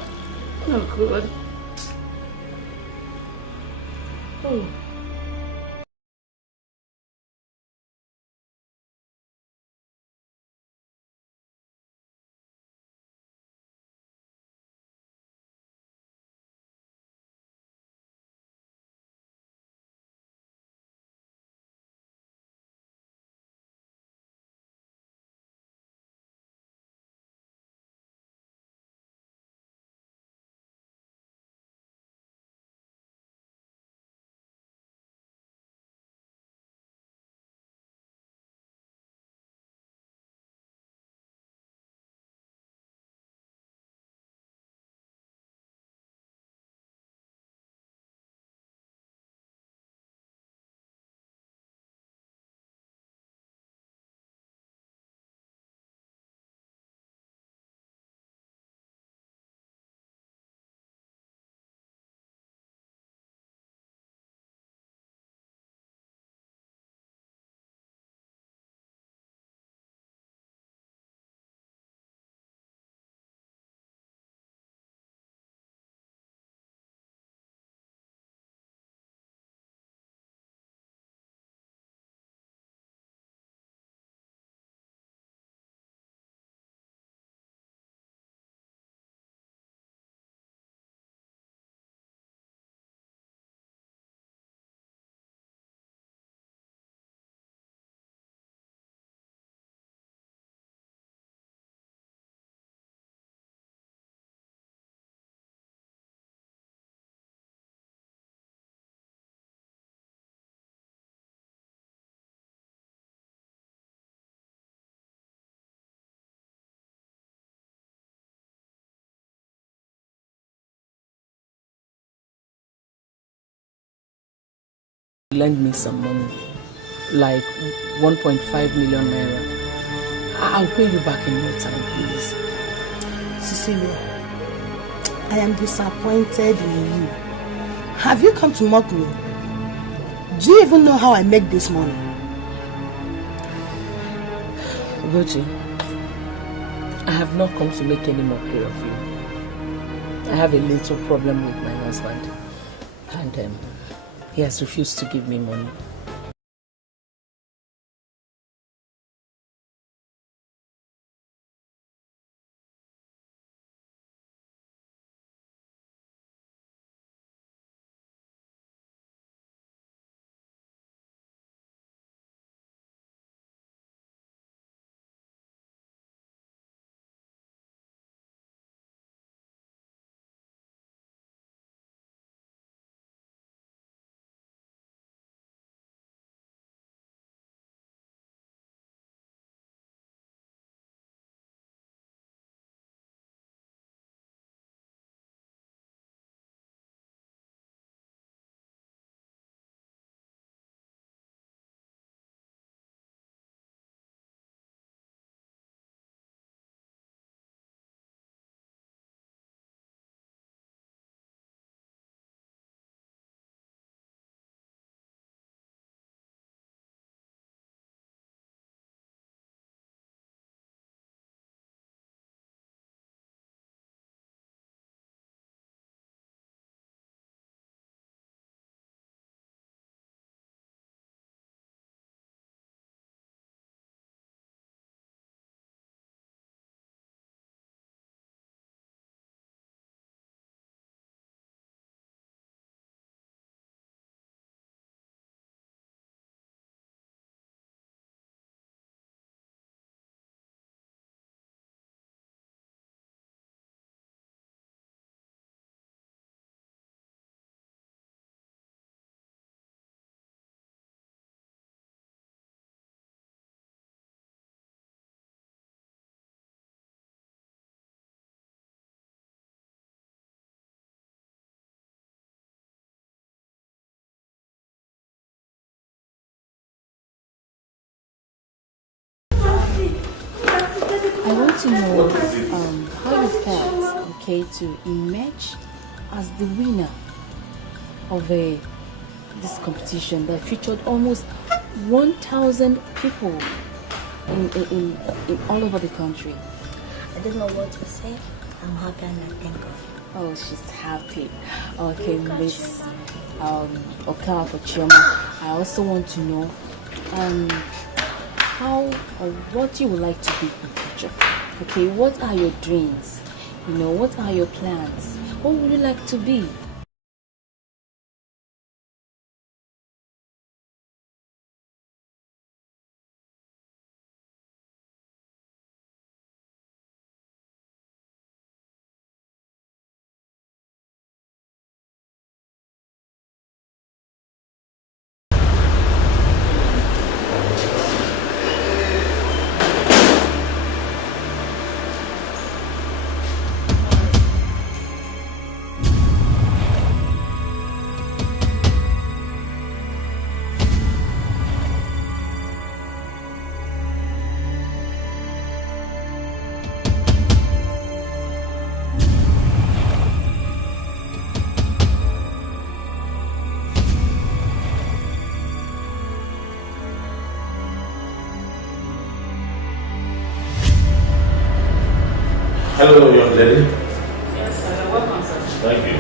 Oh, God. Oh. Lend me some money, like 1.5 million naira. I'll pay you back in no time, please. Cecilia, I am disappointed in you. Have you come to mock me? Do you even know how I make this money? Goji, I have not come to make any mockery of you. I have a little problem with my husband, and he has refused to give me money. want to know how you felt, okay, to emerge as the winner of this competition that featured almost 1,000 people in all over the country. I don't know what to say. I'm happy and I thank God. Oh, she's happy. Okay, Miss Okawa for Chioma, I also want to know how or what you would like to be in the future. Okay, what are your dreams? You know, what are your plans? What would you like to be? Hello, young lady. Yes, sir. Welcome, sir. Thank you.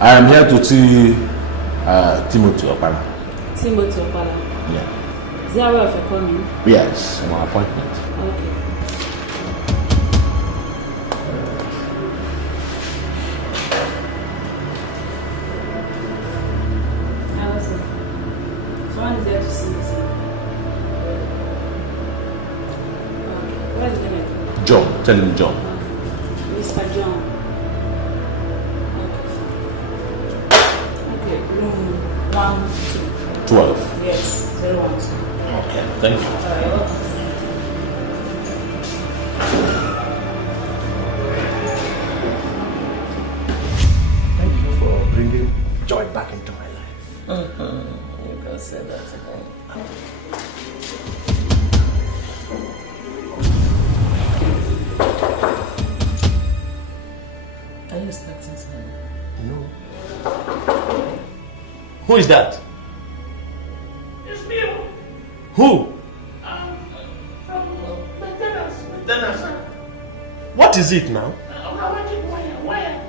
I am here to see Timothy Opala. Timothy Opala. Yeah. Is that where you're coming? Yes, my appointment. Okay. Someone is there to see you, sir. Okay. What is the name? John, tell him John. Mr. John. Okay, room 1, 2. 12. Yes, 012. Okay, thank you. Thank you for bringing joy back into my life. You can say that again. Are you expecting someone? No. Who is that? It's me. Who? Maintenance. What is it now? I want you wire.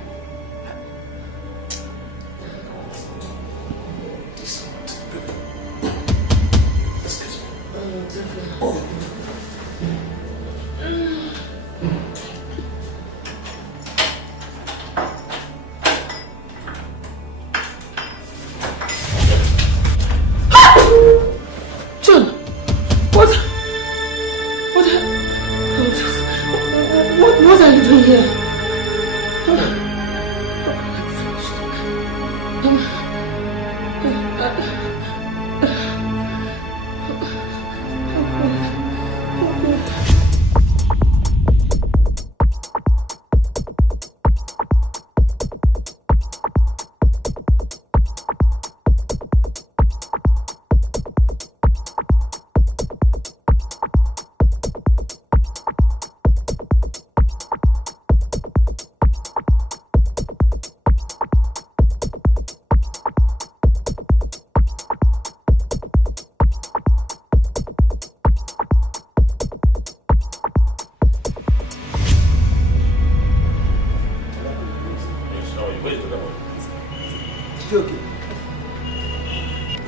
John, what are you doing here?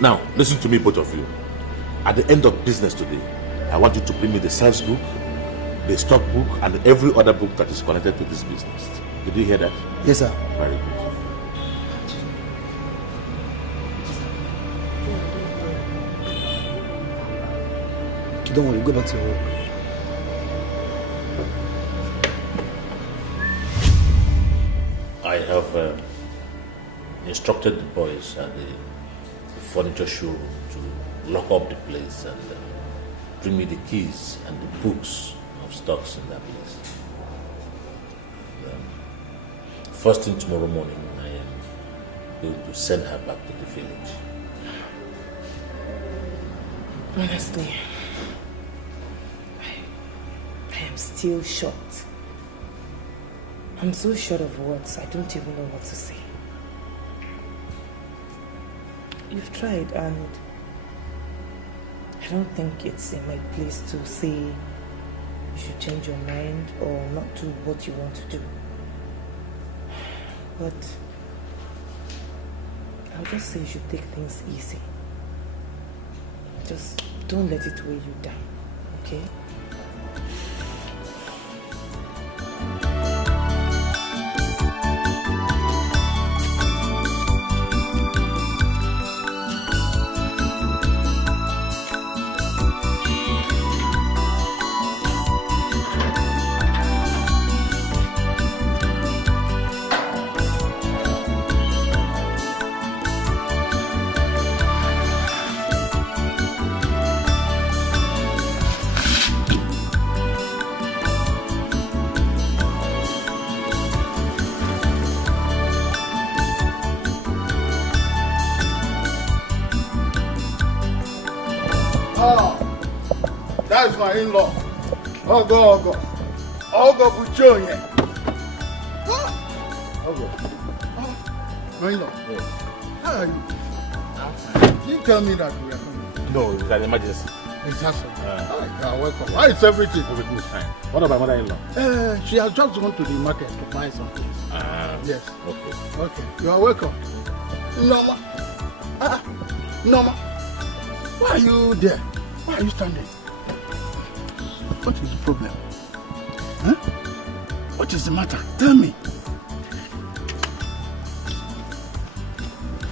Now, listen to me, both of you. At the end of business today, I want you to bring me the sales book, the stock book, and every other book that is connected to this business. Did you hear that? Yes, sir. Very good. Don't worry, go back to your work. I have instructed the boys at the furniture showroom to lock up the place and bring me the keys and the books of stocks in that place. First thing tomorrow morning, I am going to send her back to the village. Honestly, I am I'm still shocked. I'm so short of words, I don't even know what to say. You've tried, and I don't think it's in my place to say you should change your mind or not do what you want to do. But I'll just say you should take things easy. Just don't let it weigh you down, okay? That is my in-law. Ogo Buchonye. My in-law. Yes. How are you? Did you tell me that we are coming? No, it's an emergency. Exactly. You are welcome. How is everything? Everything is fine. What about mother-in-law? She has just gone to the market to buy some things. Yes. Okay. Okay. You are welcome. Norma. Norma. Why are you there? Why are you standing? What is the problem? Huh? What is the matter? Tell me.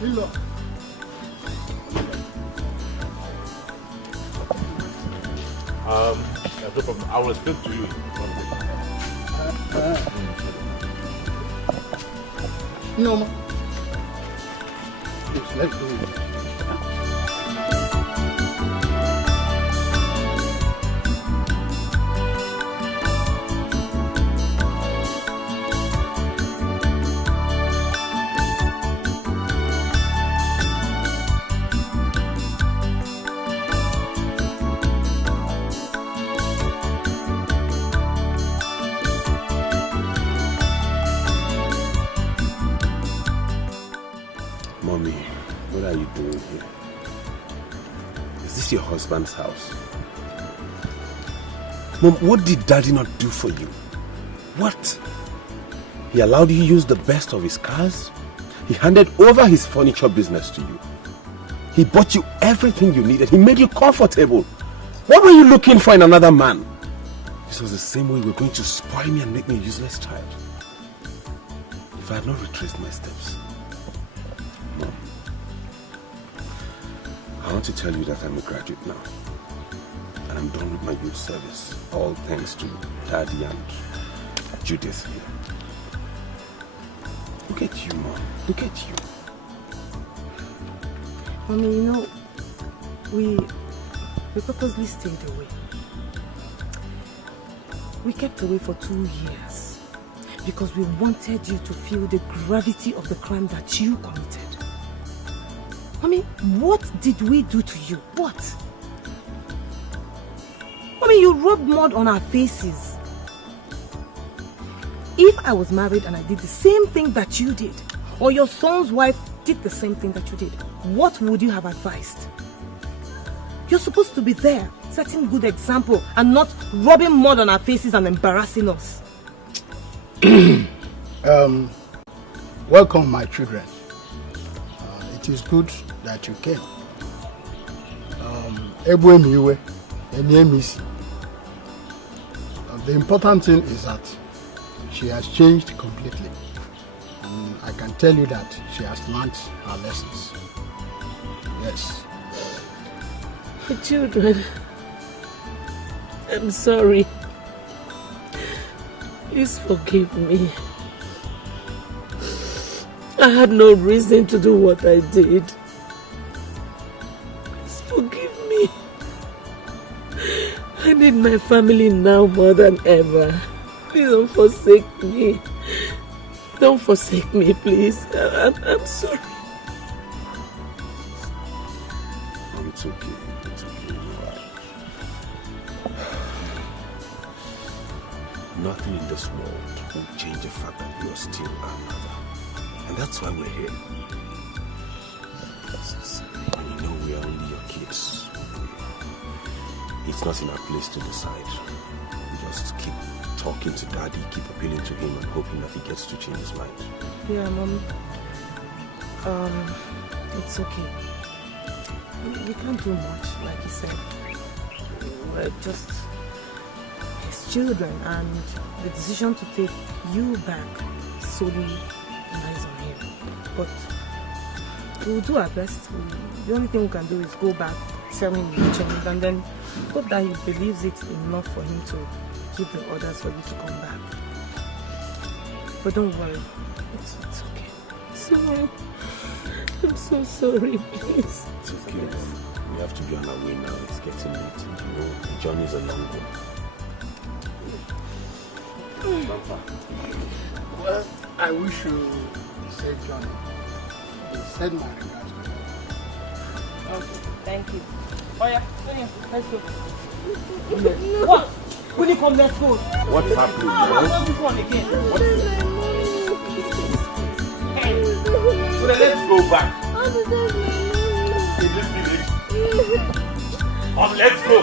Hello. No problem. I will speak to you. No. Please, let's do it. Mommy, what are you doing here? Is this your husband's house? Mom, what did Daddy not do for you? What? He allowed you to use the best of his cars? He handed over his furniture business to you. He bought you everything you needed. He made you comfortable. What were you looking for in another man? This was the same way you were going to spoil me and make me a useless child. If I had not retraced my steps. Mom, I want to tell you that I'm a graduate now. And I'm done with my youth service. All thanks to Daddy and Judith here. Look at you, Mom. Look at you. Mommy, you know, we purposely stayed away. We kept away for 2 years because we wanted you to feel the gravity of the crime that you committed. Mommy, what did we do to you? What? Mommy, you rubbed mud on our faces. If I was married and I did the same thing that you did, or your son's wife did the same thing that you did, what would you have advised? You're supposed to be there, setting good example, and not rubbing mud on our faces and embarrassing us. Welcome, my children. It is good that you came. The important thing is that she has changed completely. And I can tell you that she has learned her lessons. Yes. My children, I'm sorry. Please forgive me. I had no reason to do what I did. Please forgive me. I need my family now more than ever. Please don't forsake me. Don't forsake me, please. I'm sorry. It's okay. It's okay. nothing in this world will change the fact that you are still our mother. And that's why we're here. And you know we are only your kids. It's not in our place to decide. We just keep talking to Daddy, keep appealing to him and hoping that he gets to change his mind. Yeah, Mom. It's okay. We can't do much, like you said. We're just his children, and the decision to take you back solely lies on him. But we'll do our best. The only thing we can do is go back, tell him you changed, and then hope that he believes it enough for him to give the orders for you to come back. But don't worry, it's okay. Sorry. I'm so sorry, please. It's okay. We have to be on our way now. It's getting late. You know, the journey is a long one. Well, I wish you a safe journey. Send my regards to you. Okay, thank you. Oh yeah, let's go. What? Will you come, let's go? What's happening? What's this one again? Hey. So then let's go back. In this village. Let's go.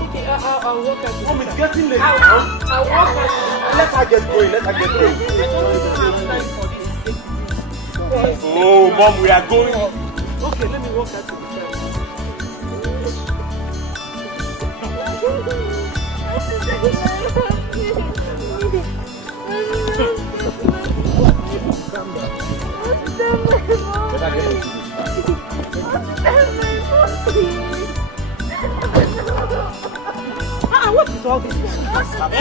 Okay, I'll walk at you. Mom, it's getting late now. I'll walk at you. Let her get going. Let her get going. I don't have time for this. Oh, Mom, we are going. Okay, let me walk at you. What is all this? Come.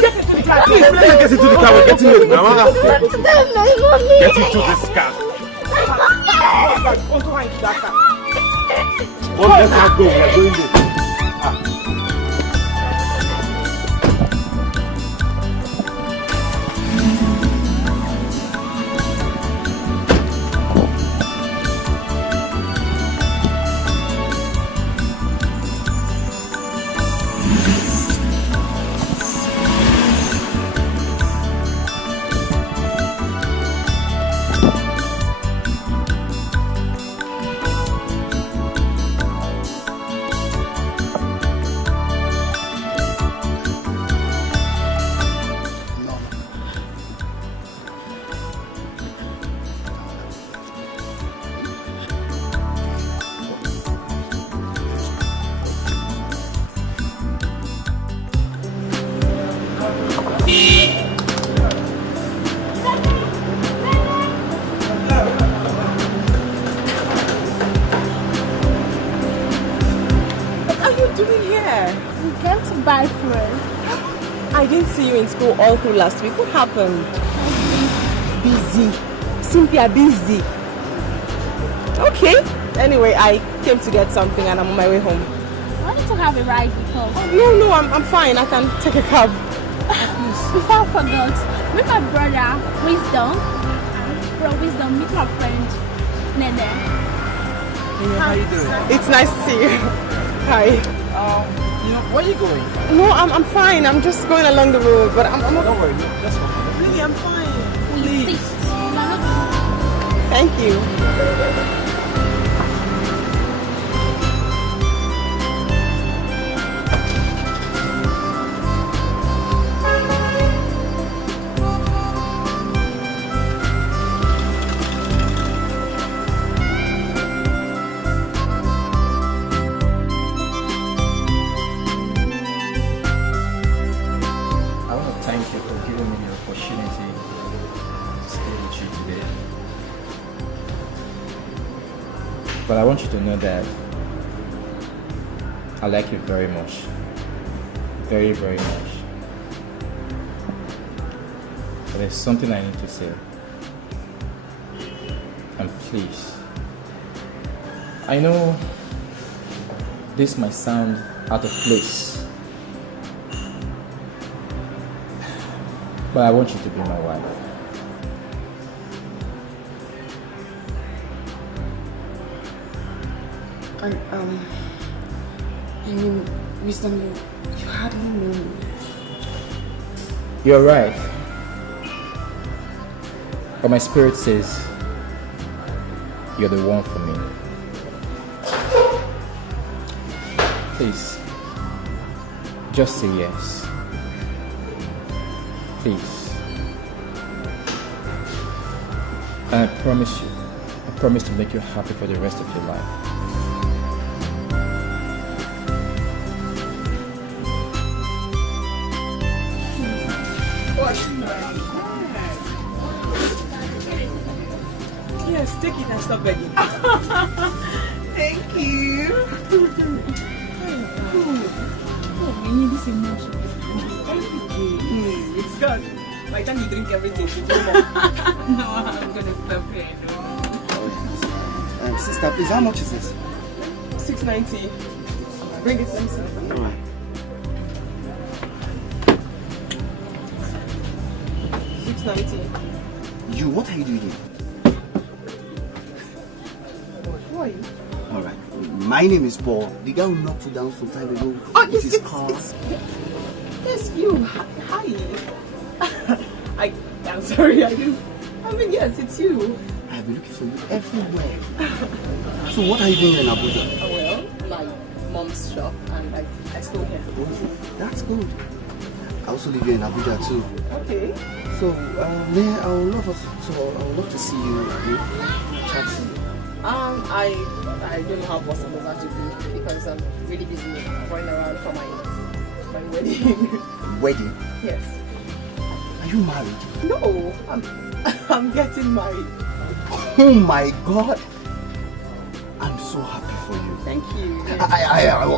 Get into the car. Please, let her get into the car. We're getting late now. Get into this car. Also, hang to that car. Oh, let her go. We are going late. All through last week. What happened? Busy. Cynthia, busy. Okay. Anyway, I came to get something and I'm on my way home. I wanted to have a ride because... No, I'm fine. I can take a cab. Before I forgot, meet my brother, Wisdom. Wisdom, meet my friend, Nene. How you doing? It's nice to see you. Hi. Where are you going? No, I'm fine. I'm just going along the road, but I'm okay. Don't worry, that's fine. Really, I'm fine. Please. Thank you. But I want you to know that I like you very much. Very, very much. But there's something I need to say. And please, I know this might sound out of place, but I want you to be my wife. And, I mean, Wisdom, you hardly know me. You're right. But my spirit says you're the one for me. Please, just say yes. Please. And I promise to make you happy for the rest of your life. Yes, take it and stop begging. Thank you. Oh, we need this emotion. It's good. By the time you drink everything, you do more. No, I'm gonna stop here. Sister, please, how much is this? 690. Bring it, let me see. Alright. You, what are you doing here? Who are you? Alright. My name is Paul. The guy who knocked you down some time ago. Oh, with yes, his car. Yes, you. Hi. I'm sorry, I mean, yes, it's you. I've been looking for you everywhere. So what are you doing in Abuja? Well, my mom's shop, and I school here. That's good. I also live here in Abuja too. Okay. So, I would love to see you chat. I don't know how possible that would be because I'm really busy running around for my wedding. Wedding? Yes. Are you married? No, I'm getting married. Oh my God! I'm so happy for you. Thank you.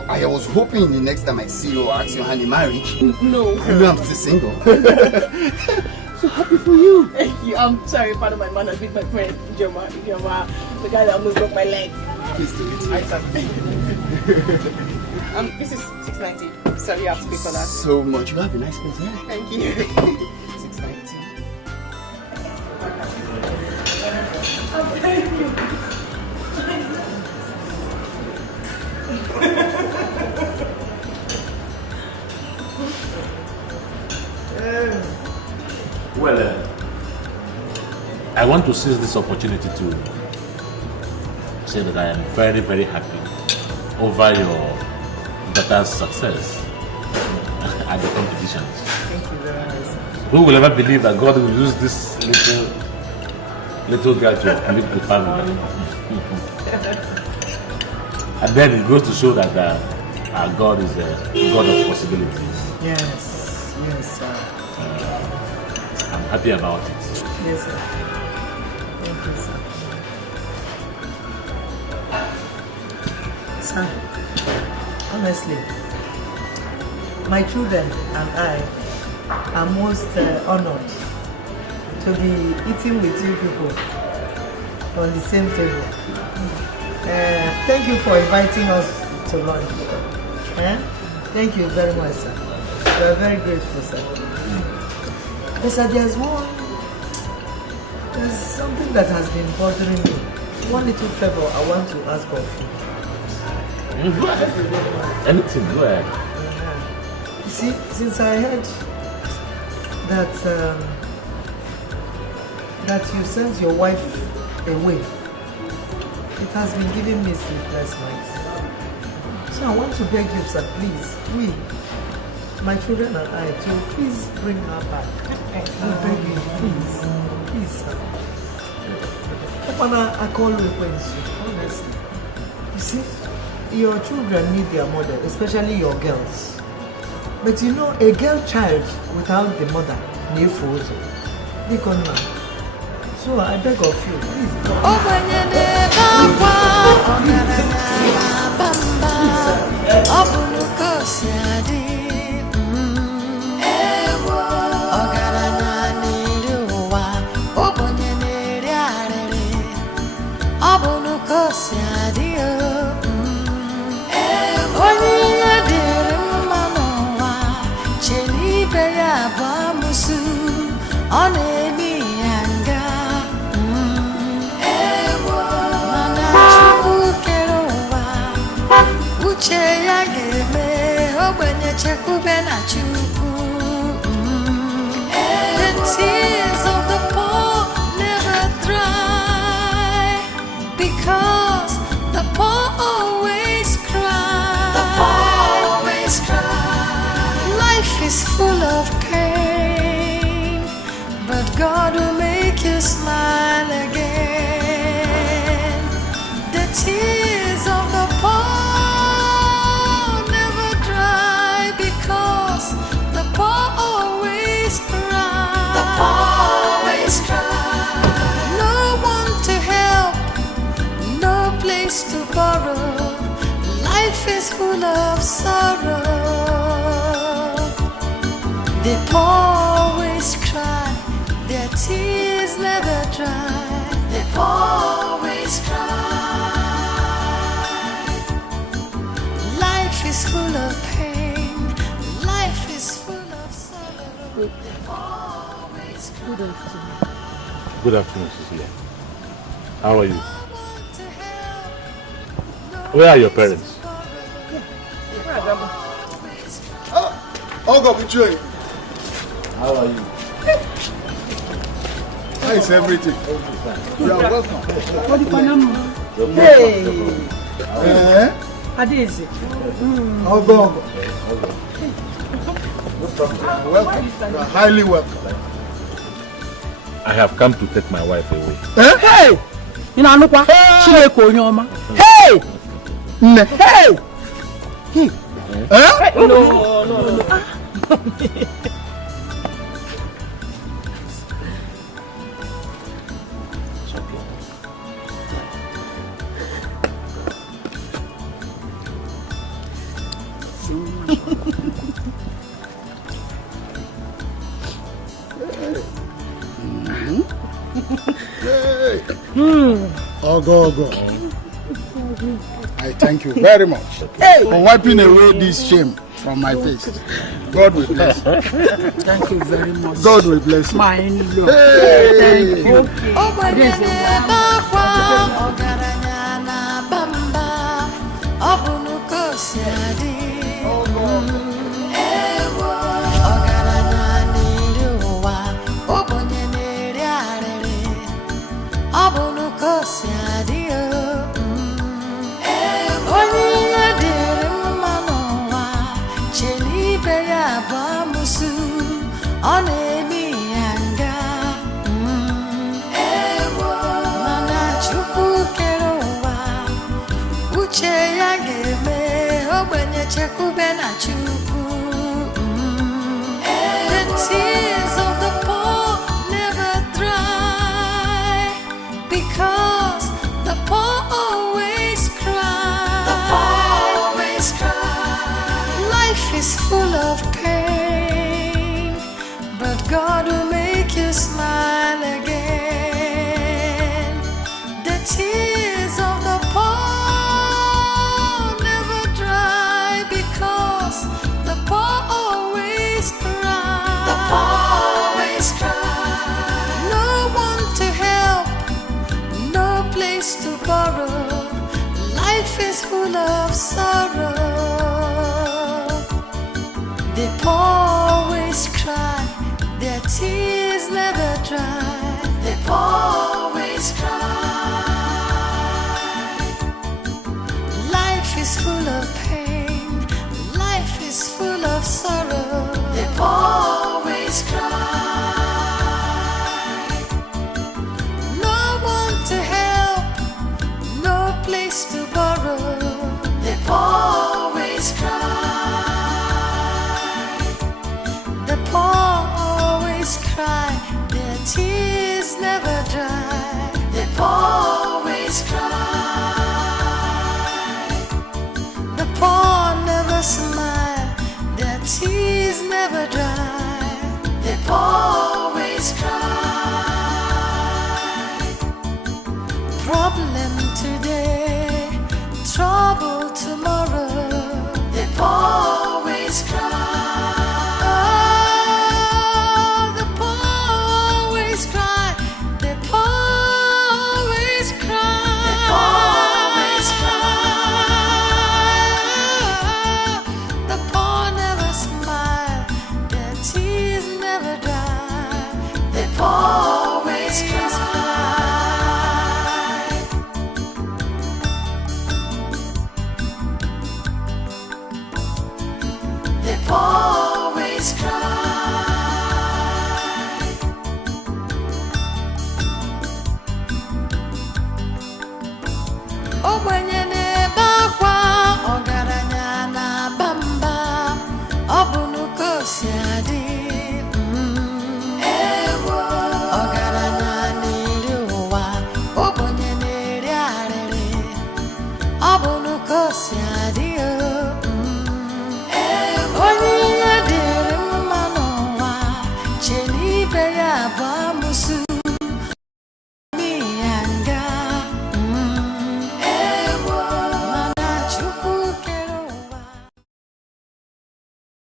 I was hoping the next time I see you, I'll ask your hand in marriage. No. You know I'm still single. So happy for you. Thank you. I'm sorry, part of my manners with my friend Ijoma, the guy that almost broke my leg. Please do it. This is 690. Sorry, you have to pay for that. So much. You have a nice place, yeah? Thank you. 690. Thank you. Well, I want to seize this opportunity to say that I am very, very happy over your daughter's success at the competitions. Thank you very much. Who will ever believe that God will use this little girl to uplift the family? And then it goes to show that our God is a God of possibilities. Yes, sir. I'm happy about it. Yes, sir. Thank you, sir. Sir, honestly, my children and I are most honored to be eating with you people on the same table. Thank you for inviting us to lunch. Thank you very much, sir. We are very grateful, sir. Yes, sir, there's something that has been bothering me. One little favor I want to ask of you. Go ahead. Anything, go ahead. You see, since I heard that you sent your wife away, it has been giving me sleepless nights. So I want to beg you, sir, please, my children and I, to please bring her back. I beg you, please, sir. I call you honestly. You see, your children need their mother, especially your girls. But you know, a girl child without the mother, so I beg of you, please The tears of the poor never dry, because the poor always cry. Life is full of pain, but God will make you smile again. The tears of the poor never dry, because the poor always cry. No one to help, no place to borrow. Life is full of sorrow. The poor always cry, their tears never dry. The poor always cry. Life is full of pain. Life is full of sorrow. The poor always cry. Good afternoon. Good afternoon, Cecilia. How are you? Where are your parents? Oh, God, with you. How are you? How is everything? You are welcome. Hey! Adeze. Oh, God. Welcome. You are highly welcome. I have come to take my wife away. Hey! You know, hey! Hey! No. Ogo. I thank you very much for wiping away this shame from my face. God will bless you. Thank you very much. God will bless you. My in-law. Hey. Thank you. The tears of the poor never dry, because the poor always cry. Life is full of pain, but God will make you smile again. The tears of the poor never dry, because the poor always cry. No one to help, no place to borrow. Life is full of sorrow. The poor always cry, their tears never dry. The poor always cry. Life is full of pain. Life is full of sorrow. The poor always cry. No one to help, no place to borrow. The poor always cry. The poor always cry, their tears never dry. The poor always cry. The poor never smile, their tears never dry. The poor always cry. Problem today, trouble tomorrow. The poor always cry. The poor never ogbenye